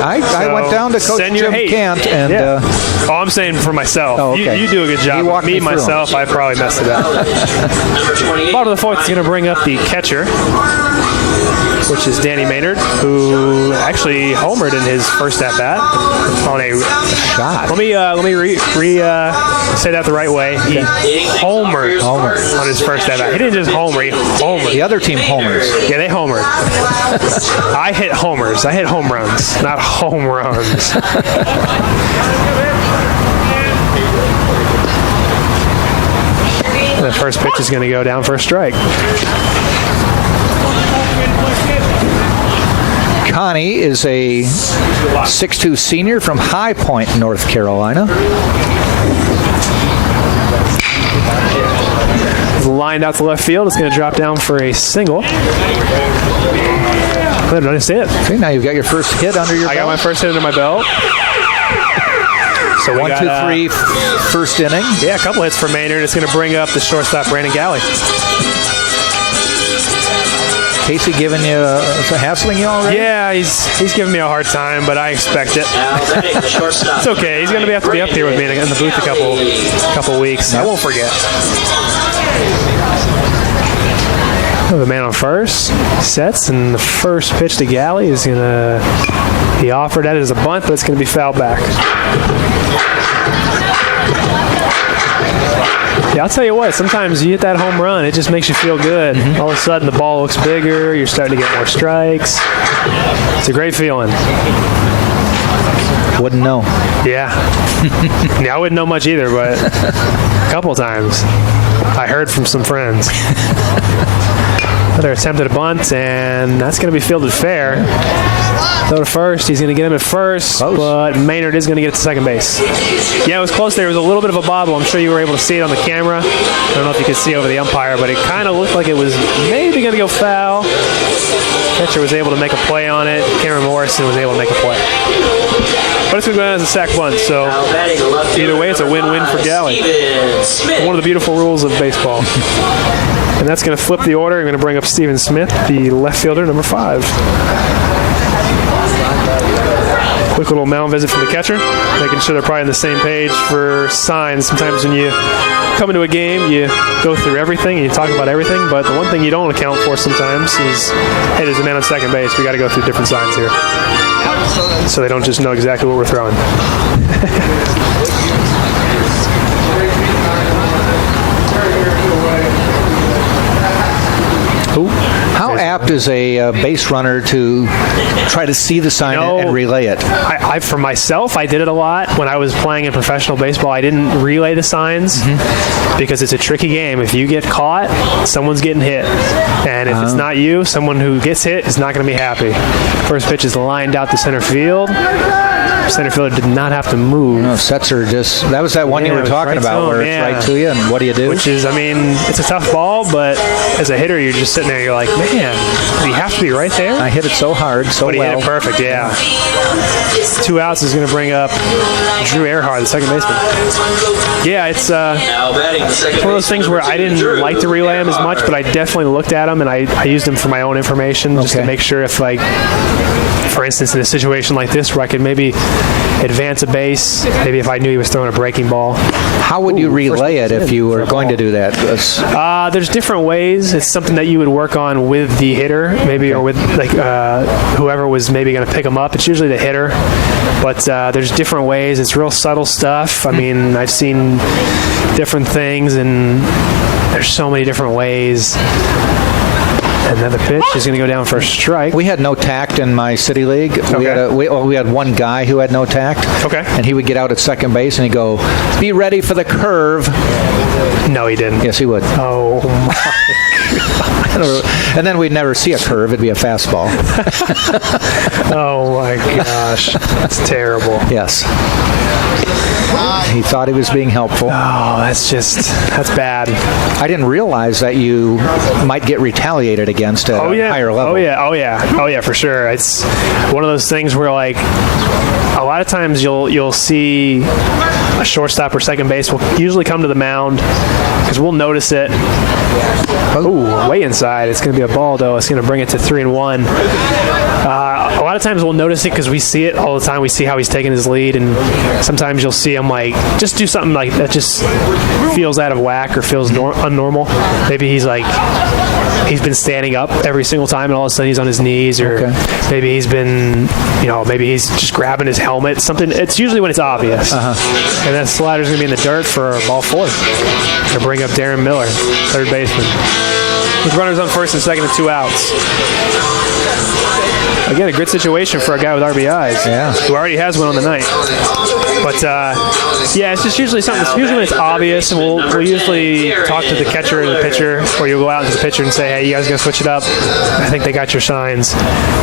I went down to Coach Jim Kant, and oh, I'm saying for myself. Oh, okay. You do a good job. Me myself, I probably messed it up. Bottom of the fourth is going to bring up the catcher, which is Danny Maynard, who actually homered in his first at bat on a shot. Let me say that the right way. He homered on his first at bat. He didn't just homer; he homered. The other team homers. Yeah, they homered. I hit homers. I hit home runs, not home runs. The first pitch is going to go down for a strike. Connie is a 6'2" senior from High Point, North Carolina. Lined out to left field. It's going to drop down for a single. Did I see it? See, now you've got your first hit under your belt. I got my first hit under my belt. So 1, 2, 3, first inning. Yeah, a couple hits for Maynard. It's going to bring up the shortstop, Brandon Galley. Casey giving you hassling you already? Yeah, he's giving me a hard time, but I expect it. It's okay. He's going to have to be up here with me in the booth a couple weeks. I won't forget. The man on first sets, and the first pitch to Galley is going to be offered at it as a bunt, but it's going to be fouled back. Yeah, I'll tell you what, sometimes you hit that home run, it just makes you feel good. Mm-hmm. All of a sudden, the ball looks bigger, you're starting to get more strikes. It's a great feeling. Wouldn't know. Yeah. Yeah, I wouldn't know much either, but a couple times I heard from some friends. Another attempt at a bunt, and that's going to be fielded fair. Throw to first. He's going to get him at first, but Maynard is going to get to second base. Yeah, it was close there. It was a little bit of a bobble. I'm sure you were able to see it on the camera. I don't know if you could see over the umpire, but it kind of looked like it was maybe going to go foul. Catcher was able to make a play on it. Cameron Morrison was able to make a play. But going to go down as a sack bunt. So Now batting the left either fielder, way, it's a number win-win for 5, Galley. Steven Smith. One of the beautiful rules of baseball. And that's going to flip the order. I'm going to bring up Steven Smith, the left fielder, number 5. Quick little mound visit from the catcher, making sure they're probably on the same page for signs. Sometimes when you come into a game, you go through everything and you talk about everything, but the one thing you don't account for sometimes is, hey, there's a man on second base. We got to go through different signs here. So they don't just know exactly what we're throwing. How apt is a base runner to try to see the sign and relay it? I, for myself, I did it a lot. When I was playing in professional baseball, I didn't relay the signs because it's a tricky game. If you get caught, someone's getting hit. And if it's not you, someone who gets hit is not going to be happy. First pitch is lined out to center field. Center fielder did not have to move. No, Setzer just, that was that one you were talking about where it's right to you, and what do you do? Which is, I mean, it's a tough ball, but as a hitter, you're just sitting there, you're like, man, do you have to be right there? I hit it so hard, so But he well. hit it perfect, yeah. 2 outs is going to bring up Drew Earhart, the second baseman. Yeah, it's Now batting the second one of those baseman, things where number I 2, didn't Drew like to relay them as much, but I definitely looked at them and I used them for my own information just to Okay. make sure if, like, for instance, in a situation like this where I could maybe advance a base, maybe if I knew he was throwing a breaking ball. How would you relay it if you were going to do that? There's different ways. It's something that you would work on with the hitter, maybe, or with like whoever was maybe going to pick him up. It's usually the hitter, but there's different ways. It's real subtle stuff. I mean, I've seen different things, and there's so many different ways. Another pitch is going to go down for a strike. We had no tact in my city league. Okay. We had one guy who had no tact. Okay. And he would get out at second base and he'd go, "Be ready for the curve." No, he didn't. Yes, he would. Oh, And then we'd never see a curve. It'd be a fastball. oh my gosh. That's terrible. Yes. He thought he was being helpful. Oh, that's bad. I didn't realize that you might get retaliated against at a higher level. Oh yeah, for sure. It's one of those things where, like, a lot of times you'll see a shortstop or second base will usually come to the mound because we'll notice it. Ooh, way inside. It's going to be a ball, though. It's going to bring it to 3-1. A lot of times we'll notice it because we see it all the time. We see how he's taking his lead, and sometimes you'll see him, like, just do something like that just feels out of whack or feels unnormal. Maybe he's been standing up every single time, and all of a sudden he's on his knees, or maybe he's been, maybe he's just grabbing his helmet. Something. It's usually when it's obvious. And that slider's going to be in the dirt for ball 4. To bring up Darren Miller, third baseman. With runners on first and second and 2 outs. Again, a good situation for a guy with RBIs, who already has one on the night. But it's just usually something. Usually when it's obvious, and we'll usually talk to the catcher and the pitcher, or you'll go out to the pitcher and say, "Hey, you guys gonna switch it up? I think they got your signs."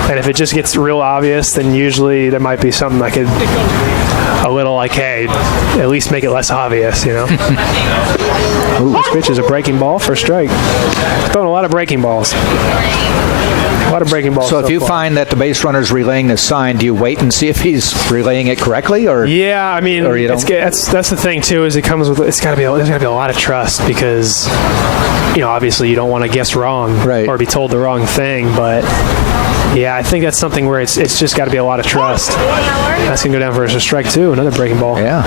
And if it just gets real obvious, then usually there might be something like a little like, "Hey, at least make it less obvious," Ooh, this pitch is a breaking ball for a strike. Throwing a lot of breaking balls. A lot of breaking balls. So if you find that the base runner's relaying the sign, do you wait and see if he's relaying it correctly, or? Yeah, I mean, or you don't? That's the thing too. Is it comes with there's got to be a lot of trust because obviously you don't want to guess wrong or be told the wrong thing, but. Yeah, I think that's something where it's just got to be a lot of trust. That's going to go down for a strike 2, another breaking ball. Yeah.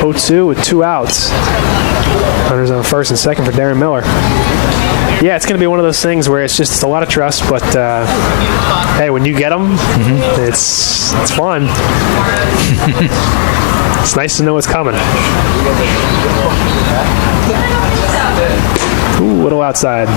0-2 with 2 outs. Runners on first and second for Darren Miller. Yeah, it's going to be one of those things where it's a lot of trust, but hey, when you get them, it's fun. It's nice to know what's coming. Ooh, little outside.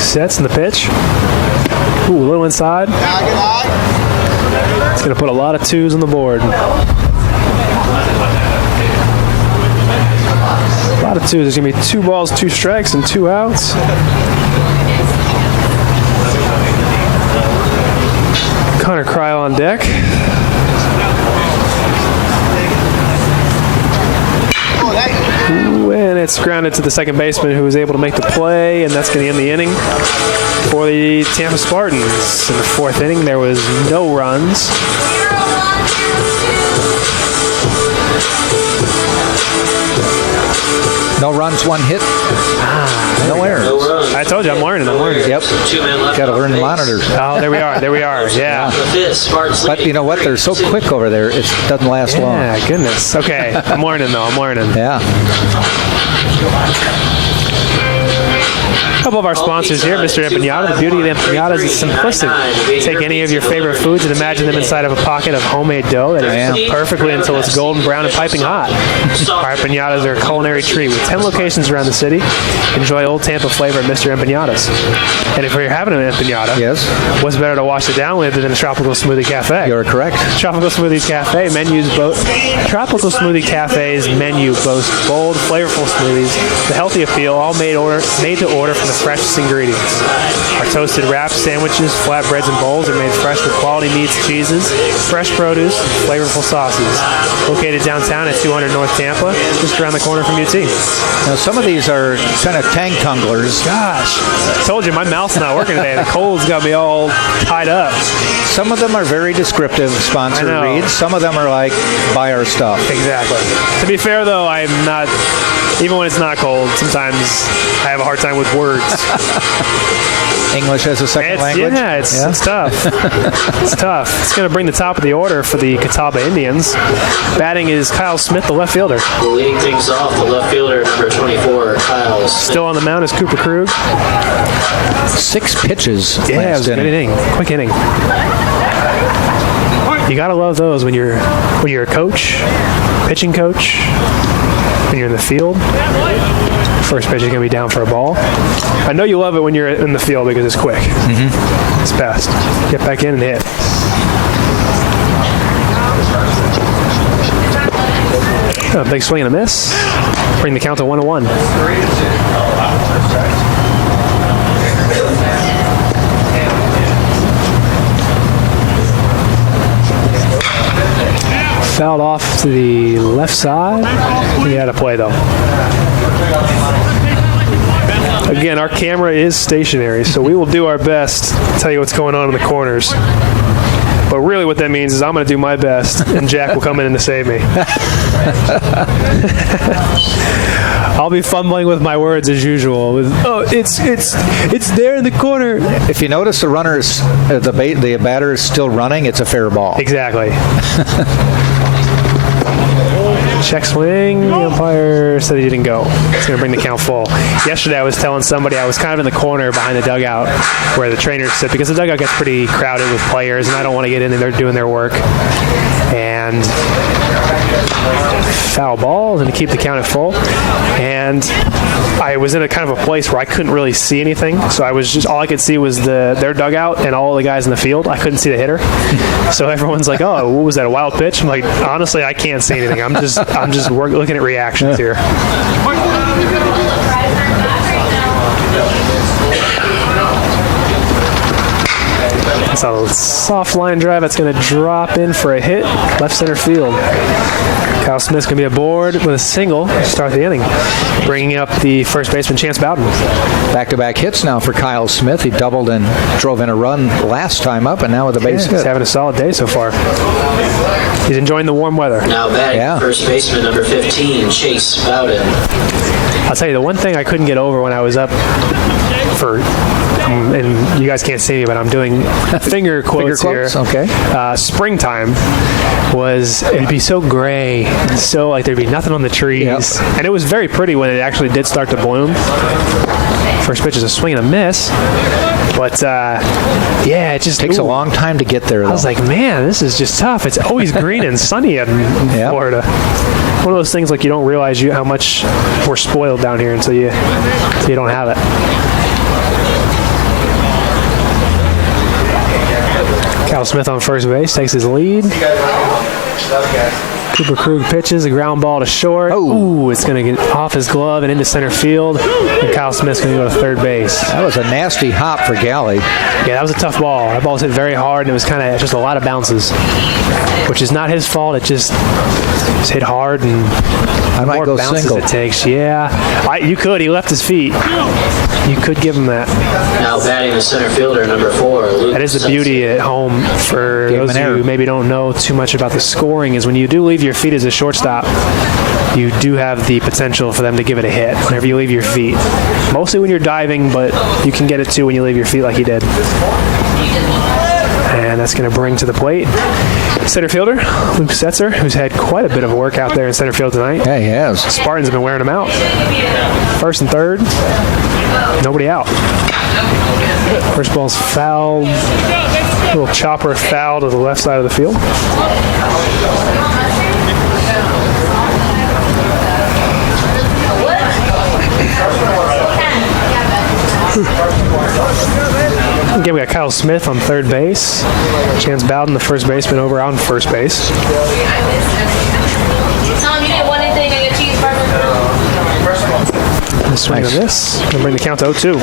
Sets in the pitch. Ooh, a little inside. It's going to put a lot of 2s on the board. A lot of 2s. There's going to be 2 balls, 2 strikes, and 2 outs. Connor Cryle on deck. Ooh, and it's grounded to the second baseman, who was able to make the play, and that's going to end the inning for the Tampa Spartans. In the fourth inning, there was no runs. No runs, one hit. No errors. No runs. I told you, I'm learning. Yep. 2 men left. Got to on learn the base. monitors. Oh, there we are. Yeah. The fifth, Spartans But leading you know what? They're so 3-2. quick over there, it doesn't last long. Yeah, goodness. Okay, I'm learning, though. Yeah. A couple of our sponsors here, Mr. Empanada. The beauty of the empanadas is simplicity. Take any of your favorite foods and imagine them inside of a pocket of homemade dough that is cooked perfectly until it's golden brown and piping hot. Our empanadas are a culinary treat with 10 locations around the city. Enjoy old Tampa flavor at Mr. Empanadas. And if you're having an empanada, Yes. what's better to wash it down with than a Tropical Smoothie Cafe? You're correct. Tropical Smoothies Cafe Tropical Smoothie Cafe's menu boasts bold, flavorful smoothies, the healthy appeal, all made to order from the freshest ingredients. Our toasted wraps, sandwiches, flatbreads, and bowls are made fresh with quality meats, cheeses, fresh produce, and flavorful sauces. Located downtown at 200 North Tampa, just around the corner from UT. Now, some of these are kind of tank tunglers. Gosh, I told you my mouth's not working today. The cold's got me all tied up. Some of them are very descriptive sponsored I know. reads. Some of them are like, buy our stuff. Exactly. To be fair, though, I'm not. Even when it's not cold, sometimes I have a hard time with words. English as a second language? Yeah, it's tough. It's tough. It's going to bring the top of the order for the Catawba Indians. Batting is Kyle Smith, the left fielder. Leading things off, the left fielder, number 24, Kyle Smith. Still on the mound is Cooper Krug. 6 pitches Yeah, it last was a good inning. inning. Quick inning. You got to love those when you're a coach, pitching coach, when you're in the field. First pitch is going to be down for a ball. I know you love it when you're in the field because it's quick. Mm-hmm. It's fast. Get back in and hit. A big swing and a miss. Bring the count to 1-1. Fouled off to the left side. He had a play, though. Again, our camera is stationary, so we will do our best to tell you what's going on in the corners. But really what that means is I'm going to do my best, and Jack will come in to save me. I'll be fumbling with my words as usual. It's there in the corner. If you notice the runner's, the batter is still running, it's a fair ball. Exactly. Check swing. The umpire said he didn't go. It's going to bring the count full. Yesterday I was telling somebody I was kind of in the corner behind the dugout where the trainers sit because the dugout gets pretty crowded with players and I don't want to get in and they're doing their work. And foul ball and to keep the count at full. And I was in a kind of a place where I couldn't really see anything. So I was just, all I could see was their dugout and all the guys in the field. I couldn't see the hitter. So everyone's like, oh, what was that, a wild pitch? I'm like, honestly, I can't see anything. I'm just looking at reactions here. It's a soft line drive that's going to drop in for a hit, left center field. Kyle Smith's going to be aboard with a single to start the inning, bringing up the first baseman, Chance Bowden. Back-to-back hits now for Kyle Smith. He doubled and drove in a run last time up, and now with a base He's hit. having a solid day so far. He's enjoying the warm weather. Now batting, Yeah. first baseman, number 15, Chase Bowden. I'll tell you, the one thing I couldn't get over when I was up for, and you guys can't see me, but I'm doing finger quotes here. Okay. Springtime was, it'd be so gray, and so like there'd be nothing on the trees. Yep. And it was very pretty when it actually did start to bloom. First pitch is a swing and a miss. But, yeah, it just Takes a long time to get there, though. I was like, man, this is just tough. It's always green and sunny in Yep. Florida. One of those things like you don't realize how much we're spoiled down here until you don't have it. Kyle Smith on first base takes his lead. Cooper Krug pitches a ground ball to short. Ooh, it's going to get off his glove and into center field. And Kyle Smith's going to go to third base. That was a nasty hop for Galley. Yeah, that was a tough ball. That ball was hit very hard, and it was kind of just a lot of bounces, which is not his fault. It just hit hard, and I might more go bounces single. it takes. Yeah, you could. He left his feet. You could give him that. Now batting the center fielder, number 4, Luke. That is the beauty at home for Gave him those an of you error. who maybe don't know too much about the scoring, is when you do leave your feet as a shortstop, you do have the potential for them to give it a hit whenever you leave your feet. Mostly when you're diving, but you can get it too when you leave your feet like he did. And that's going to bring to the plate center fielder, Luke Setzer, who's had quite a bit of work out there in center field tonight. Yeah, he has. Spartans have been wearing him out. First and third, nobody out. First ball's fouled. A little chopper foul to the left side of the field. Again, we got Kyle Smith on third base. Chance Bowden, the first baseman, over on first base. Tom, you didn't want anything? I got cheeseburger. The swing Nice. on this. Gonna bring the count to 0-2.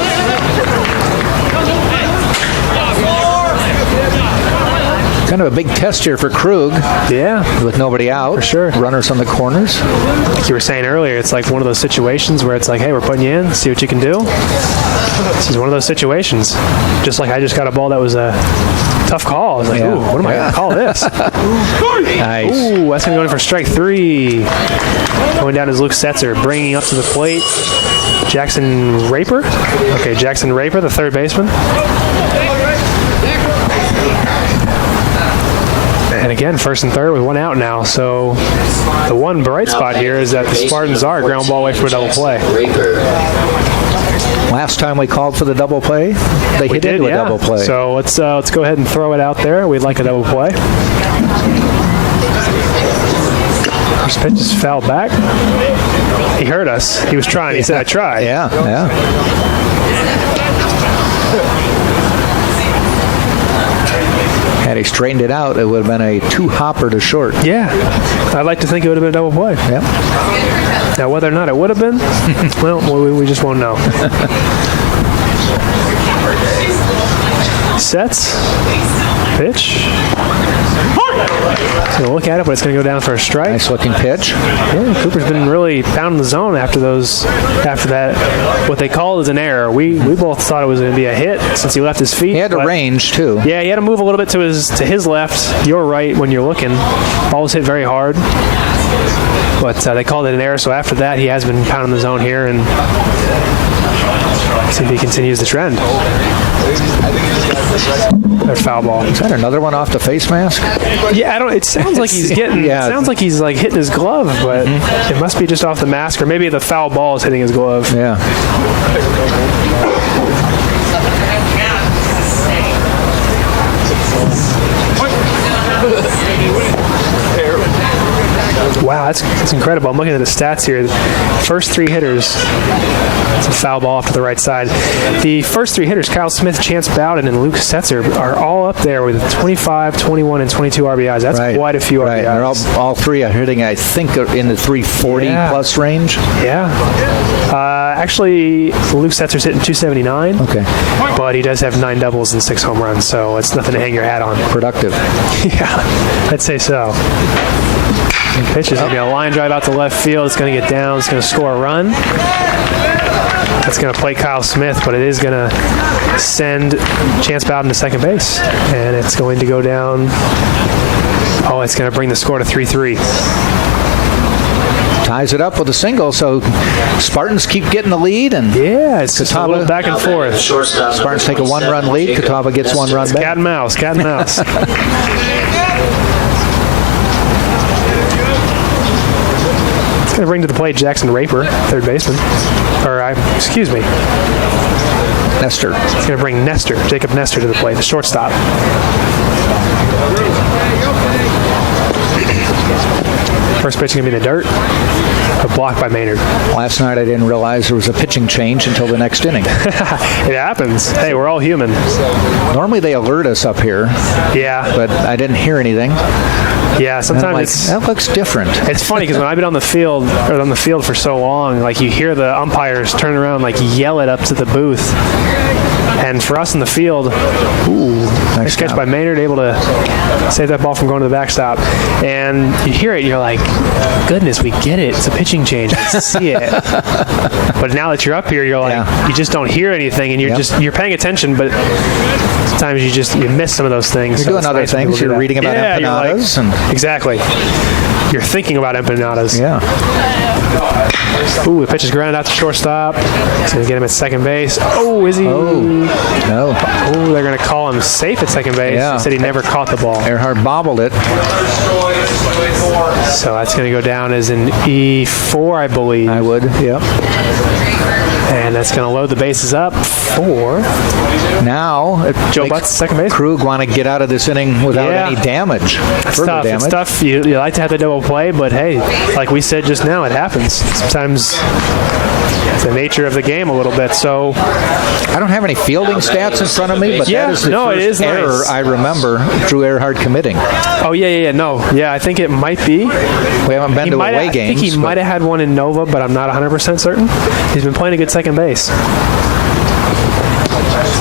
Kind of a big test here for Krug Yeah. with nobody out. For sure. Runners on the corners. Like you were saying earlier, it's like one of those situations where it's like, hey, we're putting you in, see what you can do. This is one of those situations. Just like I just got a ball that was a tough call. I was like, Yeah. ooh, what am I going to call this? Nice. Ooh, that's going to go in for strike 3. Going down is Luke Setzer, bringing up to the plate Jackson Raper. Okay, Jackson Raper, the third baseman. And again, first and third with one out now. So the one bright spot here is that the Spartans are ground ball away from a double play. Raper. Last time we called for the double play, they hit into a double play. So let's go ahead and throw it out there. We'd like a double play. First pitch is fouled back. He heard us. He was trying. He said, I tried. Yeah, yeah. Had he straightened it out, it would have been a 2-hopper to short. Yeah. I'd like to think it would have been a double play. Yep. Now, whether or not it would have been, well, we just won't know. Sets. Pitch. He's going to look at it, but it's going to go down for a strike. Nice looking pitch. Yeah, Cooper's been really pounding the zone after that. What they called is an error. We both thought it was going to be a hit since he left his feet. He had to but- range too. Yeah, he had to move a little bit to his left, your right when you're looking. Ball was hit very hard. But they called it an error, so after that he has been pounding the zone here, and see if he continues the trend. There's foul ball. Is that another one off the face mask? Yeah, it sounds like he's getting. Yeah. It sounds like he's like hitting his glove, but it must be just off the mask, or maybe the foul ball is hitting his glove. Yeah. Wow, that's incredible. I'm looking at the stats here. First 3 hitters, it's a foul ball off to the right side. The first 3 hitters, Kyle Smith, Chance Bowden, and Luke Setzer, are all up there with 25, 21, and 22 RBIs. That's Right. quite a few RBIs. Right. They're all three are hitting, I think, in the 340 Yeah. plus range. Yeah. Actually, Luke Setzer's hitting 279. Okay. But he does have 9 doubles and 6 home runs, so it's nothing to hang your hat on. Productive. Yeah, I'd say so. The pitch is going to be a line drive out to left field. It's going to get down. It's going to score a run. That's going to play Kyle Smith, but it is going to send Chance Bowden to second base. And it's going to go down. Oh, it's going to bring the score to 3-3. Ties it up with a single, so Spartans keep getting the lead, and Yeah, it's just a Catawba- little back and forth. Shortstop. Spartans take a 1-run lead. Catawba gets 1 run back. Cat and mouse, cat and mouse. It's going to bring to the plate Jackson Raper, third baseman. Excuse me. Nestor. It's going to bring Jacob Nestor to the plate, the shortstop. First pitch is going to be in the dirt. a block by Maynard. Last night I didn't realize there was a pitching change until the next inning. It happens. Hey, we're all human. Normally they alert us up here, Yeah. but I didn't hear anything. Yeah, And I'm sometimes like, it's... that looks different. It's funny because when I've been on the field for so long, like you hear the umpires turn around, like yell it up to the booth. And for us in the field, nice catch by Maynard, able to save that ball from going to the backstop. And you hear it, you're like, goodness, we get it. It's a pitching change. I see it. But now that you're up here, you're like, you just don't hear anything, and you're paying attention, but sometimes you miss some of those things. You're doing other things. You're reading about empanadas. Exactly. You're thinking about empanadas. Yeah. Ooh, the pitch is grounded out to shortstop. It's going to get him at second base. Oh, is he? Oh, no. Oh, they're going to call him safe at second base. Yeah. He said he never caught the ball. Earhart bobbled it. So that's going to go down as an E4, I believe. I would, yep. And that's going to load the bases up for Now, Joe Butts, second base. Krug want to get out of this inning without any damage. It's tough. It's tough. You like to have the double play, but hey, like we said just now, it happens. Sometimes it's the nature of the game a little bit. So I don't have any fielding stats in front of me, but that is the first error nice. I remember Drew Earhart committing. Oh, yeah. No. Yeah, I think it might be. We haven't been to away games. I think he might have had one in Nova, but I'm not 100% certain. He's been playing a good second base.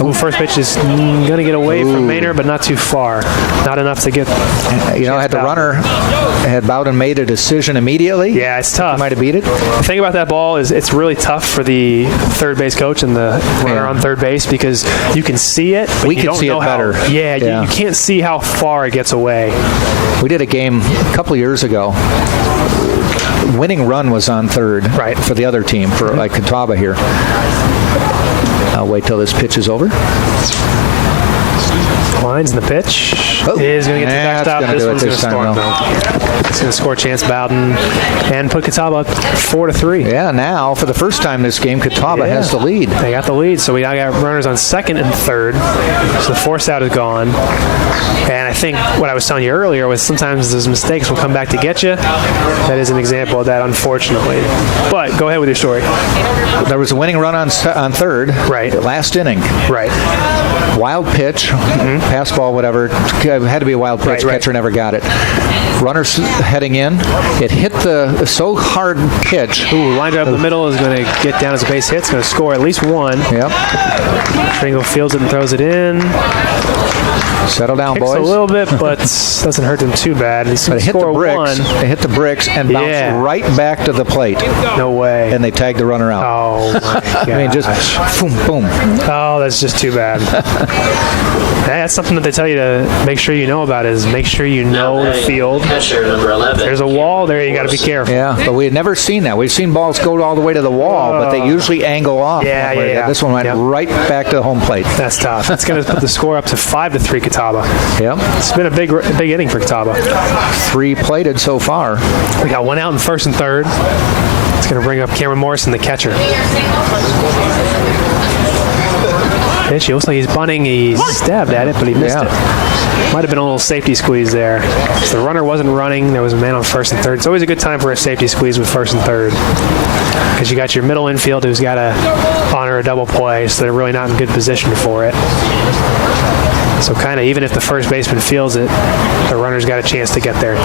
Ooh, first pitch is going to get away from Maynard, but not too far. Not enough to get... had the runner, had Bowden made a decision immediately. Yeah, it's tough. He might have beat it. The thing about that ball is it's really tough for the third base coach and the runner on third base because you can see it, but we you can don't see know it better. You can't see how far it gets away. We did a game a couple of years ago. Winning run was on third for the other team, for like Catawba here. I'll wait till this pitch is over. Lines in the pitch. Is going to get to the backstop. This one's going to score. It's going to score Chance Bowden and put Catawba up 4-3. Yeah, now for the first time this game, Catawba has the lead. They got the lead, so we now got runners on second and third. So the force out is gone. And I think what I was telling you earlier was sometimes those mistakes will come back to get you. That is an example of that, unfortunately. But go ahead with your story. There was a winning run on third. Right. Last inning. Right. Wild pitch, pass ball, whatever. It had to be a wild pitch. Catcher never got it. Runners heading in. It hit the so hard pitch. Ooh, lined up in the middle is going to get down as a base hit. It's going to score at least one. Yep. Tringle fields it and throws it in. Settle down, Kicks boys. a little bit, but doesn't hurt them too bad. But it hit the bricks. It hit the bricks and bounced right back to the plate. No way. And they tagged the runner out. Oh, my gosh. I mean, just boom, boom. Oh, that's just too bad. That's something that they tell you to make sure you know about is make sure you know the field. Catcher number 11. There's a wall there. You got to be careful. Yeah, but we had never seen that. We've seen balls go all the way to the wall, but they usually angle off. Yeah. This one went right back to the home plate. That's tough. It's going to put the score up to 5-3 Catawba. Yep. It's been a big inning for Catawba. 3 plated so far. We got one out in first and third. It's going to bring up Cameron Morrison, the catcher. Pitch. He looks like he's bunting. He stabbed at it, but he missed it. Might have been a little safety squeeze there. So the runner wasn't running. There was a man on first and third. It's always a good time for a safety squeeze with first and third because you got your middle infield who's got to honor a double play, so they're really not in good position for it. So kind of even if the first baseman fields it, the runner's got a chance to get there.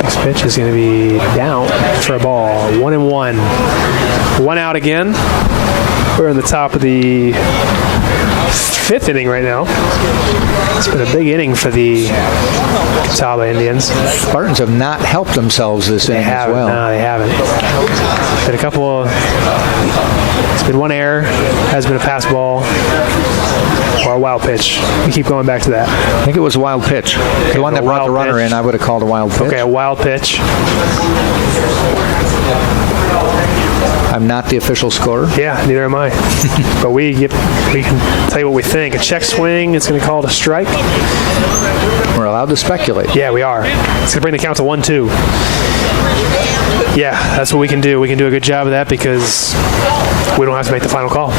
Next pitch is going to be down for a ball. 1-1. One out again. We're in the top of the 5th inning right now. It's been a big inning for the Catawba Indians. Spartans have not helped themselves this inning as well. No, they haven't. Been a couple of... It's been one error. Has been a pass ball. Or a wild pitch. We keep going back to that. I think it was a wild pitch. The one that brought the runner in, I would have called a wild pitch. Okay, a wild pitch. I'm not the official scorer. Yeah, neither am I. But we can tell you what we think. A check swing, it's going to call it a strike. We're allowed to speculate. Yeah, we are. It's going to bring the count to 1-2. Yeah, that's what we can do. We can do a good job of that because we don't have to make the final call.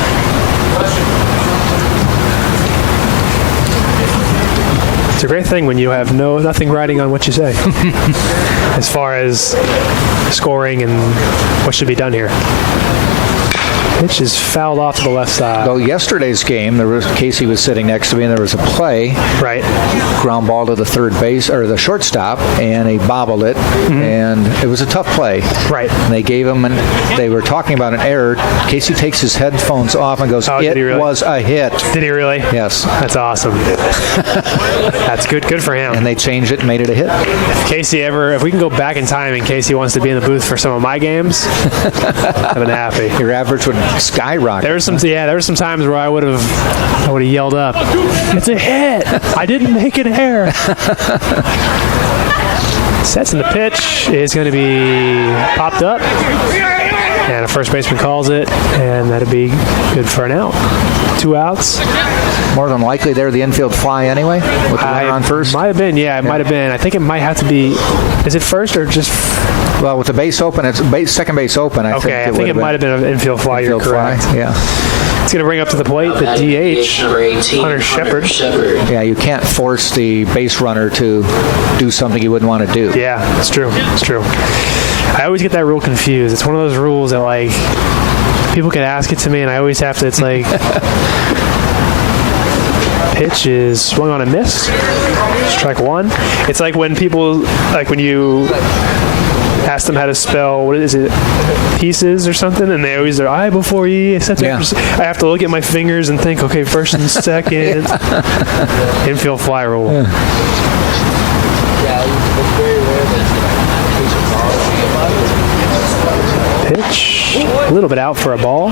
It's a great thing when you have nothing riding on what you say. as far as scoring and what should be done here. Pitch is fouled off to the left side. Though yesterday's game, Casey was sitting next to me, and there was a play, Right. ground ball to the third base or the shortstop, and he bobbled it, and it was a tough play. Right. And they gave him, they were talking about an error. Casey takes his headphones off and goes, Oh, did he really? was a hit. Did he really? Yes. That's awesome. That's good. Good for him. And they changed it and made it a hit. If we can go back in time and Casey wants to be in the booth for some of my games, I've been happy. Your average would skyrocket. There were some times where I would have yelled up, "It's a hit! I didn't make an error." Sets in the pitch is going to be popped up, and a first baseman calls it, and that'd be good for an out. 2 outs. More than likely, they're the infield fly anyway, with the runner on first. Might have been, yeah, it might have been. I think it might have to be. Is it first or just? Well, with the base open, it's second base open. I think it might have been an infield fly. You're correct. Fly. Yeah. It's going to bring up to the plate the DH, number 18, Hunter Shepard. Yeah, you can't force the base runner to do something you wouldn't want to do. Yeah, it's true. It's true. I always get that rule confused. It's one of those rules that, like, people can ask it to me, and I always have to, it's like, pitch is swung on a miss. Strike one. It's like when people, like when you ask them how to spell, what is it, pieces or something, and they always are I before E. Yeah. I have to look at my fingers and think, okay, first and second. Infield fly rule. Yeah. Pitch, a little bit out for a ball.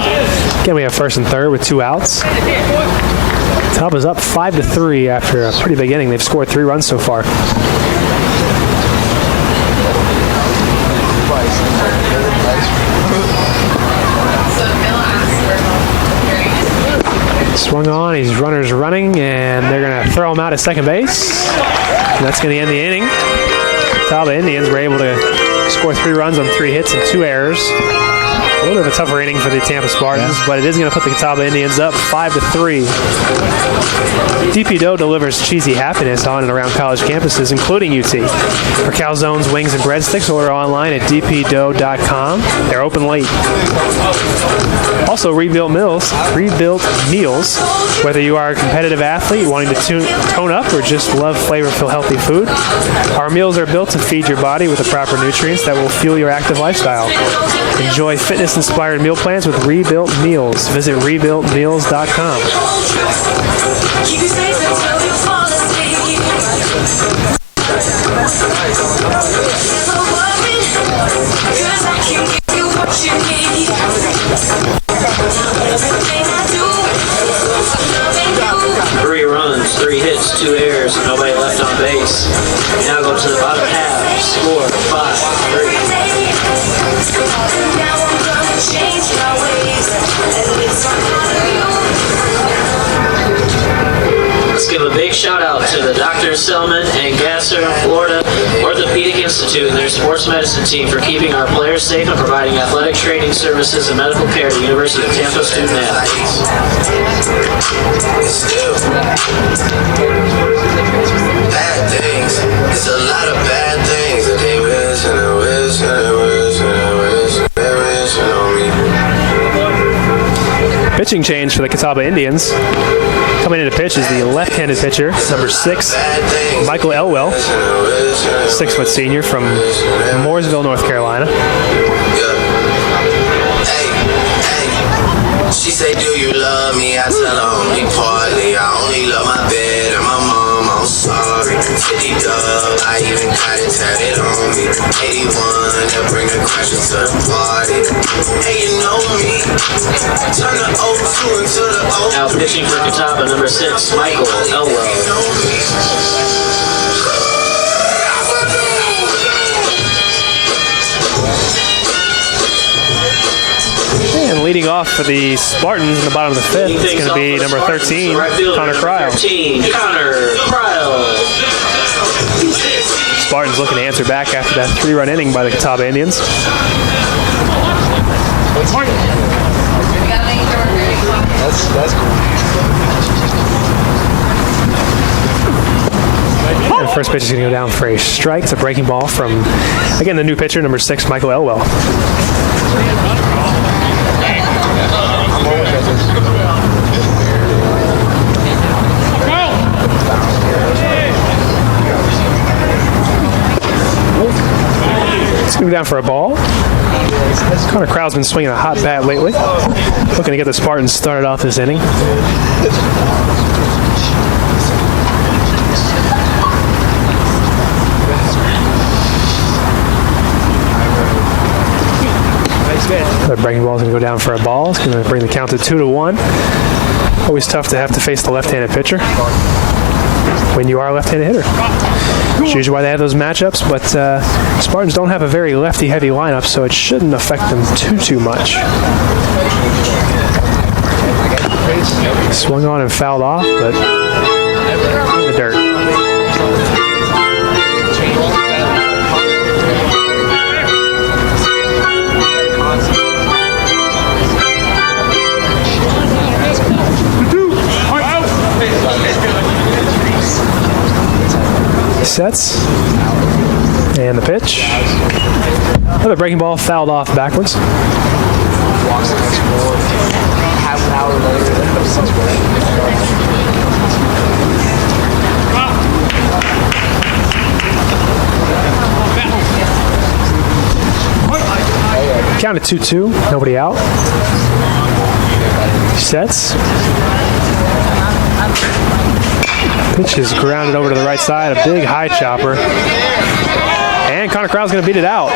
Again, we have first and third with 2 outs. Catawba's up 5-3 after a pretty big inning. They've scored 3 runs so far. Swung on, his runner's running, and they're going to throw him out at second base. And that's going to end the inning. Catawba Indians were able to score 3 runs on 3 hits and 2 errors. A little bit of a tougher inning for the Tampa Spartans, but it is going to put the Catawba Indians up 5-3. DP Dough delivers cheesy happiness on and around college campuses, including UT. For calzones, wings, and breadsticks, order online at dpdough.com. They're open late. Also, Rebuilt Meals. Whether you are a competitive athlete wanting to tone up or just love flavorful, healthy food, our meals are built to feed your body with the proper nutrients that will fuel your active lifestyle. Enjoy fitness-inspired meal plans with Rebuilt Meals. Visit rebuiltmeals.com. Three runs, 3 hits, 2 errors, nobody left on base. Now go to the bottom half. Score 5-3. Let's give a big shout out to the Dr. Selman and Gasser, Florida Orthopedic Institute and their sports medicine team for keeping our players safe and providing athletic training services and medical care to University of Tampa student athletes. Bad things. It's a lot of bad things that they wish and they wish and they wish and they wish and they wish on me. Pitching change for the Catawba Indians. Coming into pitch is the left-handed pitcher, number 6, Michael Elwell, 6-foot senior from Mooresville, North Carolina. She say, do you love me? I tell her only partly. I only love my bed and my mom. I'm sorry. 50 dub, I even got it tatted on me. 81, they'll bring the crashes to the party. Hey, you know me. Turn the 02 into the 0. Now pitching for Catawba, number 6, Michael Elwell. And leading off for the Spartans in the bottom of the 5th, it's going to be number 13, Connor Cryle. 13, Connor Cryle. Spartans looking to answer back after that 3-run inning by the Catawba Indians. And First pitch is going to go down for a strike. It's a breaking ball from, again, the new pitcher, number 6, Michael Elwell. It's going to be down for a ball. Connor Crowell's been swinging a hot bat lately. Looking to get the Spartans started off this inning. The breaking ball is going to go down for a ball. It's going to bring the count to 2-1. Always tough to have to face the left-handed pitcher when you are a left-handed hitter. It's usually why they have those matchups, but Spartans don't have a very lefty-heavy lineup, so it shouldn't affect them too much. Swung on and fouled off, but in the dirt. Sets. And the pitch. Another breaking ball fouled off backwards. Count at 2-2. Nobody out. Sets. Pitch is grounded over to the right side, a big high chopper. And Connor Crowell's going to beat it out.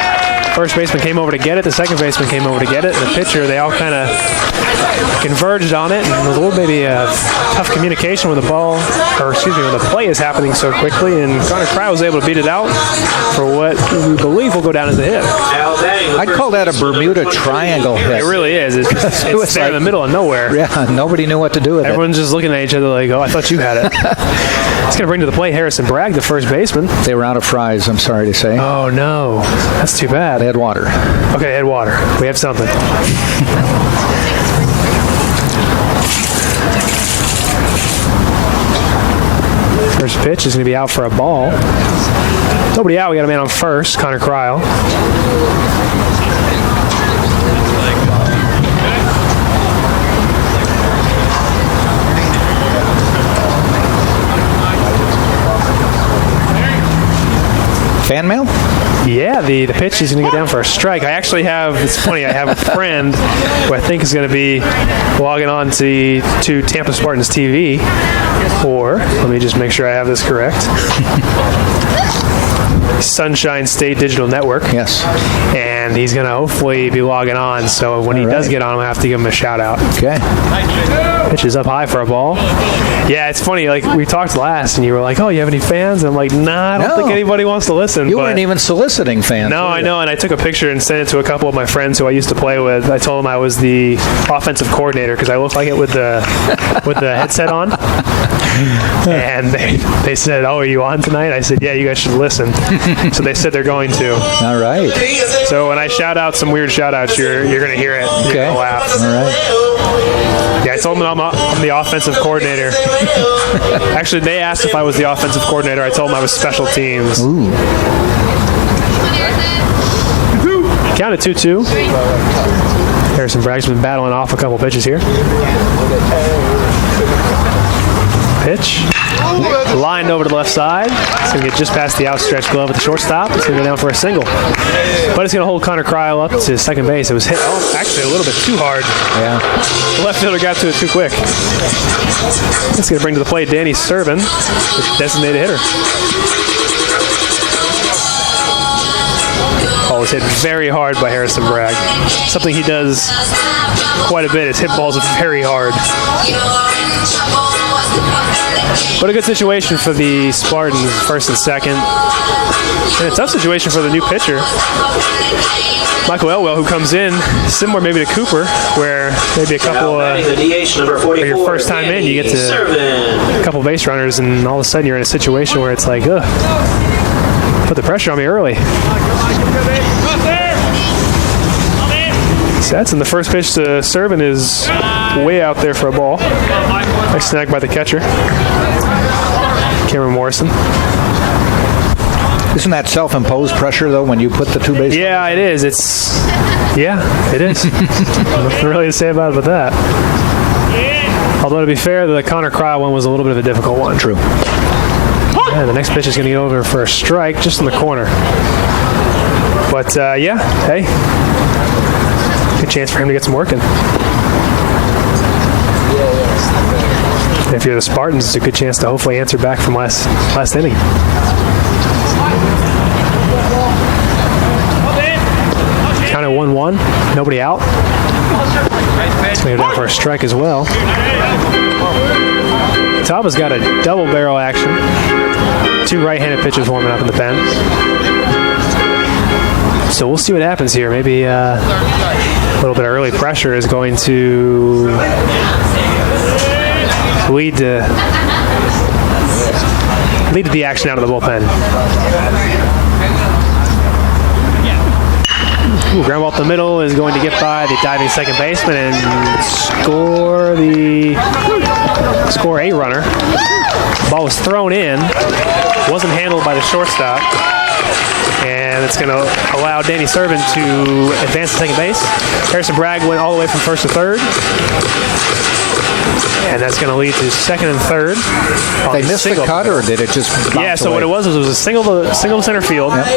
First baseman came over to get it, the second baseman came over to get it, and the pitcher, they all kind of converged on it, and there was a little maybe tough communication when the when the play is happening so quickly, and Connor Crowell was able to beat it out for what we believe will go down as a hit. I'd call that a Bermuda Triangle hit. It really is. It's there in the middle of nowhere. Yeah, nobody knew what to do with it. Everyone's just looking at each other like, oh, I thought you had it. It's going to bring to the plate Harrison Bragg, the first baseman. They were out of fries, I'm sorry to say. Oh, no. That's too bad. They had water. Okay, they had water. We have something. First pitch is going to be out for a ball. Nobody out. We got a man on first, Connor Crowell. Fan mail? Yeah, the pitch is going to go down for a strike. I actually have, it's funny, I have a friend who I think is going to be logging on to Tampa Spartans TV, or, let me just make sure I have this correct, Sunshine State Digital Network. Yes. And he's going to hopefully be logging on, so when he does get on, I'm going to have to give him a shout out. Okay. Pitch is up high for a ball. Yeah, it's funny, like we talked last and you were like, oh, you have any fans? And I'm like, nah, I don't think anybody wants to listen. You weren't even soliciting fans. No, I know, and I took a picture and sent it to a couple of my friends who I used to play with. I told them I was the offensive coordinator because I looked like it with the headset on. And they said, oh, are you on tonight? I said, yeah, you guys should listen. So they said they're going to. All right. So when I shout out some weird shout outs, you're going to hear it. Okay. You're going to laugh. All right. Yeah, I told them I'm the offensive coordinator. Actually, they asked if I was the offensive coordinator. I told them I was special teams. Ooh. Count at 2-2. Harrison Bragg's been battling off a couple pitches here. Pitch. Lined over to the left side. It's going to get just past the outstretched glove at the shortstop. It's going to go down for a single. But it's going to hold Connor Crowell up to second base. It was hit actually a little bit too hard. Yeah. The left fielder got to it too quick. It's going to bring to the plate Danny Servin, the designated hitter. Ball was hit very hard by Harrison Bragg. Something he does quite a bit is hit balls very hard. But a good situation for the Spartans, first and second. And a tough situation for the new pitcher, Michael Elwell, who comes in similar maybe to Cooper, where maybe a couple your first time in, you get to a couple base runners, and all of a sudden you're in a situation where it's like, ugh, put the pressure on me early. Sets, and the first pitch to Servin is way out there for a ball. Nice snag by the catcher, Cameron Morrison. Isn't that self-imposed pressure, though, when you put the two bases? Yeah, it is. It is. Nothing really to say about that. Although, to be fair, the Connor Cryle one was a little bit of a difficult one. True. Yeah, the next pitch is going to get over for a strike just in the corner. But, hey, good chance for him to get some work in. If you're the Spartans, it's a good chance to hopefully answer back from last inning. Count at 1-1, nobody out. It's going to go down for a strike as well. Catawba's got a double barrel action. Two right-handed pitchers warming up in the pen. So we'll see what happens here. Maybe a little bit of early pressure is going to lead to the action out of the bullpen. Ooh, ground ball up the middle is going to get by the diving second baseman and score a runner. Ball was thrown in, wasn't handled by the shortstop, and it's going to allow Danny Servin to advance to second base. Harrison Bragg went all the way from first to third. And that's going to lead to second and third. They missed the cut, or did it just bounce Yeah, so away? what it was a single to center field. Yep.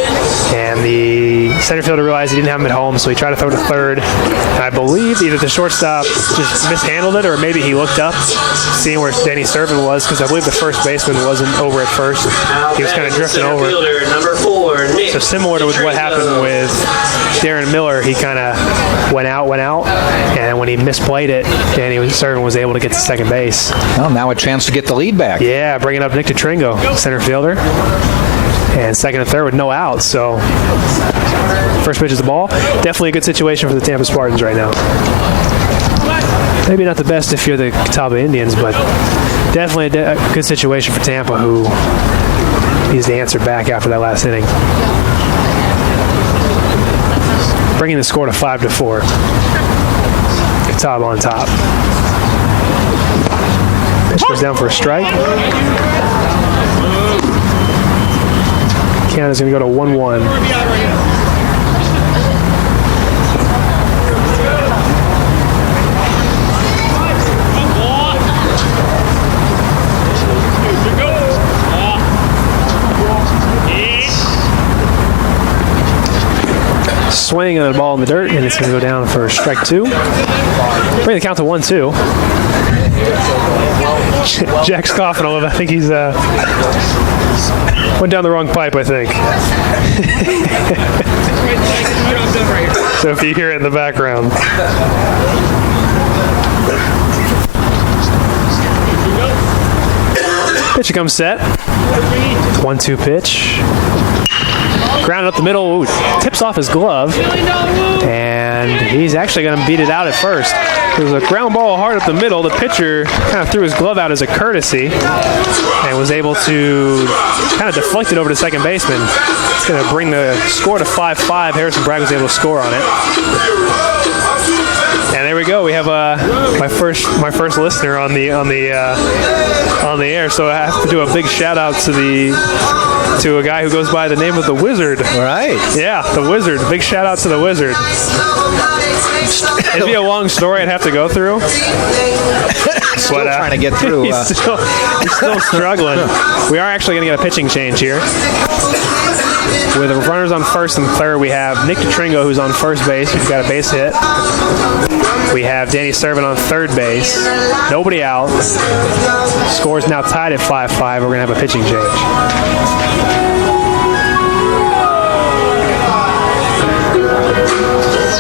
And the center fielder realized he didn't have him at home, so he tried to throw to third. And I believe either the shortstop just mishandled it, or maybe he looked up, seeing where Danny Servin was, because I believe the first baseman wasn't over at first. He was kind of drifting over. Fielder, number 4, Nick. So similar to what happened with Darren Miller, he kind of went out, and when he misplayed it, Danny Servin was able to get to second base. Well, now a chance to get the lead back. Yeah, bringing up Nick Tetringo, center fielder. And second and third with no outs. So first pitch is the ball. Definitely a good situation for the Tampa Spartans right now. Maybe not the best if you're the Catawba Indians, but definitely a good situation for Tampa, who needs to answer back after that last inning. Bringing the score to 5-4. Catawba on top. Pitch goes down for a strike. Count is going to go to 1-1. Swing of the ball in the dirt, and it's going to go down for strike 2. Bring the count to 1-2. Jack's coughing a little bit. I think he's went down the wrong pipe, I think. So if you hear it in the background. Pitch comes set. 1-2 pitch. Grounded up the middle. Ooh, tips off his glove. And he's actually going to beat it out at first. There was a ground ball hard up the middle. The pitcher kind of threw his glove out as a courtesy and was able to kind of deflect it over to second baseman. It's going to bring the score to 5-5. Harrison Bragg was able to score on it. And there we go. We have my first listener on the air. So I have to do a big shout out to a guy who goes by the name of the Wizard. Right. Yeah, the Wizard. Big shout out to the Wizard. It'd be a long story I'd have to go through. Still trying to get through. He's still struggling. We are actually going to get a pitching change here. With the runners on first and third, we have Nick Tetringo, who's on first base, who's got a base hit. We have Danny Servin on third base. Nobody out. Score is now tied at 5-5. We're going to have a pitching change.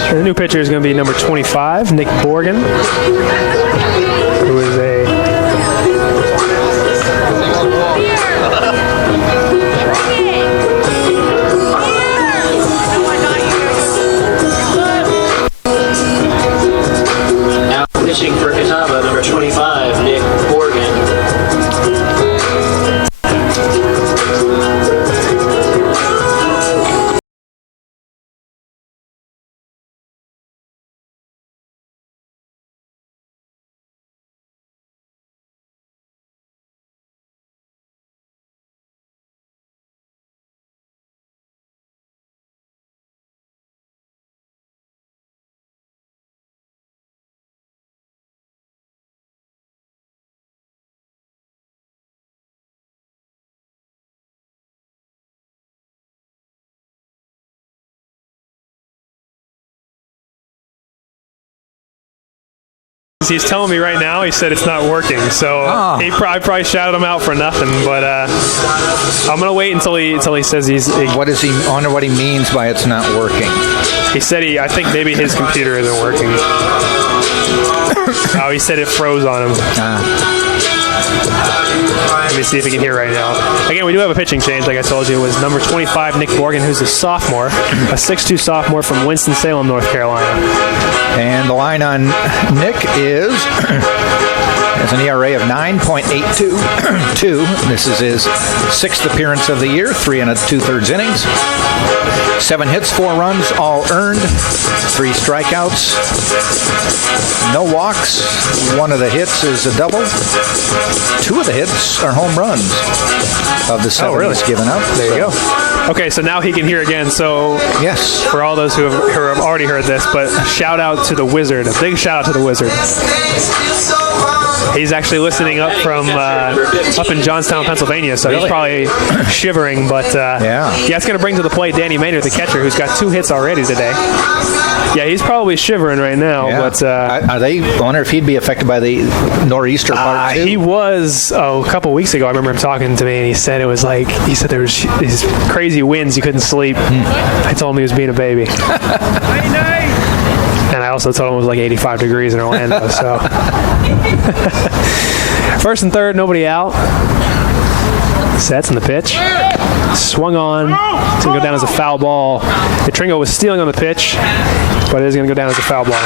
And the new pitcher is going to be number 25, Nick Borgen, who is a pitching for Catawba, number 25, Nick Borgen. He's telling me right now, he said it's not working. So I probably shouted him out for nothing. But I'm going to wait until he says he's... What does he... I wonder what he means by it's not working. He said I think maybe his computer isn't working. Oh, he said it froze on him. Let me see if he can hear right now. Again, we do have a pitching change, like I told you. It was number 25, Nick Morgan, who's a sophomore, a 6'2 sophomore from Winston-Salem, North Carolina. And the line on Nick has an ERA of 9.82. This is his 6th appearance of the year, 3 2/3 innings. 7 hits, 4 runs, all earned, 3 strikeouts, no walks. 1 of the hits is a double. 2 of the hits are home runs of the 7 he's given up. There you go. Okay, so now he can hear again. So yes, for all those who have already heard this, but shout out to the Wizard. A big shout out to the Wizard. He's actually listening up from up in Johnstown, Pennsylvania, so he's probably shivering. But it's going to bring to the plate Danny Maynard, the catcher, who's got 2 hits already today. Yeah, he's probably shivering right now. Yeah. But I wonder if he'd be affected by the nor'easter part too. He was a couple weeks ago. I remember him talking to me, and he said there was there was these crazy winds. You couldn't sleep. I told him he was being a baby. And I also told him it was like 85 degrees in Orlando. So first and third, nobody out. Sets in the pitch. Swung on. It's going to go down as a foul ball. Tringo was stealing on the pitch, but it is going to go down as a foul ball.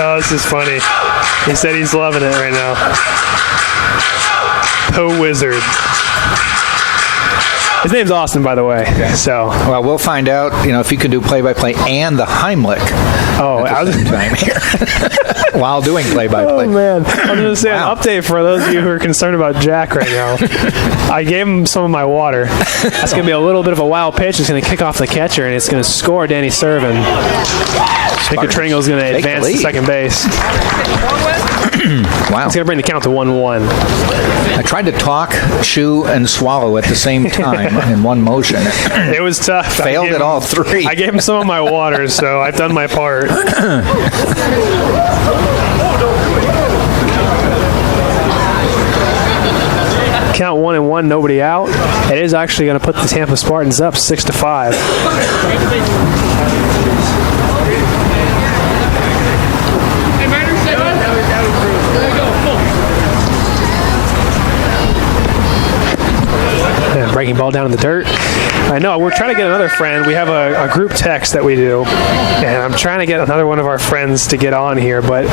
Oh, this is funny. He said he's loving it right now. The Wizard. His name's Austin, by the way. Okay. So, well, we'll find out. If you can do play-by-play and the Heimlich. Oh, at the same time here while doing play-by-play. Oh man, I'm going to say an update for those of you who are concerned about Jack right now. I gave him some of my water. That's going to be a little bit of a wild pitch. It's going to kick off the catcher, and it's going to score Danny Servin. Nick Tringo's going to advance to second base. Wow. It's going to bring the count to 1-1. I tried to talk, chew, and swallow at the same time in one motion. It was tough. Failed at all 3. I gave him some of my water, so I've done my part. Count 1-1, nobody out. It is actually going to put the Tampa Spartans up 6-5. Breaking ball down in the dirt. I know, we're trying to get another friend. We have a group text that we do, and I'm trying to get another one of our friends to get on here, but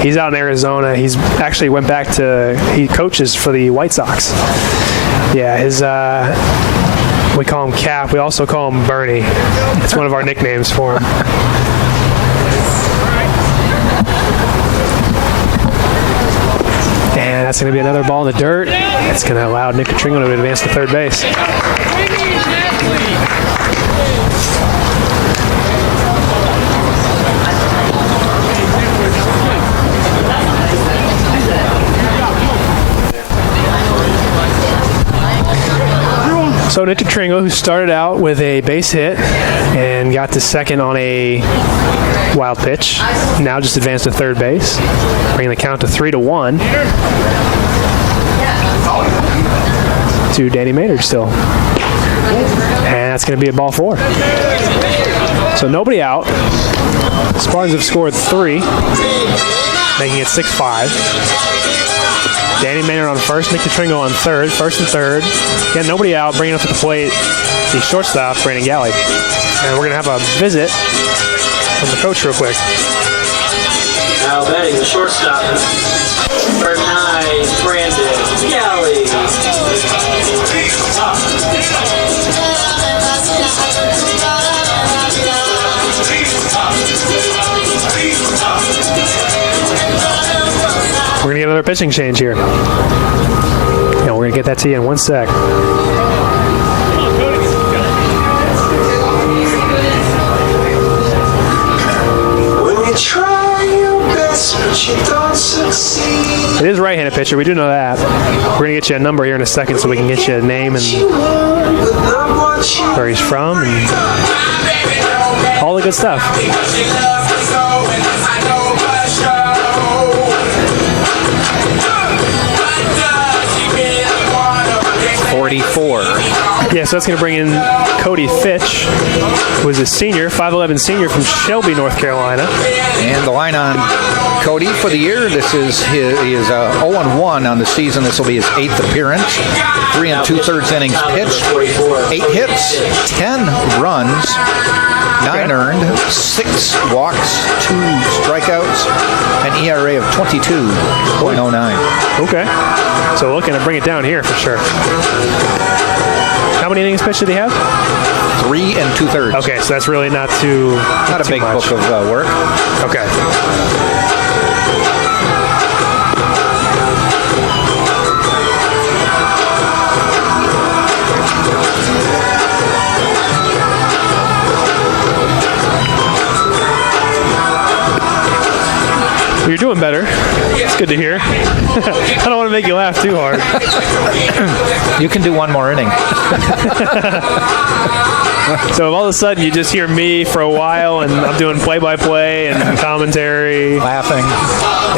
he's out in Arizona. He's actually went back he coaches for the White Sox. Yeah, we call him Cap. We also call him Bernie. It's one of our nicknames for him. And that's going to be another ball in the dirt. It's going to allow Nick Tringo to advance to third base. So Nick Tringo, who started out with a base hit and got to second on a wild pitch, now just advanced to third base, bringing the count to 3-1 to Danny Maynard still. And that's going to be a ball 4. So nobody out. Spartans have scored 3, making it 6-5. Danny Maynard on first, Nick Tringo on third, first and third. Again, nobody out, bringing up to the plate the shortstop, Brandon Galley. And we're going to have a visit from the coach real quick. Now batting the shortstop, number 9, Brandon Galley. We're going to get another pitching change here. And we're going to get that to you in 1 sec. It is right-handed pitcher. We do know that. We're going to get you a number here in a second so we can get you a name and where he's from. And all the good stuff. 44. Yeah, so that's going to bring in Cody Fitch, who is a senior, 5'11 senior from Shelby, North Carolina. And the line on Cody for the year, he is 0-1 on the season. This will be his 8th appearance. 3 2/3 innings pitched, 8 hits, 10 runs, 9 earned, 6 walks, 2 strikeouts, an ERA of 22.09. Okay, so looking to bring it down here for sure. How many innings pitched did he have? 3 2/3. Okay, so that's really not too Not a big much. book of work. Okay. You're doing better. It's good to hear. I don't want to make you laugh too hard. You can do one more inning. So if all of a sudden you just hear me for a while and I'm doing play-by-play and commentary, Laughing.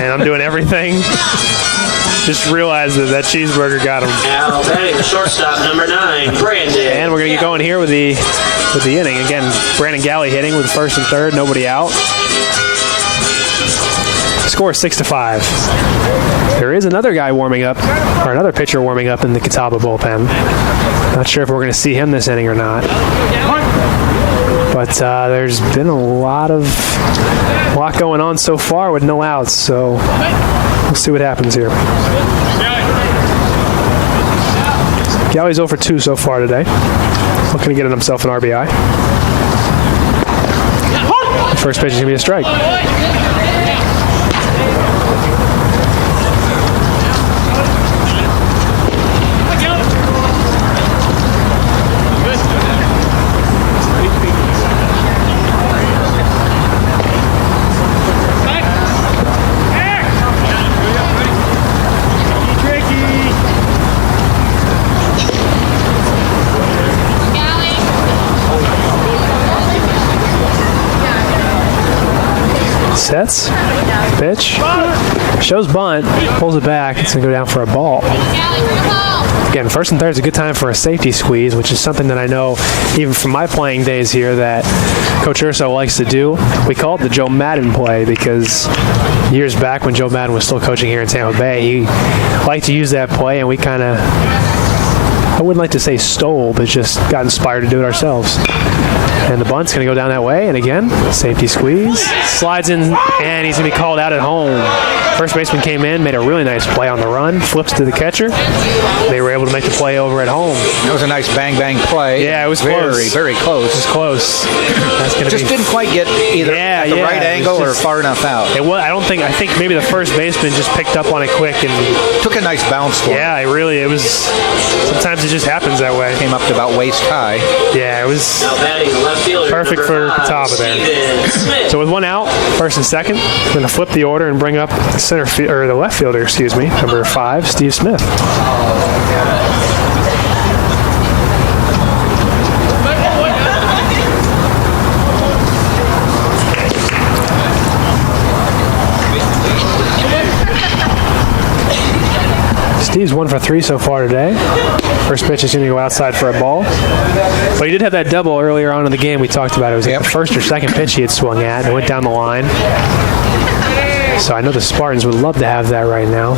and I'm doing everything, just realize that cheeseburger got him. Now batting the shortstop, number 9, Brandon. And we're going to get going here with the inning. Again, Brandon Galley hitting with first and third, nobody out. Score 6-5. There is another guy warming up, or another pitcher warming up in the Catawba bullpen. Not sure if we're going to see him this inning or not. But there's been a lot going on so far with no outs, so we'll see what happens here. Galley's 0 for 2 so far today. Looking to get himself an RBI. The first pitch is going to be a strike. Sets, pitch, shows bunt, pulls it back. It's going to go down for a ball. Again, first and third is a good time for a safety squeeze, which is something that I know even from my playing days here that Coach Urso likes to do. We call it the Joe Madden play because years back when Joe Madden was still coaching here in Tampa Bay, he liked to use that play, and we kind of, I wouldn't like to say stole, but just got inspired to do it ourselves. And the bunt's going to go down that way. And again, safety squeeze. Slides in, and he's going to be called out at home. First baseman came in, made a really nice play on the run, flips to the catcher. They were able to make the play over at home. That was a nice bang play. Yeah, it was very, close. very close. It was close. That's going to Just didn't quite get either at the right angle or far enough out. It was. I think maybe the first baseman just picked up on it quick and took a nice bounce for yeah, it was. Sometimes it just happens that way. Came up to about waist high. Yeah, it was Now batting the left fielder, perfect for number 5, Catawba there. Steven Smith. So with one out, first and second, we're going to flip the order and bring up the left fielder, number 5, Steve Smith. Steve's 1 for 3 so far today. First pitch is going to go outside for a ball. But he did have that double earlier on in the game we talked about. It was like the first or second pitch he had swung at, and it went down the line. So I know the Spartans would love to have that right now.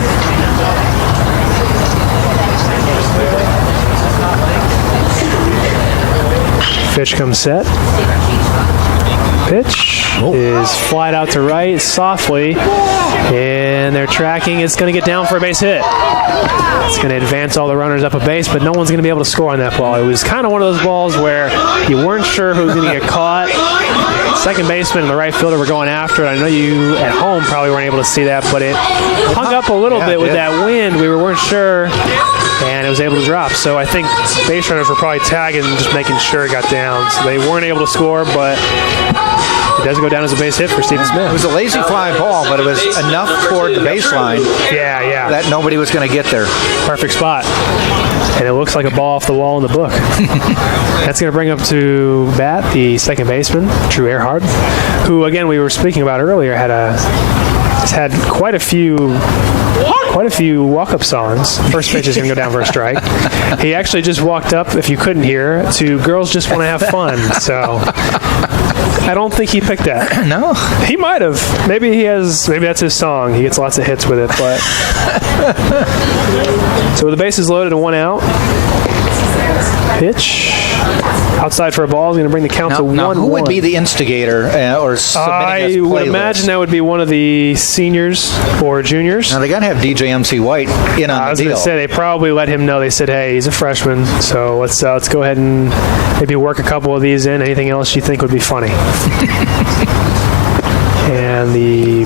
Pitch comes set. Pitch is flied out to right softly, and they're tracking. It's going to get down for a base hit. It's going to advance all the runners up a base, but no one's going to be able to score on that ball. It was kind of one of those balls where you weren't sure who was going to get caught. Second baseman and the right fielder were going after it. I know you at home probably weren't able to see that, but it hung up a little bit with that wind. We weren't sure, and it was able to drop. So I think base runners were probably tagging and just making sure it got down. So they weren't able to score, but it does go down as a base hit for Stephen Smith. It was a lazy fly ball, but it was Second baseman, enough number toward the 2, baseline Yeah. that nobody was going to get there. Perfect spot. And it looks like a ball off the wall in the book. That's going to bring up to bat the second baseman, Drew Earhart, who, again, we were speaking about earlier, has had quite a few walk-up songs. First pitch is going to go down for a strike. He actually just walked up, if you couldn't hear, to Girls Just Want to Have Fun. So I don't think he picked that. No. He might have. Maybe that's his song. He gets lots of hits with it. But so with the bases loaded and 1 out, pitch outside for a ball is going to bring the count to 1-1. Now, who would be the instigator or submitting this I would playlist? imagine that would be one of the seniors or juniors. Now, they got to have DJ MC White in on I the was going deal. to say they probably let him know. They said, "Hey, he's a freshman, so let's go ahead and maybe work a couple of these in. Anything else you think would be funny?" And the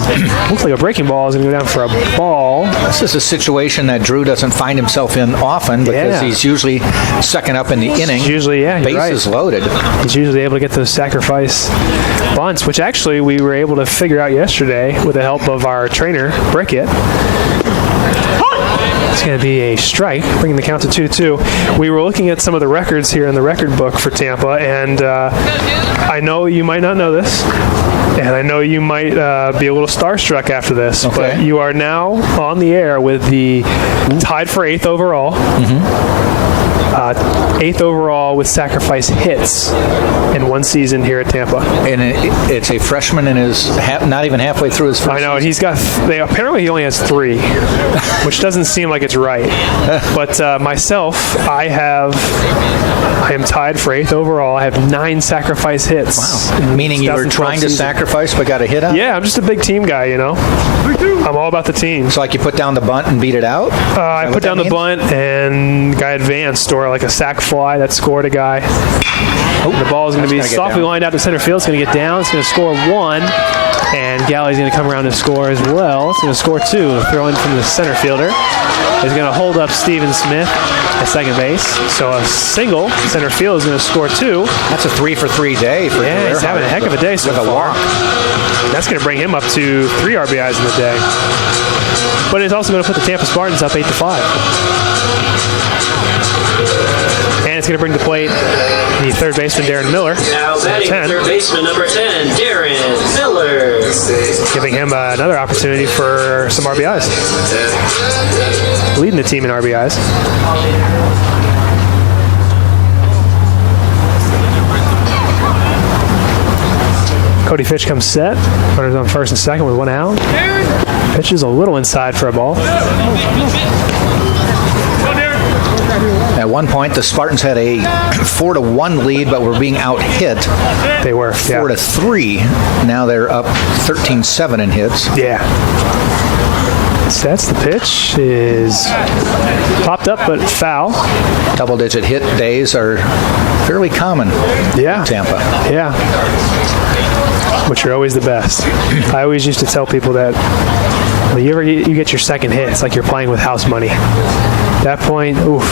looks like a breaking ball is going to go down for a ball. This is a situation that Drew doesn't find himself in often because he's usually second up in the inning. Usually, yeah, you're bases loaded. He's usually able to get those sacrifice bunts, which actually we were able to figure out yesterday with the help of our trainer, Brickett. It's going to be a strike, bringing the count to 2-2. We were looking at some of the records here in the record book for Tampa, and I know you might not know this, and I know you might be a little starstruck after this, but you are now on the air with the tied for 8th overall. 8th overall with sacrifice hits in one season here at Tampa. And it's a freshman and is not even halfway through his first I know, and he's got, apparently he only has 3, which doesn't seem like it's right. But myself, I am tied for 8th overall. I have 9 sacrifice hits. Wow. Meaning you were trying to sacrifice but got a hit on? Yeah, I'm just a big team guy, you know. I'm all about the team. So like you put down the bunt and beat it out? I put down the bunt and guy advanced, or like a sac fly that scored a guy. The ball is going to be softly lined out to center field. It's going to get down. It's going to score 1. And Galley's going to come around to score as well. It's going to score 2. Throw in from the center fielder. He's going to hold up Steven Smith at second base. So a single. Center field is going to score 2. That's a 3-for-3 day for Yeah, he's having a heck of a day so with a far. walk. That's going to bring him up to 3 RBIs in the day. But it's also going to put the Tampa Spartans up 8-5. And it's going to bring to plate the third baseman, Darren Miller. Now batting third baseman number 10, Darren Miller. Giving him another opportunity for some RBIs. Leading the team in RBIs. Cody Fitch comes set. Runners on first and second with 1 out. Pitch is a little inside for a ball. At one point, the Spartans had a 4-1 lead, but were being out-hit. They were, 4-3. Now they're up 13-7 in hits. Yeah. Sets the pitch is popped up but foul. Double-digit hit days are fairly common in Tampa. Yeah. Which are always the best. I always used to tell people that when you get your second hit, it's like you're playing with house money. At that point, oof.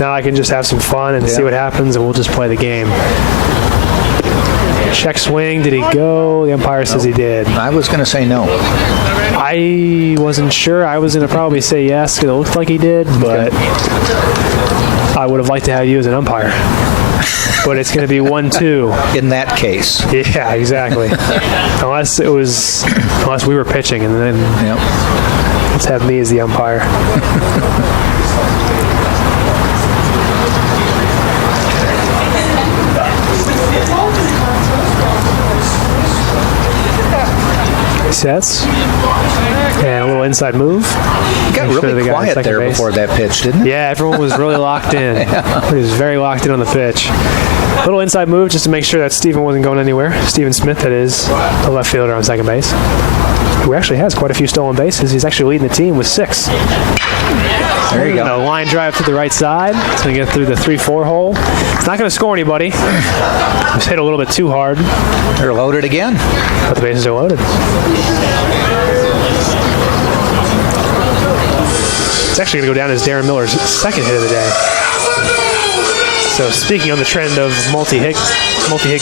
Now I can just have some fun and see what happens, and we'll just play the game. Check swing. Did he go? The umpire says he did. I was going to say no. I wasn't sure. I was going to probably say yes because it looked like he did, but I would have liked to have you as an umpire. But it's going to be 1-2. In that case. Yeah, exactly. Unless we were pitching, and then let's have me as the umpire. Sets. And a little inside move. It got really quiet there before that pitch, didn't it? Yeah, everyone was really locked in. He was very locked in on the pitch. A little inside move just to make sure that Steven wasn't going anywhere. Steven Smith, that is, the left fielder on second base, who actually has quite a few stolen bases. He's actually leading the team with 6. There you go. A line drive to the right side. It's going to get through the 3-4 hole. It's not going to score anybody. Just hit a little bit too hard. They're loaded again. But the bases are loaded. It's actually going to go down as Darren Miller's second hit of the day. So speaking on the trend of multi-hit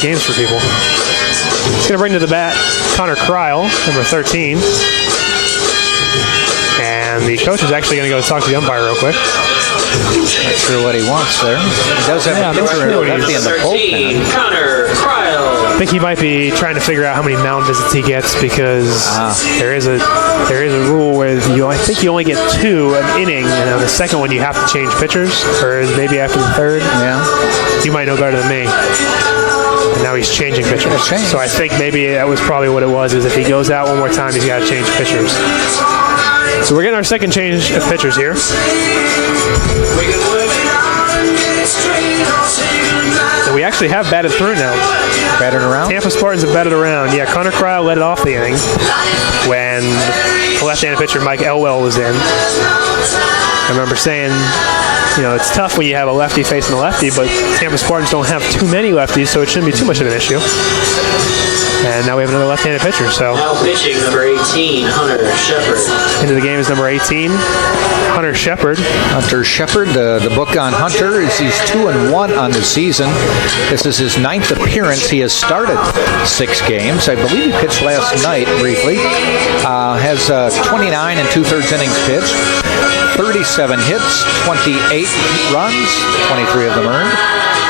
games for people. He's going to bring to the bat Connor Kryle, number 13. And the coach is actually going to go talk to the umpire real quick. Not sure what he wants there. He does have a pitcher and lefty in the 13, bullpen. Connor Kryle. I think he might be trying to figure out how many mound visits he gets because there is a rule where I think you only get 2 an inning, and on the second one you have to change pitchers, or maybe after the third. Yeah. You might know better than me. And now he's changing pitchers. So I think maybe that was probably what it was, is if he goes out one more time, he's got to change pitchers. So we're getting our second change of pitchers here. And we actually have batted through now. Batted around? Tampa Spartans have batted around. Yeah, Connor Kryle led it off the inning when the left-handed pitcher Mike Elwell was in. I remember saying, it's tough when you have a lefty facing a lefty, but Tampa Spartans don't have too many lefties, so it shouldn't be too much of an issue. And now we have another left-handed pitcher. So Now pitching number 18, Hunter Shepard. into the game is number 18, Hunter Shepard. Hunter Shepard, the book on Hunter is he's 2-1 on the season. This is his 9th appearance. He has started 6 games. I believe he pitched last night briefly. Has 29 and 2/3 innings pitched, 37 hits, 28 runs, 23 of them earned.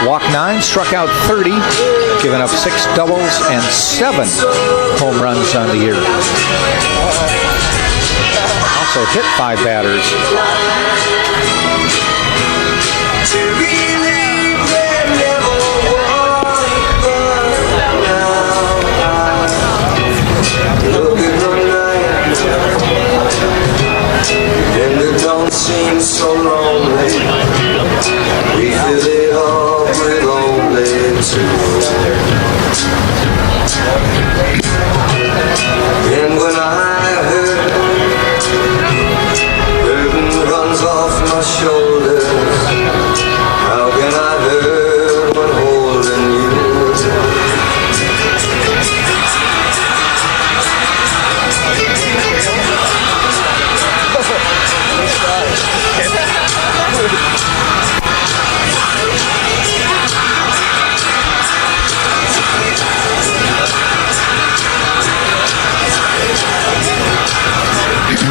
Walked 9, struck out 30, given up 6 doubles and 7 home runs on the year. Also hit 5 batters. And it don't seem so lonely. We fill it up with only 2. And when I hurt, burden runs off my shoulders. How can I hurt when holding you?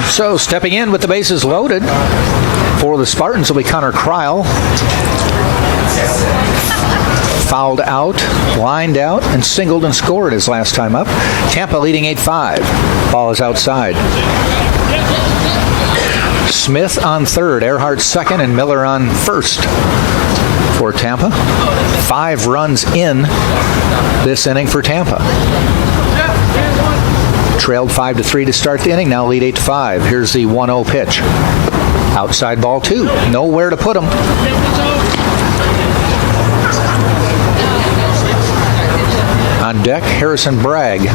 So stepping in with the bases loaded for the Spartans will be Connor Kryle. Fouled out, lined out, and singled and scored his last time up. Tampa leading 8-5. Ball is outside. Smith on third, Earhart second, and Miller on first for Tampa. 5 runs in this inning for Tampa. Trailed 5-3 to start the inning, now lead 8-5. Here's the 1-0 pitch. Outside ball 2. Nowhere to put him. On deck, Harrison Bragg.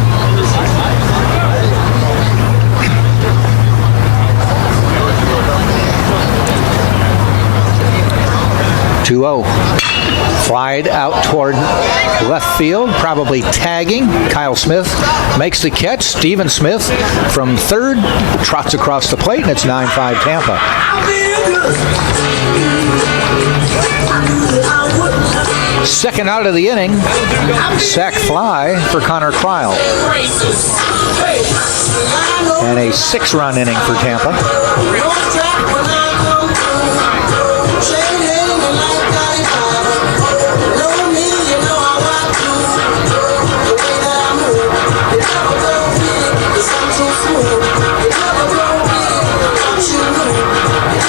Flied out toward left field, probably tagging. Kyle Smith makes the catch. Steven Smith from third trots across the plate, and it's 9-5 Tampa. Second out of the inning, sac fly for Connor Kryle. And a 6-run inning for Tampa.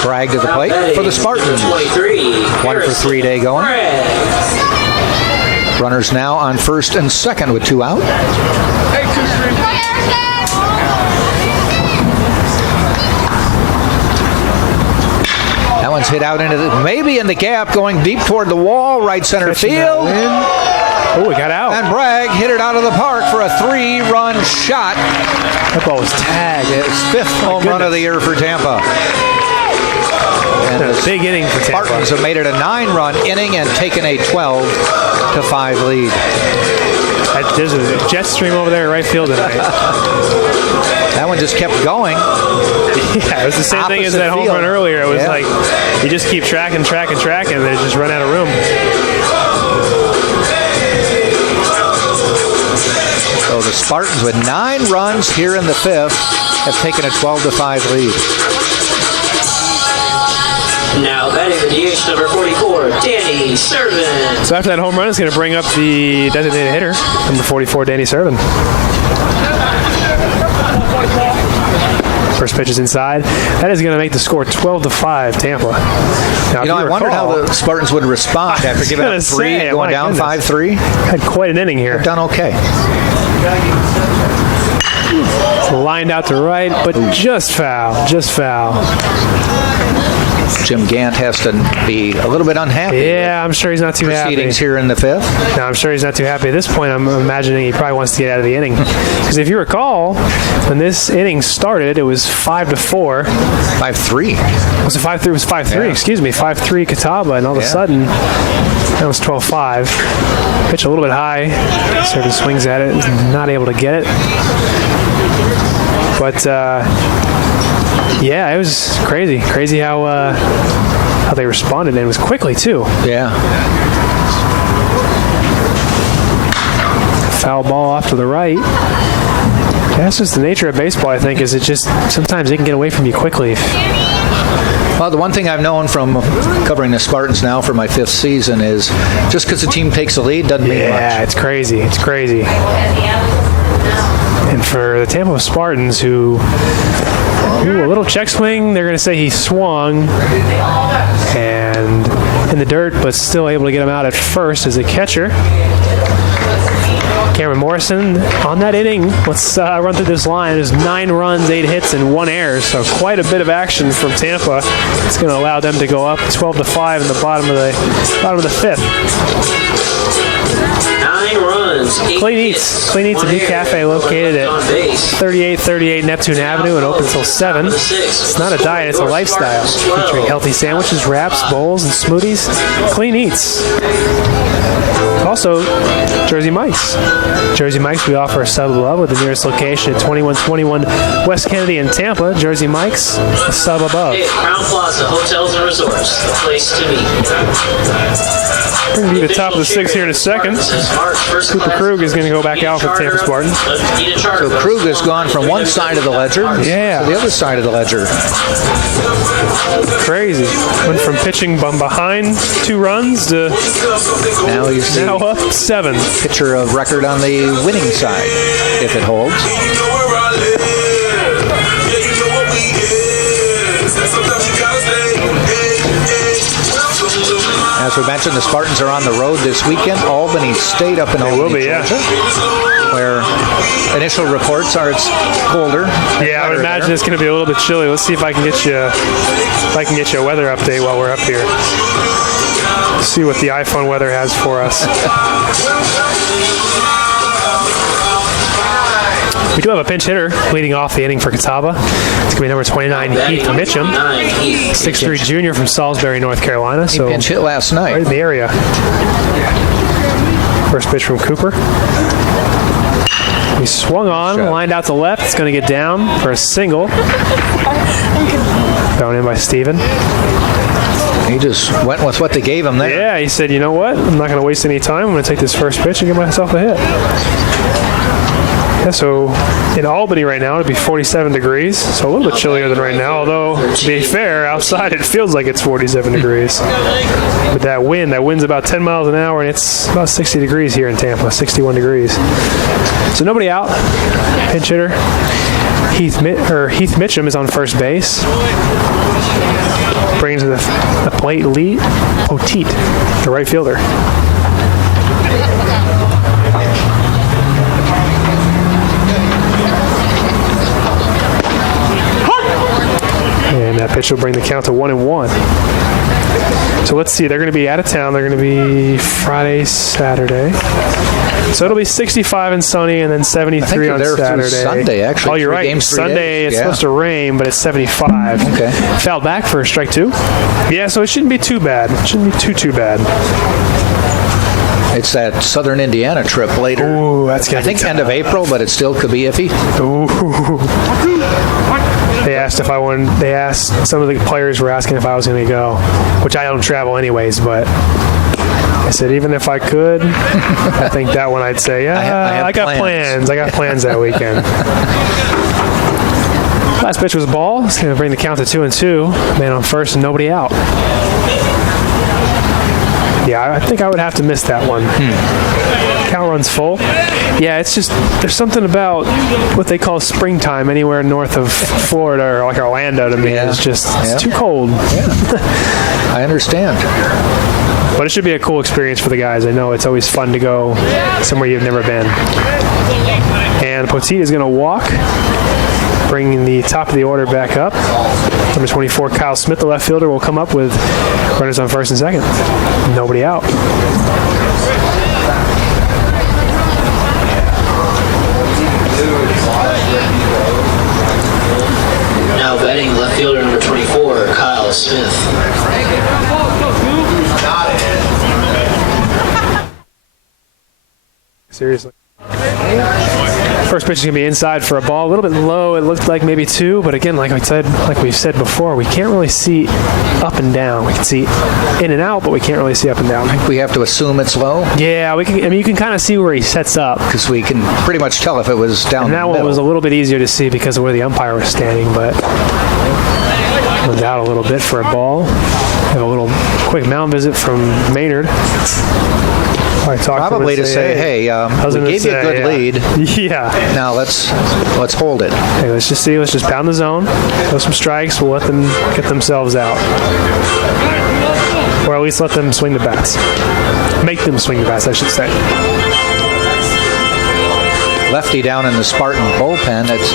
Bragg to the plate for the Spartans. 1 for 3 day going. Runners now on first and second with 2 out. That one's hit out into maybe in the gap, going deep toward the wall, right center field. Oh, it got out. And Bragg hit it out of the park for a 3-run shot. That ball was tagged. It's 5th home run of the year for Tampa. And a big inning for Tampa. Spartans have made it a 9-run inning and taken a 12-5 lead. There's a jet stream over there in right field tonight. That one just kept going. Yeah, it was the same thing as that home run earlier. It was like you just keep tracking, and they just run out of room. The Spartans, with 9 runs here in the 5th, have taken a 12-5 lead. Now batting the DH, number 44, Danny Servin. So after that home run, it's going to bring up the designated hitter, number 44, Danny Servin. First pitch is inside. That is going to make the score 12-5, Tampa. Now, I wondered how the Spartans would respond after giving up 3, going down 5-3. Had quite an inning here. They've done okay. Lined out to right, but just foul. Jim Gant has to be a little bit unhappy. Yeah, I'm sure he's not too happy. Proceedings here in the 5th. No, I'm sure he's not too happy. At this point, I'm imagining he probably wants to get out of the inning. Because if you recall, when this inning started, it was 5-4. 5-3. Was it 5-3? It was 5-3, Yeah. excuse me. 5-3 Catawba, and all of a sudden, that was 12-5. Pitch a little bit high. Servin swings at it, not able to get it. But, yeah, it was crazy. Crazy how they responded, and it was quickly, too. Yeah. Foul ball off to the right. That's just the nature of baseball, I think, is it just sometimes it can get away from you quickly. Well, the one thing I've known from covering the Spartans now for my 5th season is just because the team takes a lead doesn't mean much. Yeah, it's crazy. It's crazy. And for the Tampa Spartans, who a little check swing, they're going to say he swung and in the dirt, but still able to get him out at first as a catcher. Cameron Morrison on that inning. Let's run through this line. There's 9 runs, 8 hits, and 1 error. So quite a bit of action from Tampa. It's going to allow them to go up 12-5 in the bottom of the 5th. 9 runs, 8 Clean Eats. Clean Eats, a new cafe located at 3838 Neptune Avenue and open until 7. It's not a diet, it's a lifestyle. Featuring healthy sandwiches, wraps, bowls, and smoothies. Clean Eats. Also, Jersey Mike's. Jersey Mike's, we offer a sub of love with the nearest location at 2121 West Kennedy in Tampa. Jersey Mike's, a sub above. Hey, Crown Plaza Hotels and Resorts, the place to meet. We're going to be the top of the 6th here in a second. Cooper Krug is going to go back out for the Tampa Spartans. So Krug has gone from one side of the ledger to the other side of the ledger. Crazy. Went from pitching behind 2 runs to now up 7. Pitcher of record on the winning side, if it holds. As we mentioned, the Spartans are on the road this weekend. Albany State up in Albany, Georgia, where initial reports are it's colder. Yeah, I would imagine it's going to be a little bit chilly. Let's see if I can get you a weather update while we're up here. See what the iPhone weather has for us. We do have a pinch hitter leading off the inning for Catawba. It's going to be number 29, Heath Mitchum, 6'3" junior from Salisbury, North Carolina. He pinch hit last night. Right in the area. First pitch from Cooper. He swung on, lined out to left. It's going to get down for a single. Thrown in by Steven. He just went with what they gave him there. Yeah, he said, you know what? I'm not going to waste any time. I'm going to take this first pitch and give myself a hit. Yeah, so in Albany right now, it'd be 47 degrees, so a little bit chillier than right now, although, to be fair, outside it feels like it's 47 degrees. With that wind's about 10 miles an hour, and it's about 60 degrees here in Tampa, 61 degrees. So nobody out. Pinch hitter. Heath Mitchum is on first base. Brings to the plate Lee Poteet, the right fielder. And that pitch will bring the count to 1-1. So let's see. They're going to be out of town. They're going to be Friday, Saturday. So it'll be 65 and sunny, and then 73 on Saturday. Sunday, actually. Oh, you're right. Sunday it's supposed to rain, but it's 75. Okay. Fouled back for strike 2. Yeah, so it shouldn't be too bad. It shouldn't be too bad. It's that Southern Indiana trip later. Ooh, that's gonna I think end of April, but it still could be iffy. Ooh. They asked if I wanted. They asked, some of the players were asking if I was going to go, which I don't travel anyways, but I said, even if I could, I think that one I'd say, yeah, I got plans. I got plans that weekend. Last pitch was a ball. It's going to bring the count to 2-2. Man on first and nobody out. Yeah, I think I would have to miss that one. Count runs full. Yeah, it's just, there's something about what they call springtime anywhere north of Florida or like Orlando to me. It's just, it's too cold. I understand. But it should be a cool experience for the guys. I know it's always fun to go somewhere you've never been. And Poteet is going to walk, bringing the top of the order back up. Number 24, Kyle Smith, the left fielder, will come up with runners on first and second. Nobody out. Now batting left fielder number 24, Kyle Smith. Seriously. First pitch is going to be inside for a ball. A little bit low. It looked like maybe 2, but again, like we've said before, we can't really see up and down. We can see in and out, but we can't really see up and down. We have to assume it's low? Yeah, we can. I mean, you can kind of see where he sets up. Because we can pretty much tell if it was down and the that middle. one was a little bit easier to see because of where the umpire was standing, but was out a little bit for a ball. Have a little quick mound visit from Maynard. Probably to say, hey, we gave you a good lead. Yeah. Now let's hold it. Hey, let's just pound the zone, throw some strikes. We'll let them get themselves out, or at least let them swing the bats. Make them swing the bats, I should say. Lefty down in the Spartan bullpen. It's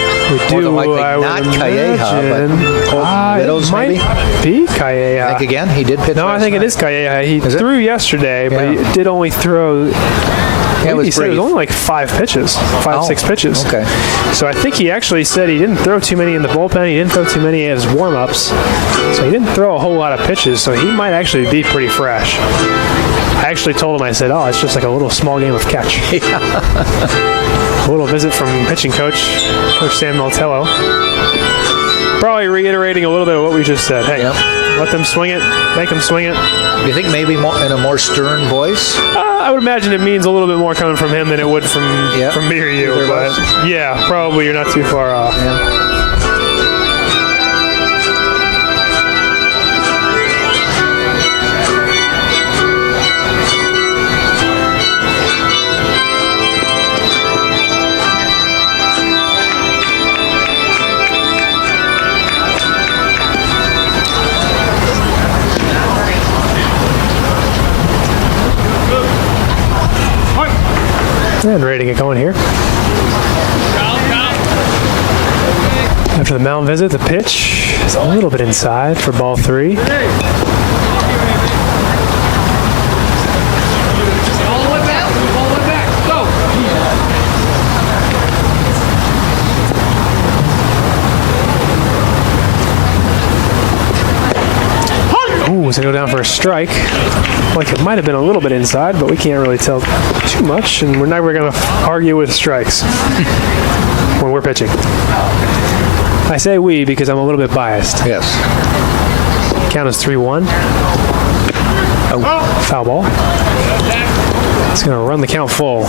more than likely not Calleja, but Colton Widows maybe? Be Calleja. I think again, he did pitch No, I think night. it is Calleja. He threw yesterday, but he did only throw... Yeah, he said it was only like 5 pitches, 6 pitches. Okay. So I think he actually said he didn't throw too many in the bullpen. He didn't throw too many at his warm-ups. So he didn't throw a whole lot of pitches, so he might actually be pretty fresh. I actually told him, I said, it's just like a little small game of catch. A little visit from pitching coach Sam Maltello. Probably reiterating a little bit of what we just said. Hey, let them swing it, make them swing it. You think maybe in a more stern voice? I would imagine it means a little bit more coming from him than it would from me or you. But yeah, probably you're not too far off. Yeah. And ready to get going here. After the mound visit, the pitch is a little bit inside for ball 3. Ooh, it's going to go down for a strike. Like it might have been a little bit inside, but we can't really tell too much, and we're never going to argue with strikes when we're pitching. I say we because I'm a little bit biased. Yes. Count is 3-1. Oh, foul ball. It's going to run the count full.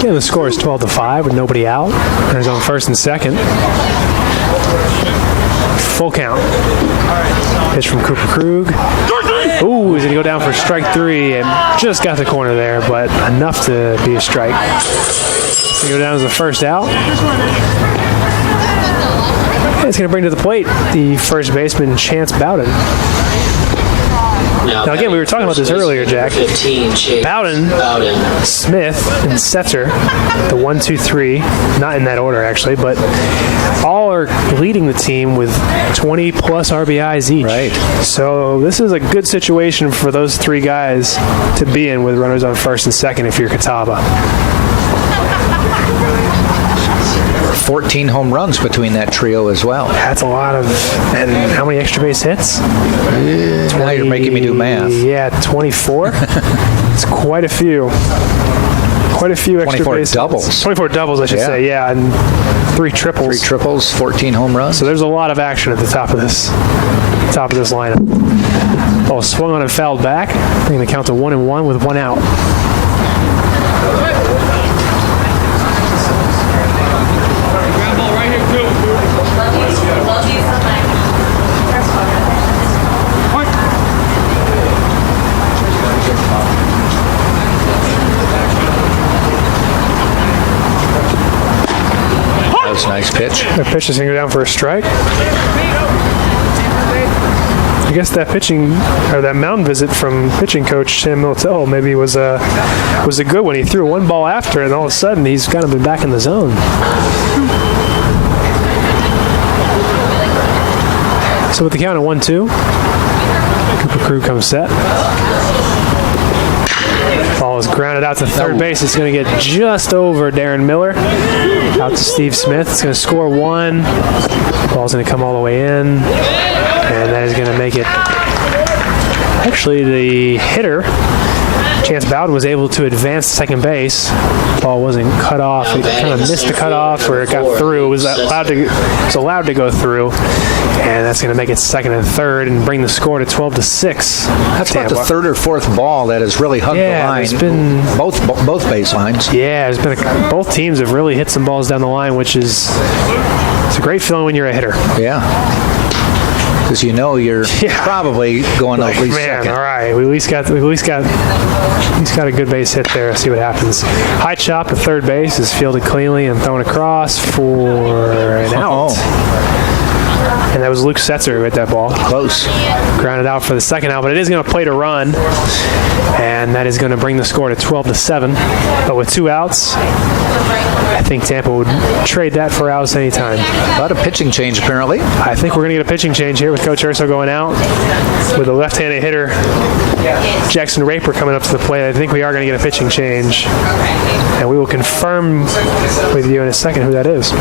Again, the score is 12-5 with nobody out. Runners on first and second. Full count. Pitch from Cooper Krug. Ooh, he's going to go down for strike 3 and just got the corner there, but enough to be a strike. He's going to go down as the first out. And it's going to bring to the plate the first baseman, Chance Bowden. Now, again, we were talking about this earlier, Jack. 15, Bowden, Smith, and Setzer, the 1, 2, 3, not in that order actually, but all are leading the team with 20-plus RBIs each. Right. So this is a good situation for those 3 guys to be in with runners on first and second if you're Catawba. 14 home runs between that trio as well. That's a lot of... And how many extra base hits? Now you're making me do math. Yeah, 24. It's quite a few. Quite a few extra 24 base doubles. hits. 24 doubles, I should Yeah. say, yeah, and 3 triples. 3 triples, 14 home runs. So there's a lot of action at the top of this lineup. Ball swung on and fouled back, bringing the count to 1-1 with 1 out. That was a nice pitch. That pitch is going to go down for a strike. I guess that pitching or that mound visit from pitching coach Sam Miltel maybe was a good one. He threw one ball after, and all of a sudden he's kind of been back in the zone. So with the count at 1-2, Cooper Crew comes set. Ball is grounded out to third base. It's going to get just over Darren Miller. Out to Steve Smith. It's going to score 1. Ball's going to come all the way in. And that is going to make it. Actually, the hitter, Chance Bowden, was able to advance to second base. Ball wasn't cut off. It kind of missed the cutoff, or it got through. It was allowed to go through. And that's going to make it second and third and bring the score to 12-6. That's about the third or fourth ball that has really hugged the line. There's been both baselines. Yeah, there's been both teams have really hit some balls down the line, which is it's a great feeling when you're a hitter. Yeah. Because you know you're probably going to at least second. All right, we at least got a good base hit there. Let's see what happens. High chop to third base is fielded cleanly and thrown across for an out. And that was Luke Setzer who hit that ball. Close. Grounded out for the second out, but it is going to play to run. And that is going to bring the score to 12-7. But with 2 outs, I think Tampa would trade that for outs anytime. About a pitching change, apparently. I think we're going to get a pitching change here with Coach Urso going out. With a left-handed hitter, Jackson Raper, coming up to the plate. I think we are going to get a pitching change. And we will confirm with you in a second who that is.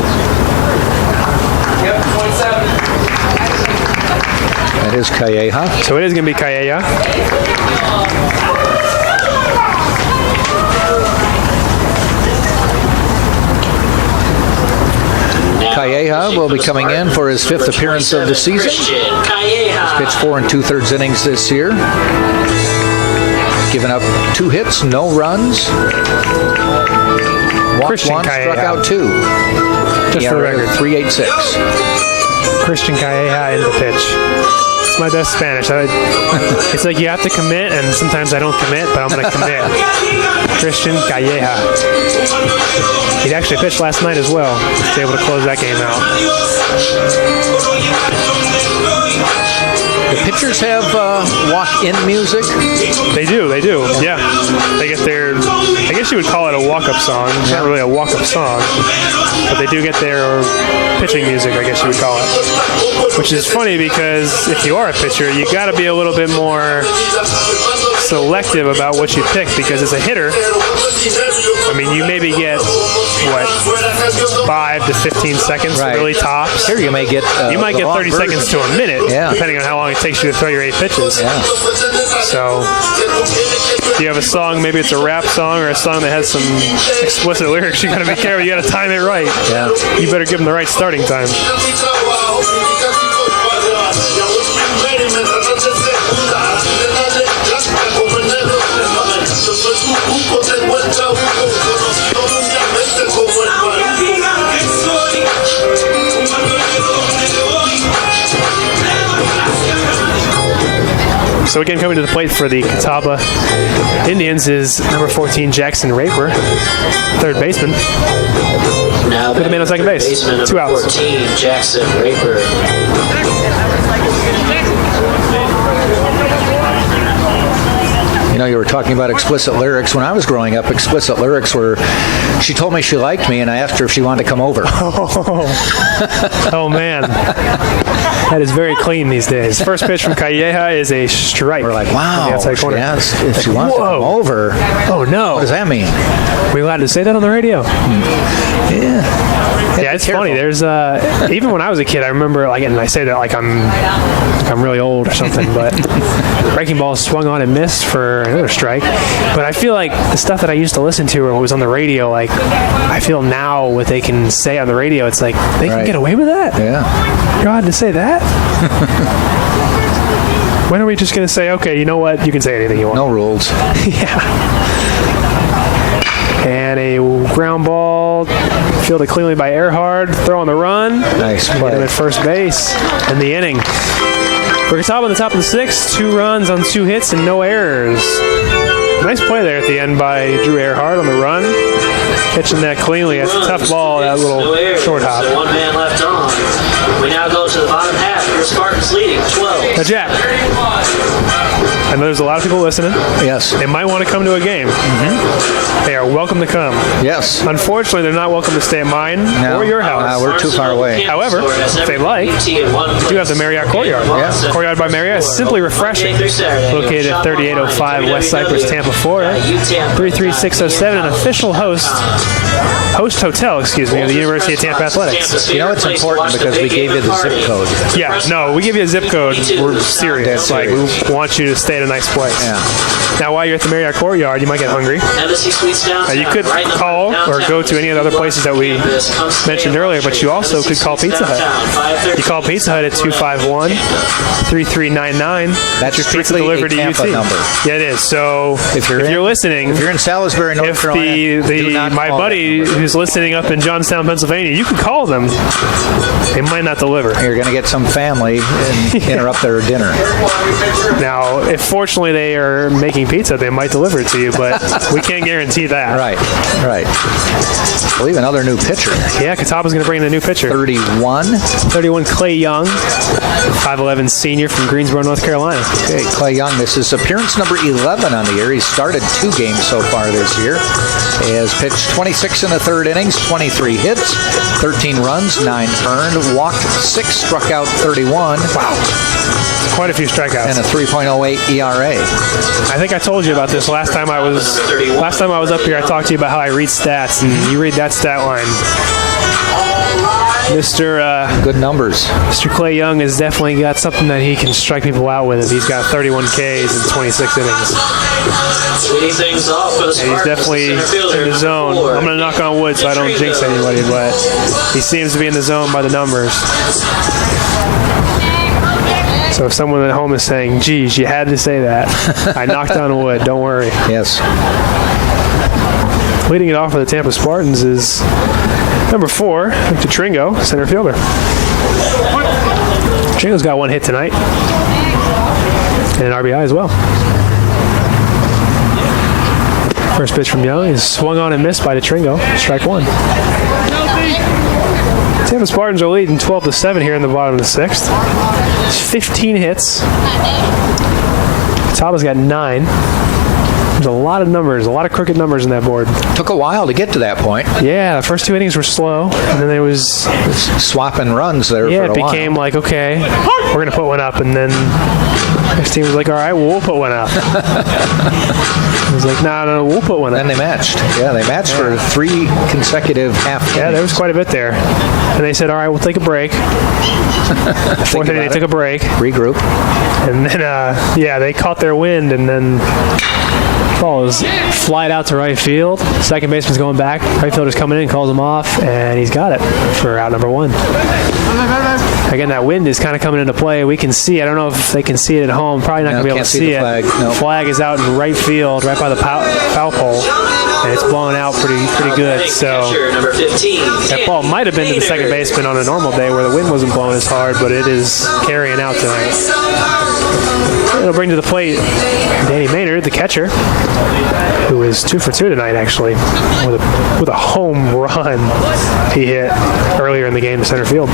That is Calleja. So it is going to be Calleja. Calleja will be coming in for his 5th appearance of the season. He's pitched 4 2/3 innings this year. Given up 2 hits, no runs. Walked 1, struck out 2. Just for the record. 3.86. Christian Calleja in the pitch. It's my best Spanish. It's like you have to commit, and sometimes I don't commit, but I'm going to commit. Christian Calleja. He actually pitched last night as well. He was able to close that game out. The pitchers have walk-in music. They do. Yeah. They get their, I guess you would call it a walk-up song. It's not really a walk-up song, but they do get their pitching music, I guess you would call it. Which is funny because if you are a pitcher, you got to be a little bit more selective about what you pick, because as a hitter, I mean, you maybe get, 5 to 15 seconds, really tops. Here you may get you might get 30 seconds to a minute, depending on how long it takes you to throw your 8 pitches. Yeah. So, if you have a song, maybe it's a rap song or a song that has some explicit lyrics, you got to be careful. You got to time it right. Yeah. You better give them the right starting time. So again, coming to the plate for the Catawba Indians is number 14, Jackson Raper, third baseman. Now With a man on second base. 2 outs. 14, Jackson Raper. You know, you were talking about explicit lyrics. When I was growing up, explicit lyrics were, she told me she liked me, and I asked her if she wanted to come over. Oh man. That is very clean these days. First pitch from Calleja is a strike. We're like, wow, On the outside corner. she asked if she wants to come over. Oh no. What does that mean? Are we allowed to say that on the radio? Yeah. Yeah, it's funny. There's even when I was a kid, I remember and I say that like I'm really old or something, but breaking ball swung on and missed for another strike. But I feel like the stuff that I used to listen to or what was on the radio, like I feel now what they can say on the radio, it's like they can get away with that. Yeah, you're allowed to say that. When are we just going to say, okay, you know what? You can say anything you want. No rules. Yeah. And a ground ball fielded cleanly by Earhart. Throw on the run. Nice play. Put him at first base in the inning. For Catawba on the top of the sixth, 2 runs on 2 hits and no errors. Nice play there at the end by Drew Earhart on the run. Catching that cleanly. That's a tough ball, that little short hop. So 1 man left on. We now go to the bottom half. Your Spartans leading 12. Now, Jack, I know there's a lot of people listening. Yes. They might want to come to a game. Mm-hmm. They are welcome to come. Yes. Unfortunately, they're not welcome to stay at mine or your house. We're too far away. However, if they like, we do have the Marriott Courtyard. Yes. Courtyard by Marriott is simply refreshing. Located at 3805 West Cypress, Tampa, Florida. 33607, an official host hotel, of the University of Tampa Athletics. You know it's important because we gave you the zip code. Yeah, no, we give you a zip code. We're serious. Like, we want you to stay at a nice place. Yeah. Now, while you're at the Marriott Courtyard, you might get hungry. You could call or go to any of the other places that we mentioned earlier, but you also could call Pizza Hut. You call Pizza Hut at 251-3399. That's your pizza delivered to UT. Number. Yeah, it is. So if you're listening, if you're in Salisbury, North Carolina, my buddy who's listening up in Johnstown, Pennsylvania, you can call them. They might not deliver. You're going to get some family and interrupt their dinner. Now, if fortunately they are making pizza, they might deliver it to you, but we can't guarantee that. Right. I believe another new pitcher. Yeah, Catawba's going to bring in a new pitcher. 31 Clay Young, 5'11" senior from Greensboro, North Carolina. Okay, Clay Young, this is appearance number 11 on the year. He's started 2 games so far this year. He has pitched 26 in the 3rd innings, 23 hits, 13 runs, 9 earned, walked 6, struck out 31. Wow. Quite a few strikeouts. And a 3.08 ERA. I think I told you about this last time I was up here. I talked to you about how I read stats, and you read that stat line. Good numbers. Mr. Clay Young has definitely got something that he can strike people out with. He's got 31 Ks in 26 innings. Things off for the Spartans. And he's definitely in the zone. I'm going to knock on wood so I don't jinx anybody, but he seems to be in the zone by the numbers. So if someone at home is saying, geez, you had to say that, I knocked on wood, don't worry. Yes. Leading it off for the Tampa Spartans is number 4, Victor Tringo, center fielder. Tringo's got 1 hit tonight and an RBI as well. First pitch from Young is swung on and missed by Tringo. Strike 1. Tampa Spartans are leading 12-7 here in the bottom of the 6th. It's 15 hits. Catawba's got 9. There's a lot of numbers, a lot of crooked numbers in that board. Took a while to get to that point. Yeah, the first 2 innings were slow, and then there was swapping runs there for a while. Yeah, it became like, okay, we're going to put one up, and then next team was like, all right, well, we'll put one up. It was like, no, we'll put one up. And they matched. Yeah, they matched for 3 consecutive half innings. Yeah, there was quite a bit there. And they said, all right, we'll take a break. 4th inning, they took a break. Regroup. And then, they caught their wind, and then ball is flied out to right field. Second baseman's going back. Right fielder's coming in, calls him off, and he's got it for out number 1. Again, that wind is kind of coming into play. We can see. I don't know if they can see it at home. Probably not going to be able to see it. Flag. No. Flag is out in right field, right by the foul pole, and it's blowing out pretty good. So that ball might have been to the second baseman on a normal day where the wind wasn't blowing as hard, but it is carrying out tonight. It'll bring to the plate Danny Maynard, the catcher, who is 2 for 2 tonight, actually, with a home run he hit earlier in the game to center field.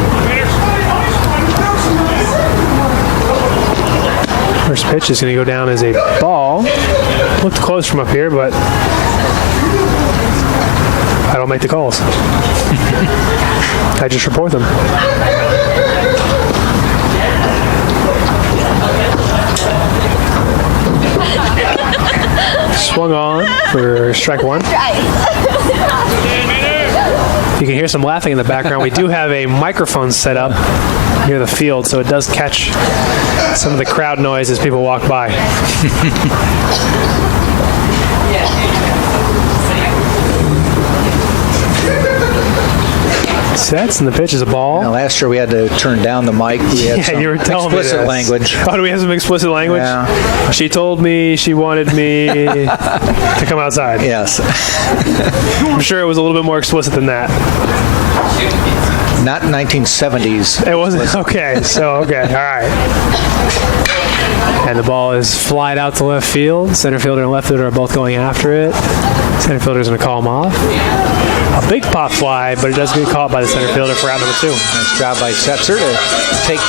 First pitch is going to go down as a ball. Looked close from up here, but I don't make the calls. I just report them. Swung on for strike 1. you can hear some laughing in the background. We do have a microphone set up near the field, so it does catch some of the crowd noise as people walk by. Sets, and the pitch is a ball. Now, last year we had to turn down the mic. We had some you were telling explicit me language. Oh, do we have some explicit language? Yeah. She told me she wanted me to come outside. Yes. I'm sure it was a little bit more explicit than that. Not 1970s. It wasn't? Okay, all right. And the ball is flied out to left field. Center fielder and left fielder are both going after it. Center fielder is going to call him off. A big pop fly, but it does get caught by the center fielder for out number 2. Nice job by Setzer to take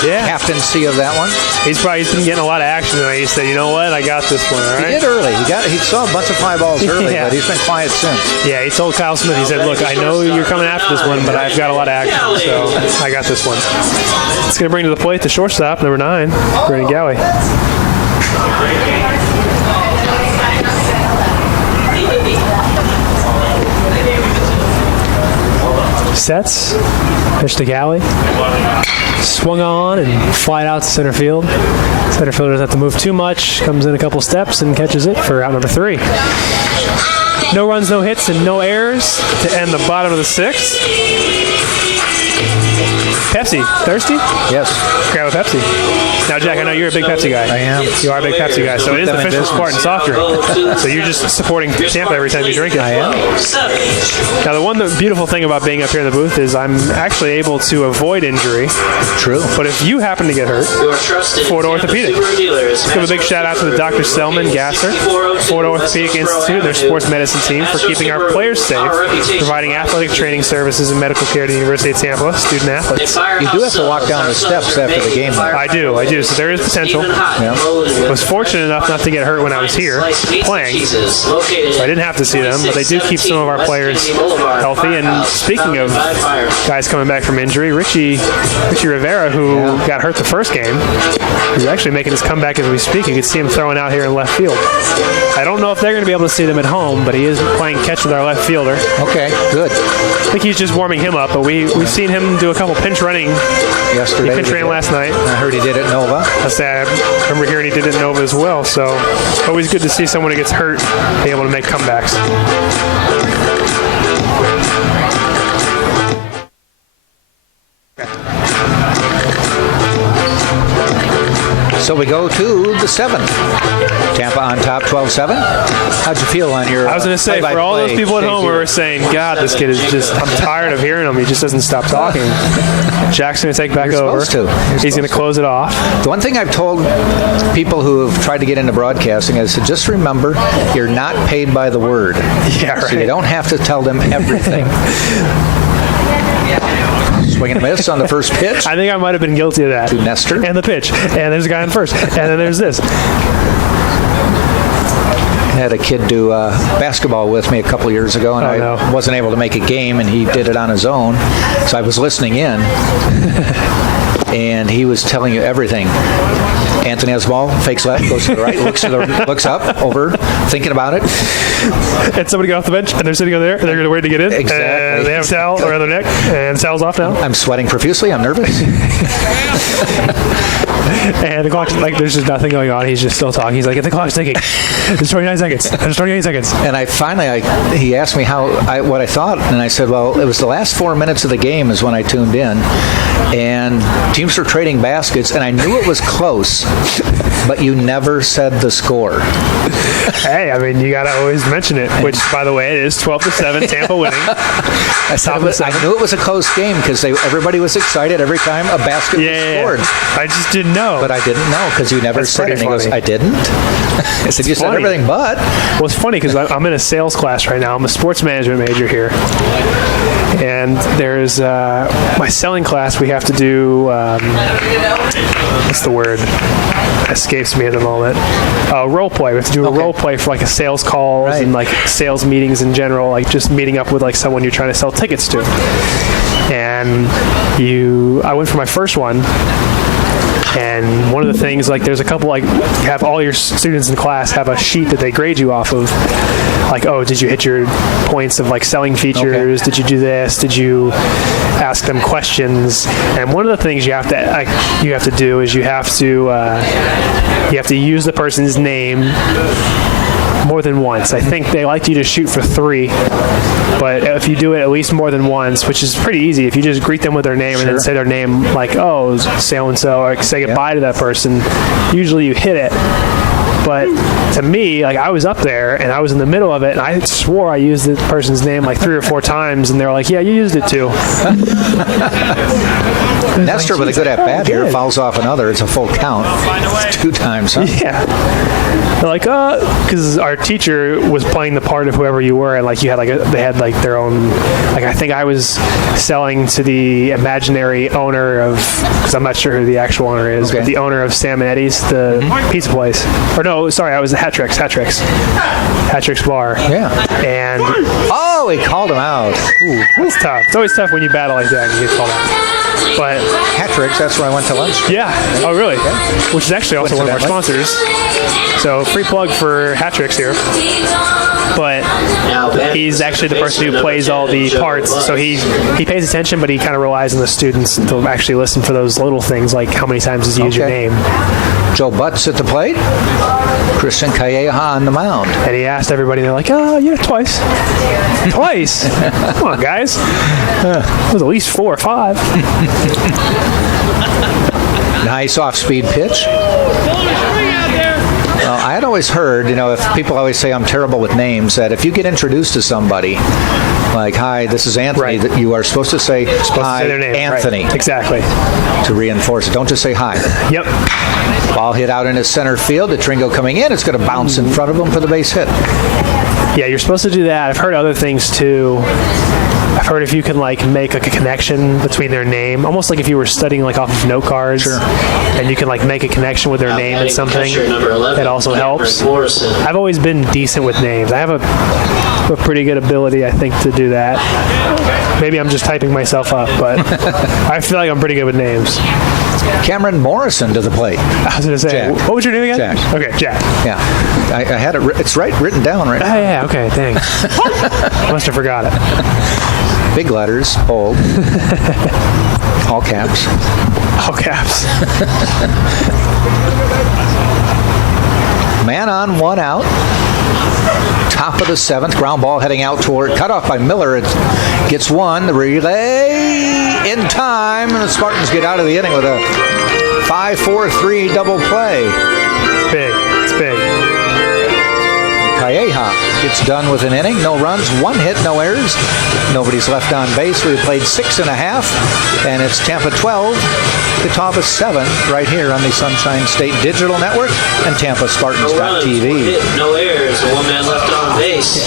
captaincy of that one. He's been getting a lot of action tonight. He said, you know what, I got this one, all right? He did early. He saw a bunch of fly balls early, but he's been quiet since. Yeah, he told Kyle Smith, he said, look, I know you're coming after this one, but I've got a lot of action, so I got this one. It's going to bring to the plate the shortstop, number 9, Brandon Gowie. Sets, pitch to Gowie. Swung on and flied out to center field. Center fielder doesn't have to move too much. Comes in a couple steps and catches it for out number 3. No runs, no hits, and no errors to end the bottom of the 6th. Pepsi, thirsty? Yes. Grab a Pepsi. Now, Jack, I know you're a big Pepsi guy. I am. You are a big Pepsi guy, so it is the official Spartan soft drink. So you're just supporting Tampa every time you drink it. I am. Now, the beautiful thing about being up here in the booth is I'm actually able to avoid injury. True. But if you happen to get hurt, Ford Orthopedic. Give a big shout out to the Dr. Selman Gasser, Ford Orthopedic Institute, and their sports medicine team for keeping our players safe, providing athletic training services and medical care to the University of Tampa student athletes. You do have to walk down the steps after the game, though. I do. So there is potential. Yeah. I was fortunate enough not to get hurt when I was here playing, so I didn't have to see them, but they do keep some of our players healthy. And speaking of guys coming back from injury, Richie Rivera, who got hurt the first game, he's actually making his comeback as we speak. You can see him throwing out here in left field. I don't know if they're going to be able to see them at home, but he is playing catch with our left fielder. Okay, good. I think he's just warming him up, but we've seen him do a couple pinch running yesterday. He pinch ran last night. I heard he did it at Nova. I remember hearing he did it at Nova as well, so always good to see someone who gets hurt be able to make comebacks. So we go to the 7th. Tampa on top, 12-7. How'd you feel on your I was going to say, for all those people at home who are saying, God, this kid is just, I'm tired of hearing him. He just doesn't stop talking. Jack's going to take back over. He's going to close it off. The one thing I've told people who have tried to get into broadcasting is to just remember, you're not paid by the word. Yeah, right. So you don't have to tell them everything. Swing and miss on the first pitch. I think I might have been guilty of that. To Nestor. And the pitch. And there's a guy on first. And then there's this. I had a kid do basketball with me a couple years ago, and I wasn't able to make a game, and he did it on his own. So I was listening in, and he was telling you everything. Anthony has the ball, fakes left, goes to the right, looks up, over, thinking about it. And somebody got off the bench, and they're sitting over there, and they're going to wait to get in. Exactly. And they have a towel around their neck, and the towel's off now. I'm sweating profusely. I'm nervous. And the clock, there's just nothing going on. He's just still talking. He's like, the clock's ticking. There's 29 seconds. There's 28 seconds. And he asked me what I thought, and I said, well, it was the last 4 minutes of the game is when I tuned in, and teams were trading baskets, and I knew it was close, but you never said the score. Hey, I mean, you got to always mention it, which, by the way, it is 12-7, Tampa winning. I knew it was a close game because everybody was excited every time a basket was scored. I just didn't know. But I didn't know because you never said it. And he goes, I didn't? I said, you said everything but. Well, it's funny because I'm in a sales class right now. I'm a sports management major here. And there's my selling class, we have to do, what's the word? Escapes me at the moment. Role play. We have to do a role play for like a sales calls and like sales meetings in general, like just meeting up with like someone you're trying to sell tickets to. And I went for my first one. And one of the things, like, there's a couple, like, have all your students in class have a sheet that they grade you off of. Like, oh, did you hit your points of, like, selling features? Did you do this? Did you ask them questions? And one of the things you have to do is you have to use the person's name more than once. I think they like you to shoot for 3, but if you do it at least more than once, which is pretty easy, if you just greet them with their name and then say their name, like, oh, so-and-so, or say goodbye to that person, usually you hit it. But to me, like, I was up there and I was in the middle of it, and I swore I used the person's name like 3 or 4 times, and they're like, yeah, you used it too. Nestor with a good at-bat here fouls off another. It's a full count. It's 2 times, huh? Yeah. They're like, because our teacher was playing the part of whoever you were, and like you had they had like their own, like, I think I was selling to the imaginary owner of, because I'm not sure who the actual owner is, but the owner of Sam and Eddie's, the pizza place. Or no, sorry, I was at Hat Trick's bar. Yeah. And he called him out. Ooh, it's tough. It's always tough when you battle like that and you get called out. But Hat Trick's, that's where I went to lunch. Yeah. Oh, really? Okay. Which is actually also one of our sponsors. So free plug for Hat Trick's here. But he's actually the person who plays all the parts. So he pays attention, but he kind of relies on the students to actually listen for those little things, like how many times does he use your name. Joe Butts at the plate. Christian Calleja on the mound. And he asked everybody, and they're like, oh, yeah, twice. Twice? Come on, guys. It was at least 4 or 5. Nice off-speed pitch. I had always heard, if people always say I'm terrible with names, that if you get introduced to somebody, like, hi, this is Anthony, that you are supposed to say, hi, their name. Anthony. Right. Exactly. To reinforce it. Don't just say hi. Yep. Ball hit out in his center field. The Tringo coming in. It's going to bounce in front of him for the base hit. Yeah, you're supposed to do that. I've heard other things, too. I've heard if you can, like, make like a connection between their name, almost like if you were studying like off of note cards, and you can like make a connection with their name and something, it also helps. I've always been decent with names. I have a pretty good ability, I think, to do that. Maybe I'm just typing myself up, but I feel like I'm pretty good with names. Cameron Morrison to the plate. I was going to say, Jack. What was your name again? Jack. Okay, Jack. Yeah. I had it, it's written down right now. Oh, yeah, okay, thanks. Must have forgot it. Big letters, bold. All caps. All caps. Man on, 1 out. Top of the 7th. Ground ball heading out toward, cut off by Miller. It gets 1. The relay in time. And the Spartans get out of the inning with a 5-4-3 double play. It's big. It's big. Calleja gets done with an inning. No runs, 1 hit, no errors. Nobody's left on base. We played 6.5, and it's Tampa 12, Catawba 7, right here on the Sunshine State Digital Network and TampaSpartans.tv. No errors, 1 man left on base.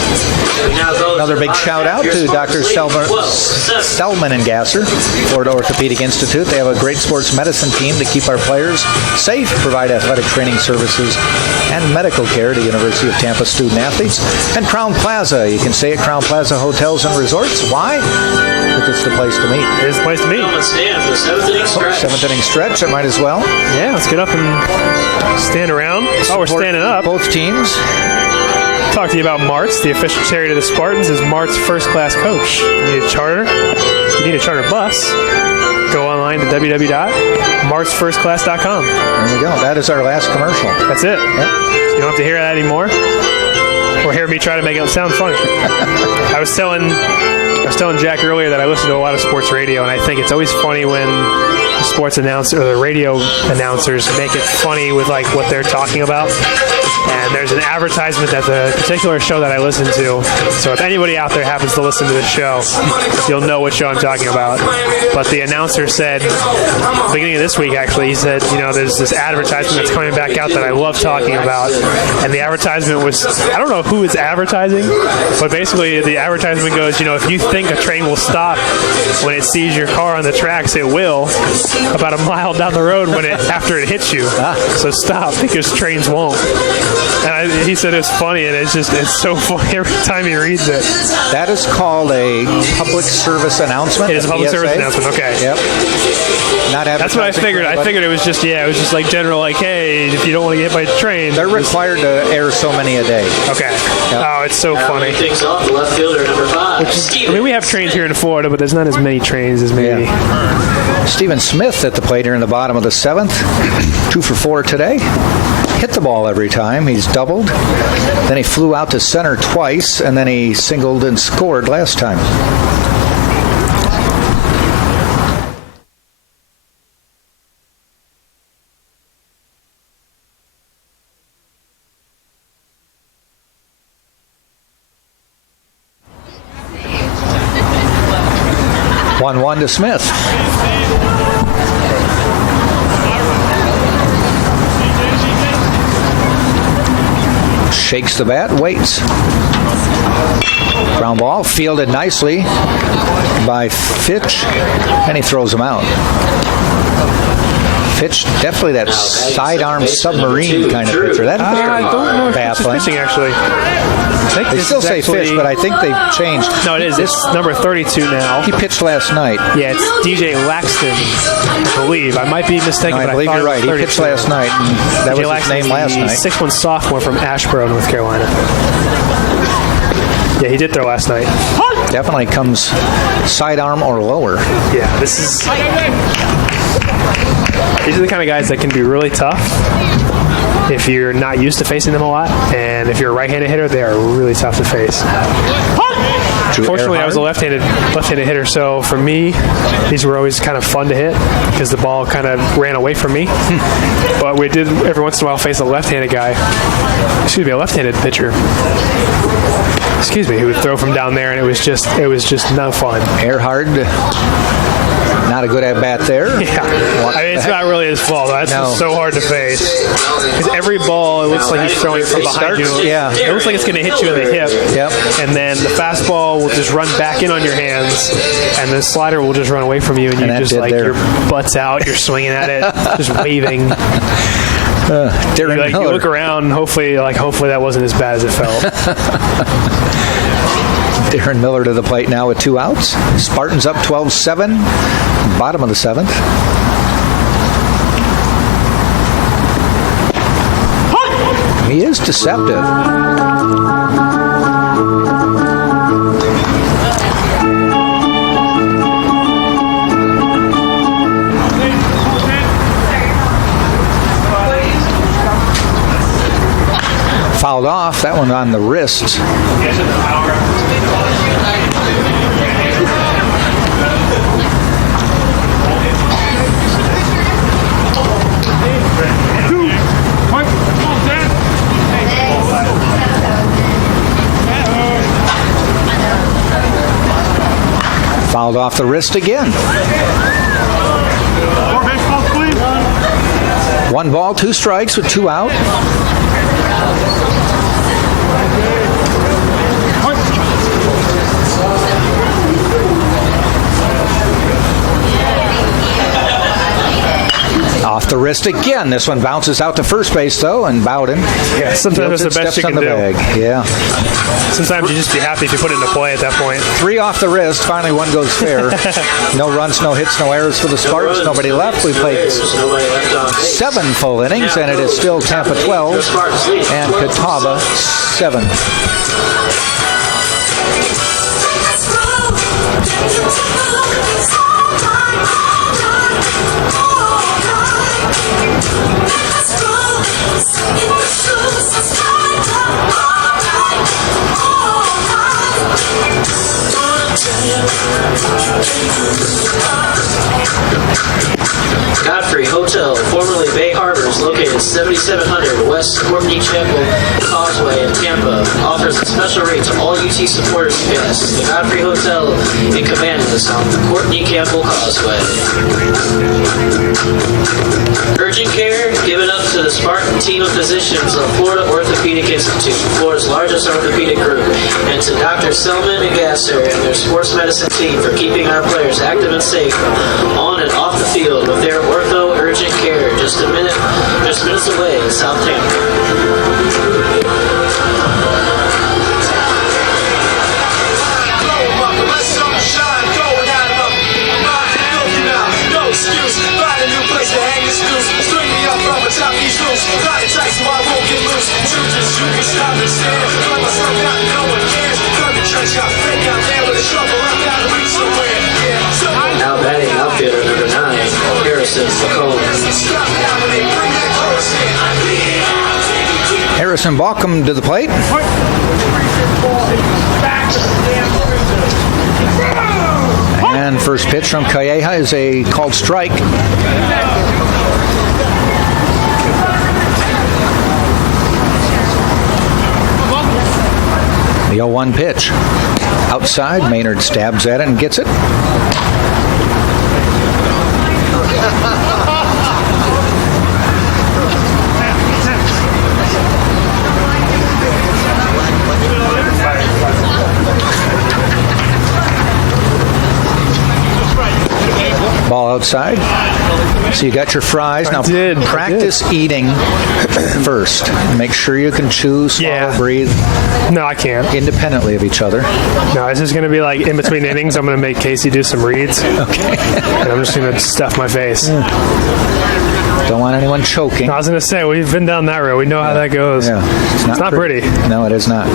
Another big shout out to Dr. Selman and Gasser, Florida Orthopedic Institute. They have a great sports medicine team to keep our players safe, provide athletic training services and medical care to University of Tampa student athletes. And Crown Plaza. You can stay at Crown Plaza Hotels and Resorts. Why? Because it's the place to meet. It is the place to meet. 7th inning stretch. 7th inning stretch. It might as well. Yeah, let's get up and stand around. Oh, we're standing up. Both teams. Talk to you about Mart's. The official charity of the Spartans is Mart's First Class Coach. You need a charter? You need a charter bus? Go online to www.martsfirstclass.com. There we go. That is our last commercial. That's it. Yep. You don't have to hear that anymore. Or hear me try to make it sound funny. I was telling Jack earlier that I listen to a lot of sports radio, and I think it's always funny when the sports announcer or the radio announcers make it funny with like what they're talking about. And there's an advertisement at the particular show that I listen to. So if anybody out there happens to listen to this show, you'll know what show I'm talking about. But the announcer said, beginning of this week actually, he said, there's this advertisement that's coming back out that I love talking about. And the advertisement was, I don't know who is advertising, but basically the advertisement goes, if you think a train will stop when it sees your car on the tracks, it will. about a mile down the road after it hits you. So stop, because trains won't. And he said it's funny, and it's so funny every time he reads it. That is called a public service announcement. It is a public service announcement. Okay. Yep. Not That's what I figured. I figured it was just like general, like, hey, if you don't want to get hit by a train. They're required to air so many a day. Okay. Yep. Oh, it's so funny. Things off, left fielder number 5. I mean, we have trains here in Florida, but there's not as many trains as maybe. Yeah. Stephen Smith at the plate here in the bottom of the 7th. 2 for 4 today. Hit the ball every time. He's doubled. Then he flew out to center twice, and then he singled and scored last time. One to Smith. Shakes the bat, waits. Ground ball, fielded nicely by Fitch, and he throws him out. Fitch, definitely that sidearm submarine kind of pitcher. That I don't know if Fitch is baffling. pitching, actually. They still say Fish, but I think they've changed. No, it is. It's number 32 now. He pitched last night. Yeah, it's DJ Laxton, I believe. I might be mistaken, No, I but believe I you're thought right. it was He pitched 32. last night, and that DJ was his name last night. 6'1" sophomore from Asheboro, North Carolina. Yeah, he did throw last night. Definitely comes sidearm or lower. Yeah, these are the kind of guys that can be really tough if you're not used to facing them a lot, and if you're a right-handed hitter, they are really tough to face. Fortunately, I was a left-handed hitter, so for me, these were always kind of fun to hit because the ball kind of ran away from me. But we did every once in a while face a left-handed left-handed pitcher. Who would throw from down there, and it was just no fun. Earhart, not a good at bat there. Yeah, I mean, it's not really his fault. That's just so hard to face. Because every ball, it looks like he's throwing from behind you. Yeah. It looks like it's going to hit you in the hip. Yep. And then the fastball will just run back in on your hands, and the slider will just run away from you, and you just your butt's out, you're swinging at it, just waving. You look around, hopefully that wasn't as bad as it felt. Darren Miller to the plate now with 2 outs. Spartans up 12-7, bottom of the 7th. He is deceptive. Fouled off, that one on the wrist. Fouled off the wrist again. 1 ball, 2 strikes with 2 out. Off the wrist again. This one bounces out to first base, though, and Bowden. Yeah, sometimes that's the best you can do. Yeah. Sometimes you just be happy if you put it into play at that point. 3 off the wrist. Finally, 1 goes fair. No runs, no hits, no errors for the Spartans. Nobody left. We played 7 full innings, and it is still Tampa 12 and Catawba 7. Godfrey Hotel, formerly Bay Harbor, is located 7700 West Courtney Chapel Causeway in Tampa offers a special rate to all UT supporters and guests. The Godfrey Hotel in Cabanas on the Courtney Campbell Causeway. Urgent care, give it up to the Spartan team of physicians of Florida Orthopedic Institute, Florida's largest orthopedic group, and to Dr. Selman and Gasser and their sports medicine team for keeping our players active and safe on and off the field with their ortho urgent care just minutes away in South Tampa. Now batting outfielder number 9, Harrison McComb. Harrison Balcom to the plate. And first pitch from Calleja is a called strike. The 0-1 pitch. Outside, Maynard stabs at it and gets it. Ball outside. So you got your fries. Now practice eating first. Make sure you can chew, swallow, breathe. No, I can't. Independently of each other. No, this is going to be like in between innings. I'm going to make Casey do some reads. Okay. And I'm just going to stuff my face. Don't want anyone choking. I was going to say, we've been down that road. We know how that goes. Yeah. It's not pretty. No, it is not.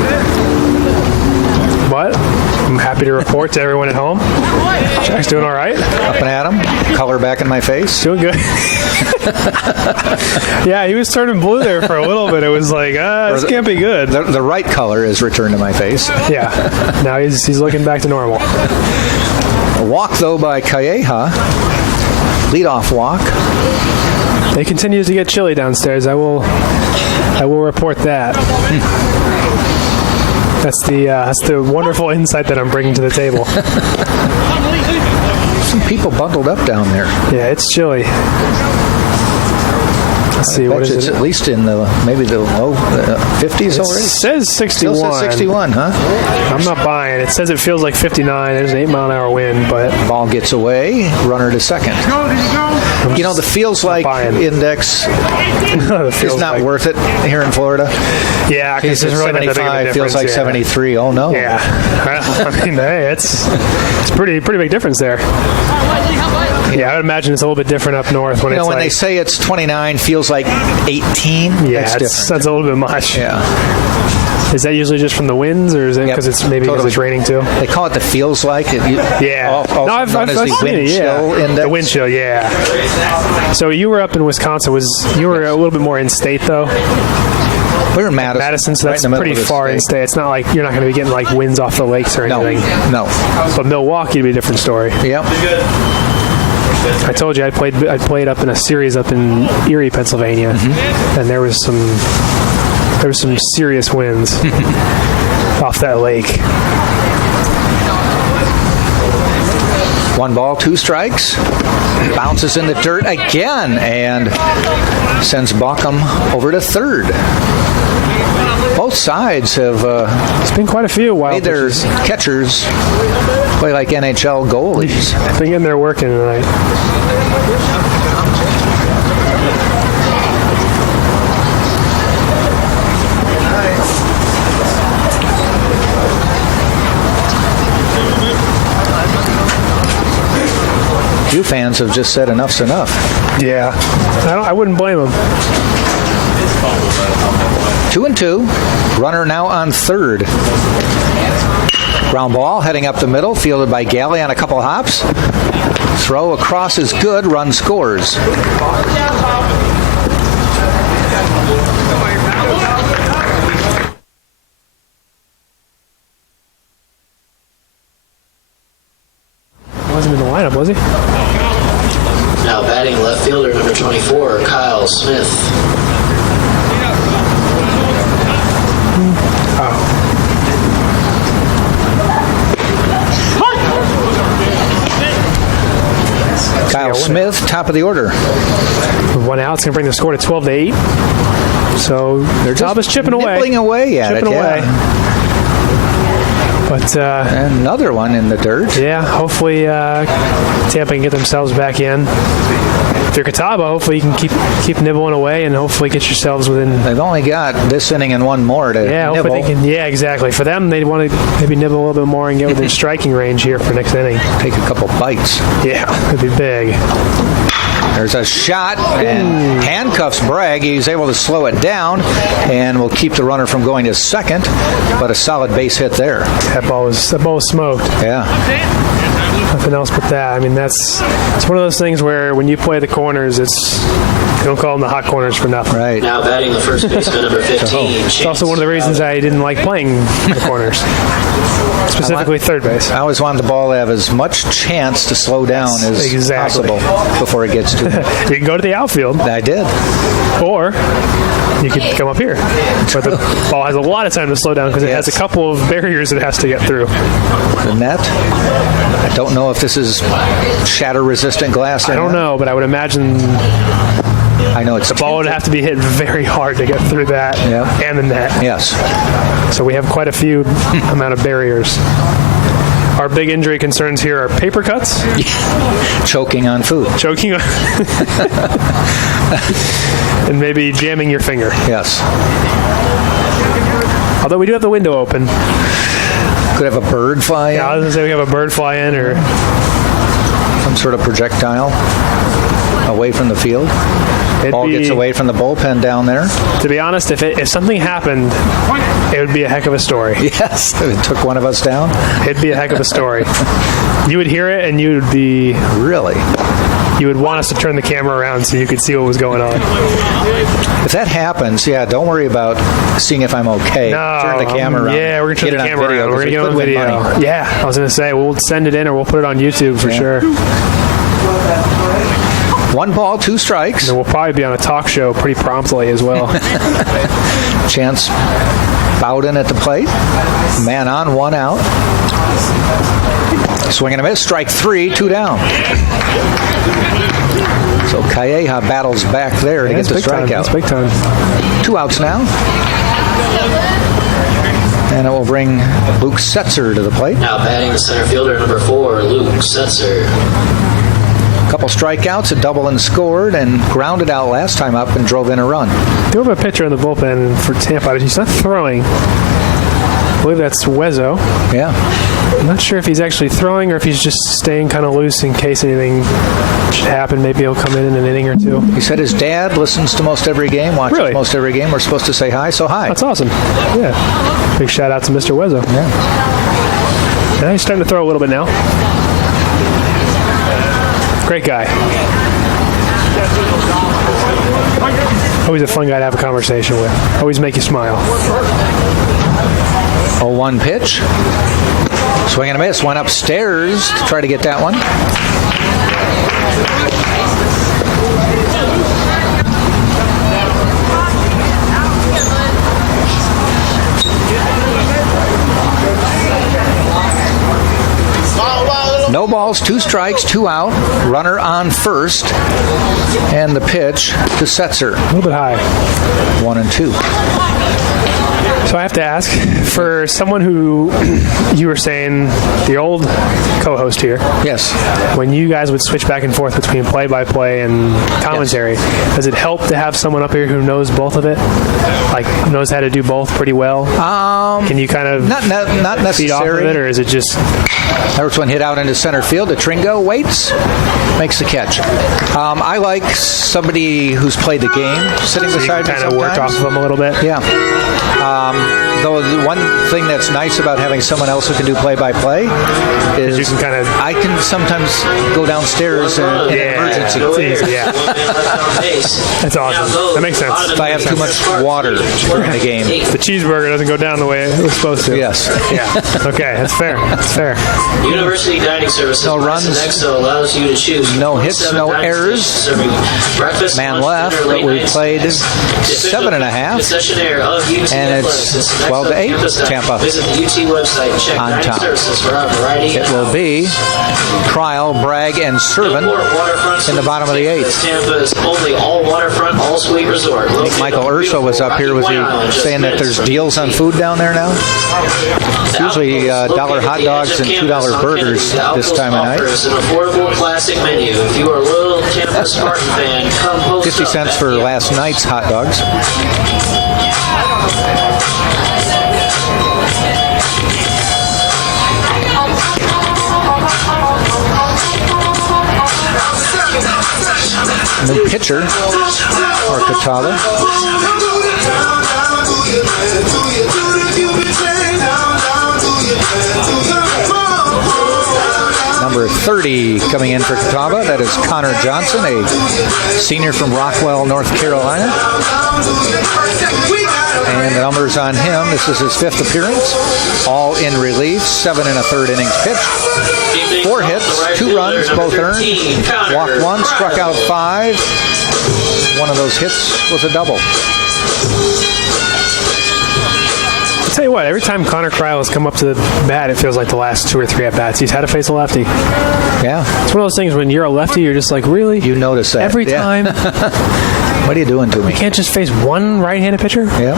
But I'm happy to report to everyone at home. Jack's doing all right. Up and at him. Color back in my face. Doing good. Yeah, he was turning blue there for a little bit. It was like, this can't be good. The right color is returned to my face. Yeah. Now he's looking back to normal. A walk, though, by Calleja. Leadoff walk. It continues to get chilly downstairs. I will report that. That's the wonderful insight that I'm bringing to the table. Some people bundled up down there. Yeah, it's chilly. Let's see, what is it's it? At least in the maybe the low 50s already. It says 61. Still says 61, huh? I'm not buying. It says it feels like 59. There's an 8-mile-an-hour wind, but ball gets away. Runner to second. You know, the feels like index is not worth it here in Florida. Yeah, because it's really not that big of a 75 difference. feels like 73. Oh no. Yeah. I mean, hey, it's pretty big difference there. Yeah, I would imagine it's a little bit different up north when when they say it's 29, feels like 18. Yeah, that's a little bit much. Yeah. Is that usually just from the winds, or is it because it's raining too? They call it the feels like. Yeah. I've seen it. Yeah. Index. The wind chill. Yeah. So you were up in Wisconsin. You were a little bit more in state though. We're in Madison. So that's pretty far in state. It's not like you're not going to be getting like winds off the lakes or anything. No. But Milwaukee would be a different story. Yep. I told you I played up in a series up in Erie, Pennsylvania, and there was some serious winds off that lake. 1 ball, 2 strikes. Bounces in the dirt again and sends Balcom over to third. Both sides have it's been quite a few wild made their catchers play like NHL goalies. I've been getting there working tonight. You fans have just said enough's enough. Yeah, I wouldn't blame them. 2-2. Runner now on third. Ground ball heading up the middle, fielded by Galley on a couple hops. Throw across is good. Run scores. Wasn't in the lineup, was he? Now batting left fielder number 24, Kyle Smith. Smith, top of the order. One out. It's going to bring the score to 12-8. So They're Catawba's chipping away. Nibbling away at chipping it, away. yeah. But another one in the dirt. yeah, hopefully Tampa can get themselves back in. If you're Catawba, hopefully you can keep nibbling away and hopefully get yourselves within. They've only got this inning and one more to Yeah, nibble. hopefully they can. Yeah, exactly. For them, they want to maybe nibble a little bit more and get within striking range here for next inning. Take a couple bites. Yeah, it'd be big. There's a shot and handcuffs Bragg. He's able to slow it down and will keep the runner from going to second, but a solid base hit there. That ball was smoked. Yeah. Nothing else but that. I mean, it's one of those things where when you play the corners, they don't call them the hot corners for nothing. Right. Now batting the first baseman, number 15. It's also one of the reasons I didn't like playing the corners, specifically third base. I always wanted the ball to have as much chance to slow down as Exactly. possible before it gets to it. You can go to the outfield, I did. or you could come up here. But the ball has a lot of time to slow down because it has a couple of barriers it has to get through. The net. I don't know if this is shatter-resistant glass or I don't not. know, but I would imagine I know it's the ball would have to be hit very hard to get through that and the net. Yes. So we have quite a few amount of barriers. Our big injury concerns here are paper cuts, Choking on food. choking on, and maybe jamming your finger. Yes. Although we do have the window open. Could have a bird fly Yeah, I was in, going to say we have a bird fly in or some sort of projectile away from the field. Ball gets away from the bullpen down there. To be honest, if something happened, it would be a heck of a story. Yes, it took one of us down. It'd be a heck of a story. You would hear it, and you would be Really? You would want us to turn the camera around so you could see what was going on. If that happens, don't worry about seeing if I'm okay. No, Turn the camera around. Yeah, we're going to turn the camera around. We're going to get on win video. money. Yeah, I was going to say, we'll send it in or we'll put it on YouTube for sure. 1 ball, 2 strikes. And we'll probably be on a talk show pretty promptly as well. Chance Bowden at the plate. Man on, 1 out. Swing and a miss. Strike 3, 2 down. So Calleja battles back there to get the strikeout. That's big time. 2 outs now. And it will bring Luke Setzer to the plate. Now batting the center fielder, number 4, Luke Setzer. Couple strikeouts, a double and scored, and grounded out last time up and drove in a run. Do have a pitcher in the bullpen for Tampa. He's not throwing. I believe that's Wezzo. Yeah. I'm not sure if he's actually throwing or if he's just staying kind of loose in case anything should happen. Maybe he'll come in an inning or two. He said his dad listens to most every game, watches Really? most every game. We're supposed to say hi, so hi. That's awesome. Yeah. Big shout out to Mr. Wezzo. Yeah. Yeah, he's starting to throw a little bit now. Great guy. Always a fun guy to have a conversation with. Always make you smile. 0-1 pitch. Swing and a miss. Went upstairs to try to get that one. No balls, 2 strikes, 2 out. Runner on first. And the pitch to Setzer. A little bit high. 1 and 2. So I have to ask, for someone who, you were saying, the old co-host here, Yes. when you guys would switch back and forth between play-by-play and commentary, does it help to have someone up here who knows both of it? Like, knows how to do both pretty well? Can you kind of Not feed off of necessary. it, or is it just... First one hit out into center field. Tringo waits, makes the catch. I like somebody who's played the game sitting So you beside can me kind of work sometimes. off of them a little bit? Yeah. Though the one thing that's nice about having someone else who can do play-by-play is You can kind of... I can sometimes go downstairs in an emergency. Yeah. That's awesome. That makes sense. If I have too much water during the game. The cheeseburger doesn't go down the way it was supposed to. Yes. Yeah. Okay, that's fair. That's fair. University Dining Services. No runs. Exo allows you to choose. No hits, 7 no dining errors. stations serving breakfast, Man lunch, left, dinner, but late we night played snacks. The official 7.5. concessionaire of UT And Athletics it's is 12-8, Tampa Visit the UT website and check on dining top. services for our variety. It will be Trial, Bragg, and Servin in the bottom of the 8th. Tampa's only all waterfront, all suite resort. I think Michael Urso was up here. Was he saying that there's deals on food down there now? It's usually $1 hot dogs and $2 burgers this time of night. An affordable classic menu. If you are a loyal Tampa Spartan fan, come post 50 up cents at for the last night's hot dogs. New pitcher for Catawba. Number 30 coming in for Catawba. That is Connor Johnson, a senior from Rockwell, North Carolina. And the numbers on him, this is his 5th appearance. All in relief, 7 1/3 innings pitched. 4 hits, 2 runs, both earned. Walked 1, struck out 5. One of those hits was a double. I'll tell you what, every time Connor Cryle has come up to the bat, it feels like the last 2 or 3 at-bats he's had to face a lefty. Yeah. It's one of those things when you're a lefty, you're just like, really? You notice that. Every Yeah. time? What are you doing to me? You can't just face one right-handed pitcher? Yeah.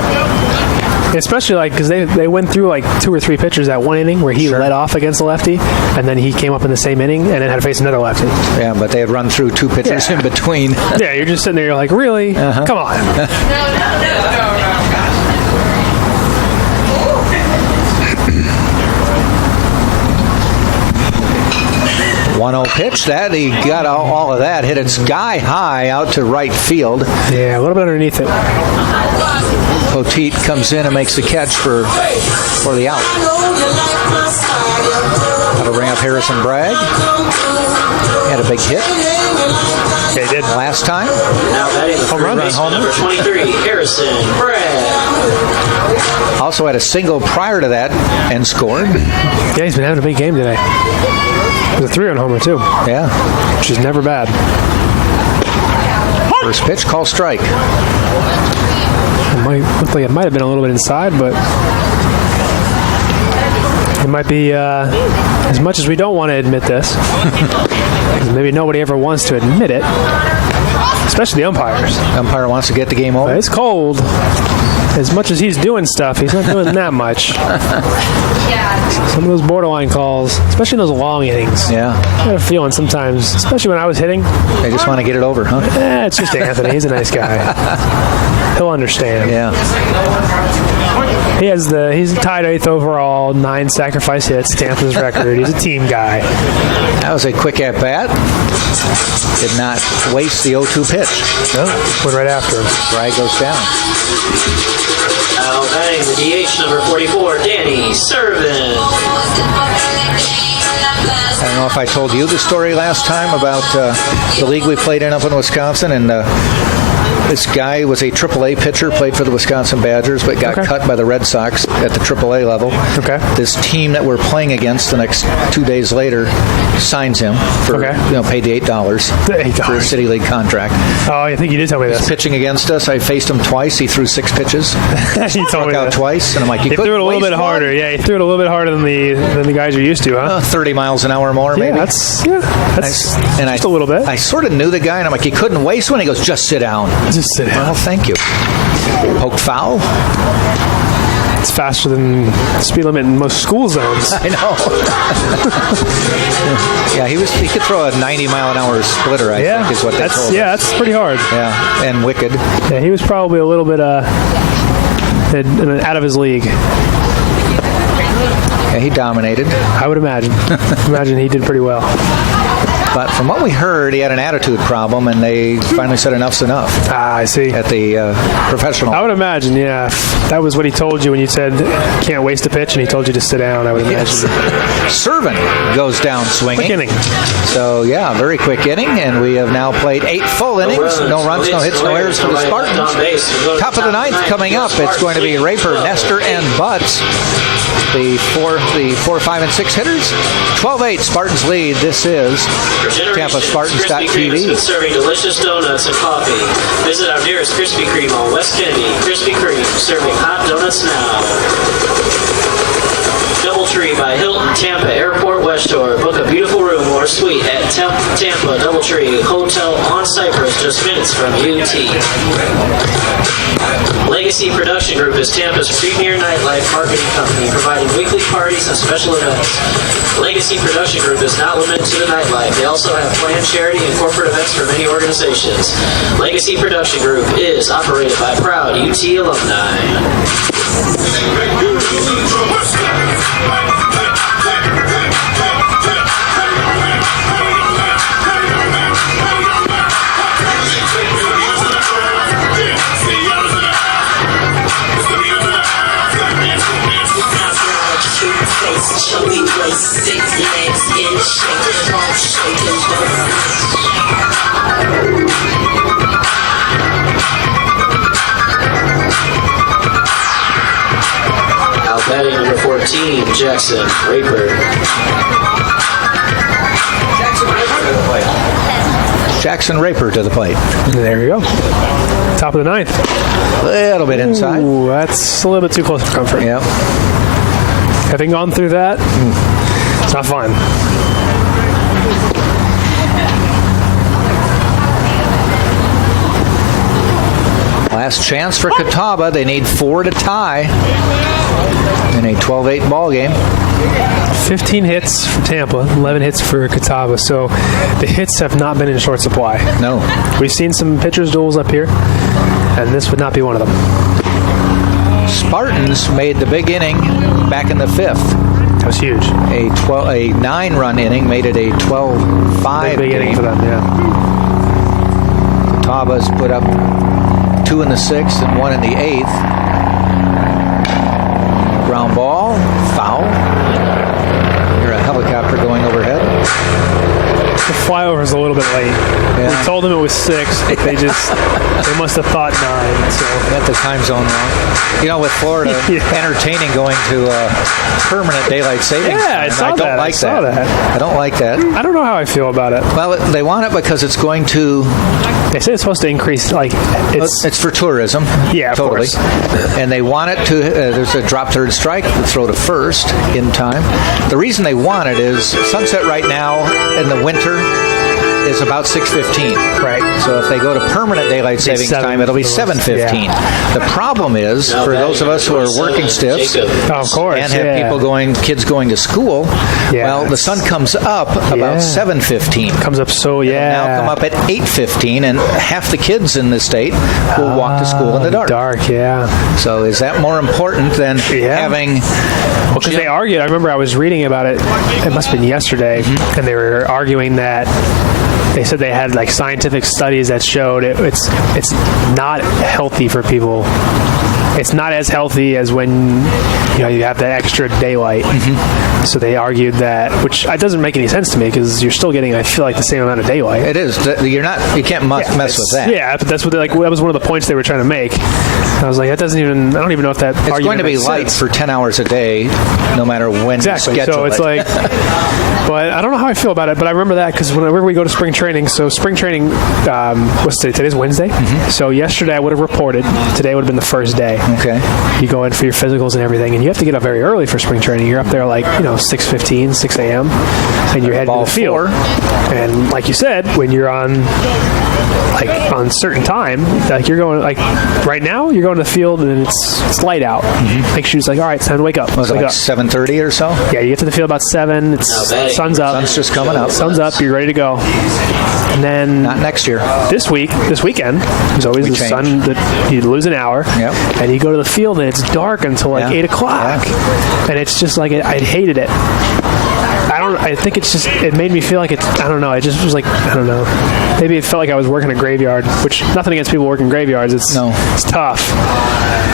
Especially like because they went through like 2 or 3 pitchers that one inning where he led off against a lefty, and then he came up in the same inning and then had to face another lefty. Yeah, but they had run through 2 pitchers in between. Yeah, you're just sitting there, you're like, really? Come on. 1-0 pitch. That he got all of that. Hit it sky high out to right field. Yeah, a little bit underneath it. Poteet comes in and makes the catch for the out. That'll bring up Harrison Bragg. He had a big hit. Yeah, he did. Last time. Now batting the Home run. number 23, Harrison Bragg. Also had a single prior to that and scored. Yeah, he's been having a big game today. It was a 3-run homer, too. Yeah. Which is never bad. First pitch, call strike. It might look like it might have been a little bit inside, but it might be, as much as we don't want to admit this, because maybe nobody ever wants to admit it, especially the umpires. Umpire wants to get the game over. It's cold. As much as he's doing stuff, he's not doing that much. Some of those borderline calls, especially in those long innings. Yeah. I had a feeling sometimes, especially when I was hitting. They just want to get it over, huh? It's just Anthony. He's a nice guy. He'll understand. Yeah. He's tied 8th overall, 9 sacrifice hits, Tampa's record. He's a team guy. That was a quick at bat. Did not waste the 0-2 pitch. No, went right after him. Bragg goes down. Now batting the DH number 44, Danny Servin. I don't know if I told you the story last time about the league we played in up in Wisconsin, and this guy was a AAA pitcher, played for the Wisconsin Badgers, but got cut by the Red Sox at the AAA level. Okay. This team that we're playing against the next 2 days later signs him for, paid the $8 for a City League contract. Oh, I think you did tell me this. He's pitching against us. I faced him twice. He threw 6 pitches. He told me out that. Twice, and I'm like, he threw it a little bit harder. Yeah, he threw it a little bit harder than the guys are used to, huh? 30 miles an hour more, maybe. That's just a little bit. I sort of knew the guy, and I'm like, he couldn't waste one. He goes, just sit down. Just sit down. Well, thank you. Poke foul. It's faster than the speed limit in most school zones. I know. Yeah, he could throw a 90-mile-an-hour splitter, I think is what they told us. Yeah, that's pretty hard. Yeah, and wicked. Yeah, he was probably a little bit out of his league. Yeah, he dominated. I would imagine. Imagine he did pretty well. But from what we heard, he had an attitude problem, and they finally said enough's enough. Ah, I see. At the professional. I would imagine, yeah. If that was what he told you when you said can't waste a pitch, and he told you to sit down, I would imagine. Servin goes down swinging. Quick inning. So, yeah, very quick inning, and we have now played 8 full innings. No runs, no hits, no errors for the Spartans. Top of the 9th coming up. It's going to be Raper, Nestor, and Butts. The 4, 5, and 6 hitters. 12-8, Spartans lead. This is TampaSpartans.tv. Serving delicious donuts and coffee. Visit our nearest Krispy Kreme on West Kennedy. Krispy Kreme, serving hot donuts now. Doubletree by Hilton, Tampa Airport West Shore. Book a beautiful room or suite at Tampa Doubletree Hotel on Cypress, just minutes from UT. Legacy Production Group is Tampa's premier nightlife marketing company, providing weekly parties and special events. Legacy Production Group is not limited to the nightlife. They also have planned charity and corporate events for many organizations. Legacy Production Group is operated by proud UT alumni. Chubby waist, 6 legs in shape, long shaking Out batting number 14, Jackson Raper. Jackson Raper to the plate. There you go. Top of the ninth. A little bit inside. Ooh, that's a little bit too close for comfort. Yep. Having gone through that, it's not fun. Last chance for Catawba. They need 4 to tie in a 12-8 ball game. 15 hits for Tampa, 11 hits for Catawba. So the hits have not been in short supply. No. We've seen some pitchers' duels up here, and this would not be one of them. Spartans made the big inning back in the 5th. That was huge. A 9-run inning made it a 12-5 Big inning game. for them, yeah. Catawba's put up 2 in the 6th and 1 in the 8th. Ground ball, foul. Hear a helicopter going overhead. The flyover is a little bit late. Yeah. We told them it was 6, but they must have thought 9. So Got the time zone wrong. You know, with Florida entertaining going to permanent daylight savings Yeah, time, I saw don't that. like I saw that. I don't like that. I don't know how I feel about it. Well, they want it because it's going to... They say it's supposed to increase, like, It's for tourism. Yeah, of totally. course. And they want it to... there's a drop third strike, throw to first in time. The reason they want it is sunset right now in the winter is about 6:15. Right. So if they go to permanent daylight savings time, it'll be 7:15. Yeah. The problem is, for those of us who are working stiffs Of course. and have kids going to school, well, the sun comes up about 7:15. Comes up so, Now come up at 8:15, and half the kids in the state will walk to school in the dark. So is that more important than having... Well, because they argued. I remember I was reading about it. It must have been yesterday, and they were arguing that they said they had like scientific studies that showed it's not healthy for people. It's not as healthy as when you have that extra daylight. So they argued that, which doesn't make any sense to me because you're still getting, I feel like, the same amount of daylight. It is. You can't mess with that. Yeah, but that's what that was one of the points they were trying to make. I was like, I don't even know if that it's argument going to be makes light sense. for 10 hours a day, no matter when exactly. you schedule So it's it. like, but I don't know how I feel about it. But I remember that because whenever we go to spring training, so spring training, what's today? Today's Wednesday. So yesterday I would have reported. Today would have been the first day. Okay. You go in for your physicals and everything, and you have to get up very early for spring training. You're up there like 6:15, 6 a.m., and you're heading to the field. And like you said, when you're on certain time, like you're going right now, you're going to the field and it's light out. Make sure it's all right, it's time to wake up. Was it like 7:30 or so? Yeah, you get to the field about 7. It's sun's up. Sun's just coming up. Sun's up. You're ready to go. And then not next year. This weekend, there's always the sun that you lose an hour, and you go to the field and it's dark until 8 o'clock, and it's just like I hated it. I think it made me feel like it just was like, I don't know. Maybe it felt like I was working a graveyard, which nothing against people working graveyards. It's tough.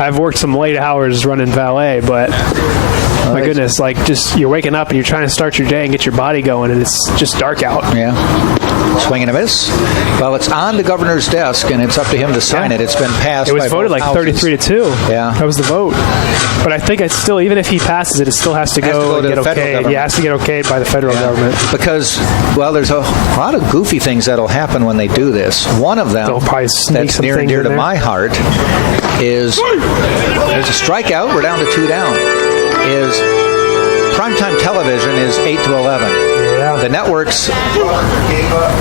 I've worked some late hours running valet, but my goodness, just you're waking up and you're trying to start your day and get your body going, and it's just dark out. Yeah. Swing and a miss. Well, it's on the governor's desk, and it's up to him to sign it. It's been passed. It was by voted both like houses. 33-2. Yeah. That was the vote. But I think it's still, even if he passes it, it still has to Has to go go and to get the federal okayed. government. Yeah, it has to get okayed by the federal government. Because, well, there's a lot of goofy things that'll happen when they do this. One of them They'll probably sneak that's some near and things dear in to there. my heart is there's a strikeout. We're down to 2 down. Is primetime television is 8 to 11. Yeah. The networks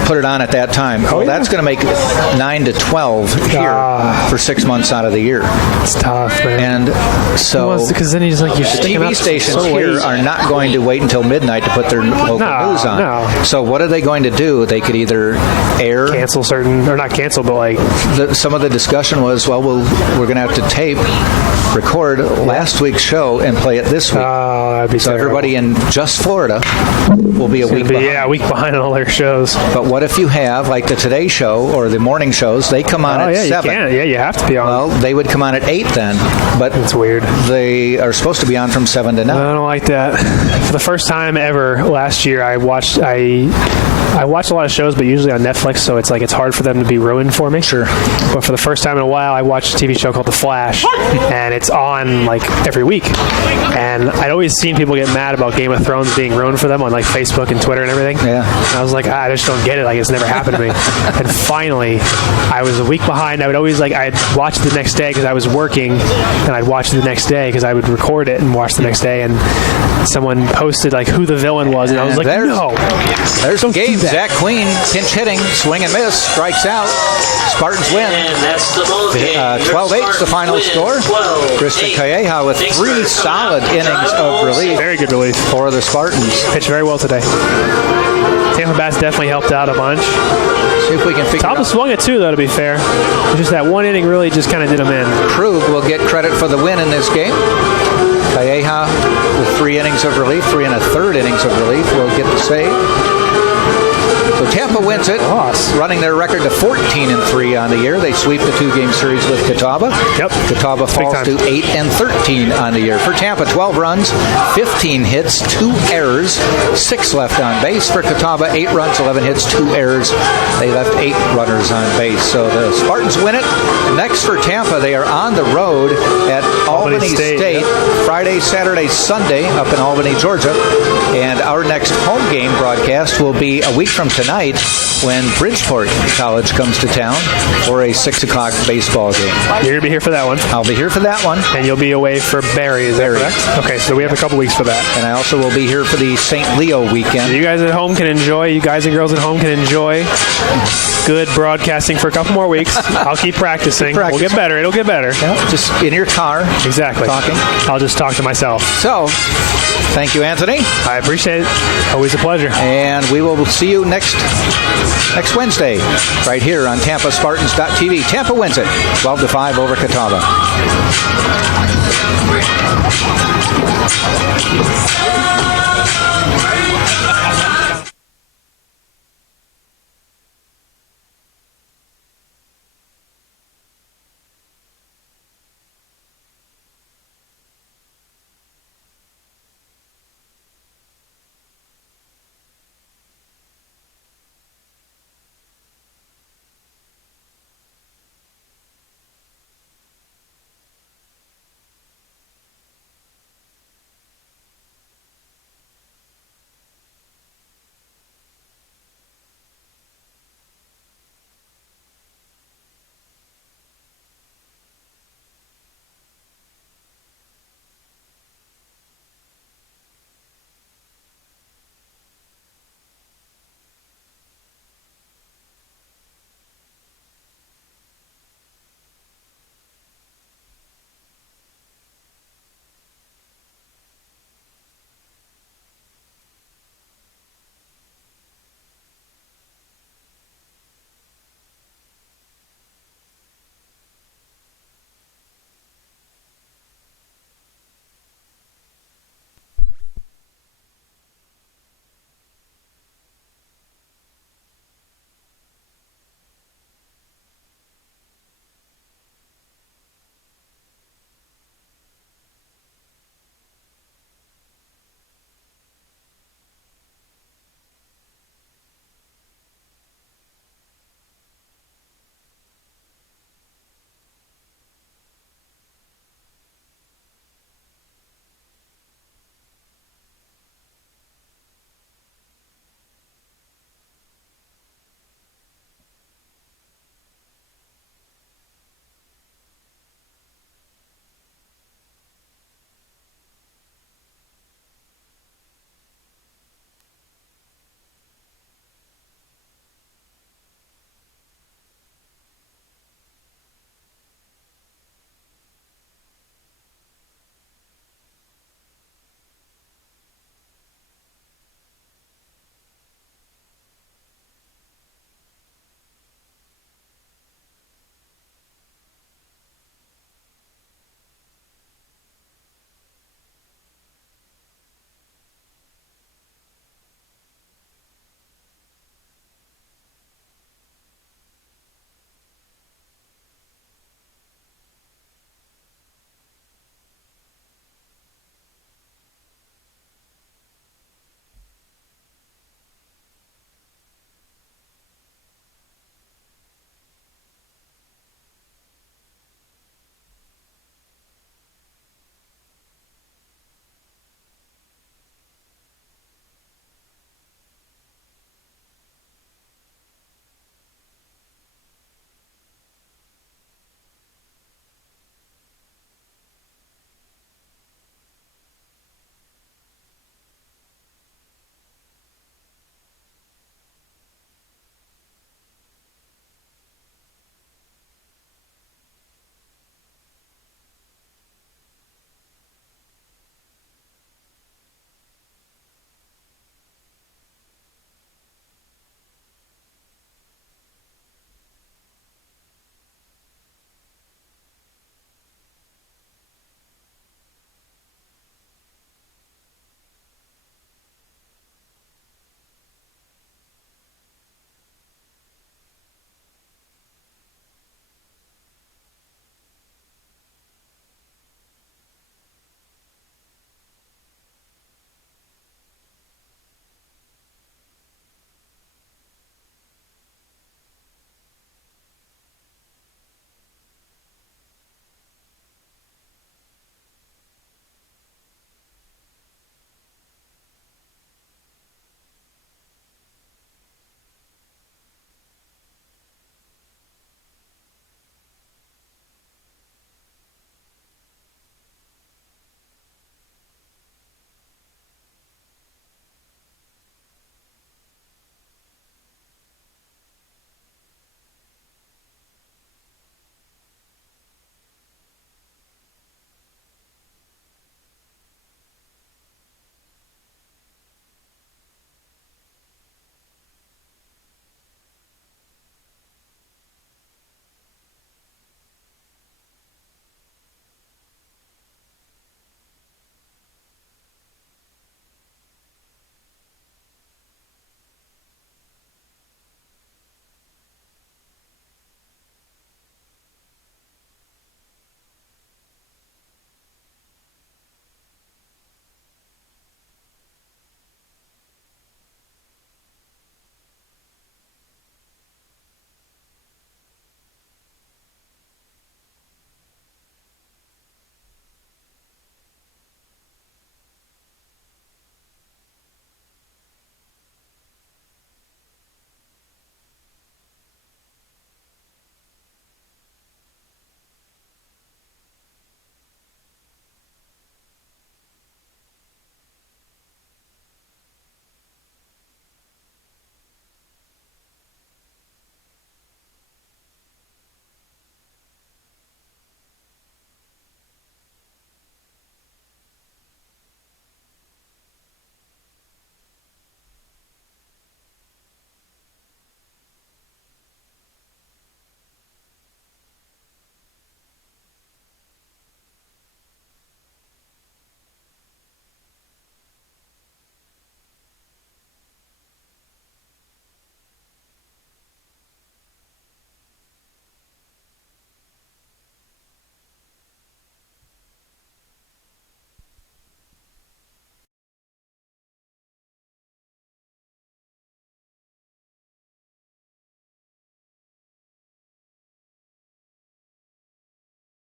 put it on at that time. Well, that's going to make 9 to 12 here for 6 months out of the year. It's tough, man. And so Because then he's like, you're the sticking TV up stations so here late. are not going to wait until midnight to put their local No, news on. no. So what are they going to do? They could either air. cancel certain, or not cancel, but like, Some of the discussion was, well, we're going to have to record last week's show and play it this week. that'd be So terrible. everybody in just Florida will be a week behind. Yeah, a week behind on all their shows. But what if you have, like the Today Show or the morning shows, they come on Oh, at yeah, 7. you can. Yeah, you have to be on. Well, they would come on at 8 then, but It's weird. they are supposed to be on from 7 to 9. I don't like that. For the first time ever last year, I watched a lot of shows, but usually on Netflix, so it's like it's hard for them to be ruined for me. Sure. But for the first time in a while, I watched a TV show called The Flash, and it's on like every week. And I'd always seen people get mad about Game of Thrones being ruined for them on like Facebook and Twitter and everything. Yeah. And I was like, I just don't get it. Like it's never happened to me. And finally, I was a week behind. I would always I'd watch it the next day because I was working, and I'd watch it the next day because I would record it and watch the next day. And someone posted like who the villain was, and I was like, There's- no. There's Don't game. do that. Zach Queen, pinch hitting, swing and miss, strikes out. Spartans win. And that's the ball game. 12-8 is the final score. Kristen Calleja with 3 solid innings of relief Very good relief. for the Spartans. Pitched very well today. Tampa Bats definitely helped out a bunch. See if we can figure Tampa out. swung it too, though, to be fair. Just that one inning really just kind of did him in. Krug will get credit for the win in this game. Calleja with 3 innings of relief, 3 1/3 innings of relief will get the save. So Tampa wins it, running their record to 14-3 on the year. They sweep the 2-game series with Catawba. Yep. Catawba falls time. to 8-13 on the year. For Tampa, 12 runs, 15 hits, 2 errors, 6 left on base. For Catawba, 8 runs, 11 hits, 2 errors. They left 8 runners on base. So the Spartans win it. Next for Tampa, they are on the road at Albany State. Friday, Saturday, Sunday up in Albany, Georgia. And our next home game broadcast will be a week from tonight when Bridgeport College comes to town for a 6 o'clock baseball game. You're going to be here for that one. I'll be here for that one. And you'll be away for Barry, is that correct? Okay, so we have a couple weeks for that. And I also will be here for the St. Leo weekend. You guys at home can enjoy, you guys and girls at home can enjoy good broadcasting for a couple more weeks. I'll keep practicing. We'll get better. It'll get better. Yeah, just in your car. Exactly. Talking. I'll just talk to myself. So, thank you, Anthony. I appreciate it. Always a pleasure. And we will see you next Wednesday right here on TampaSpartans.tv. Tampa wins it 12-5 over Catawba.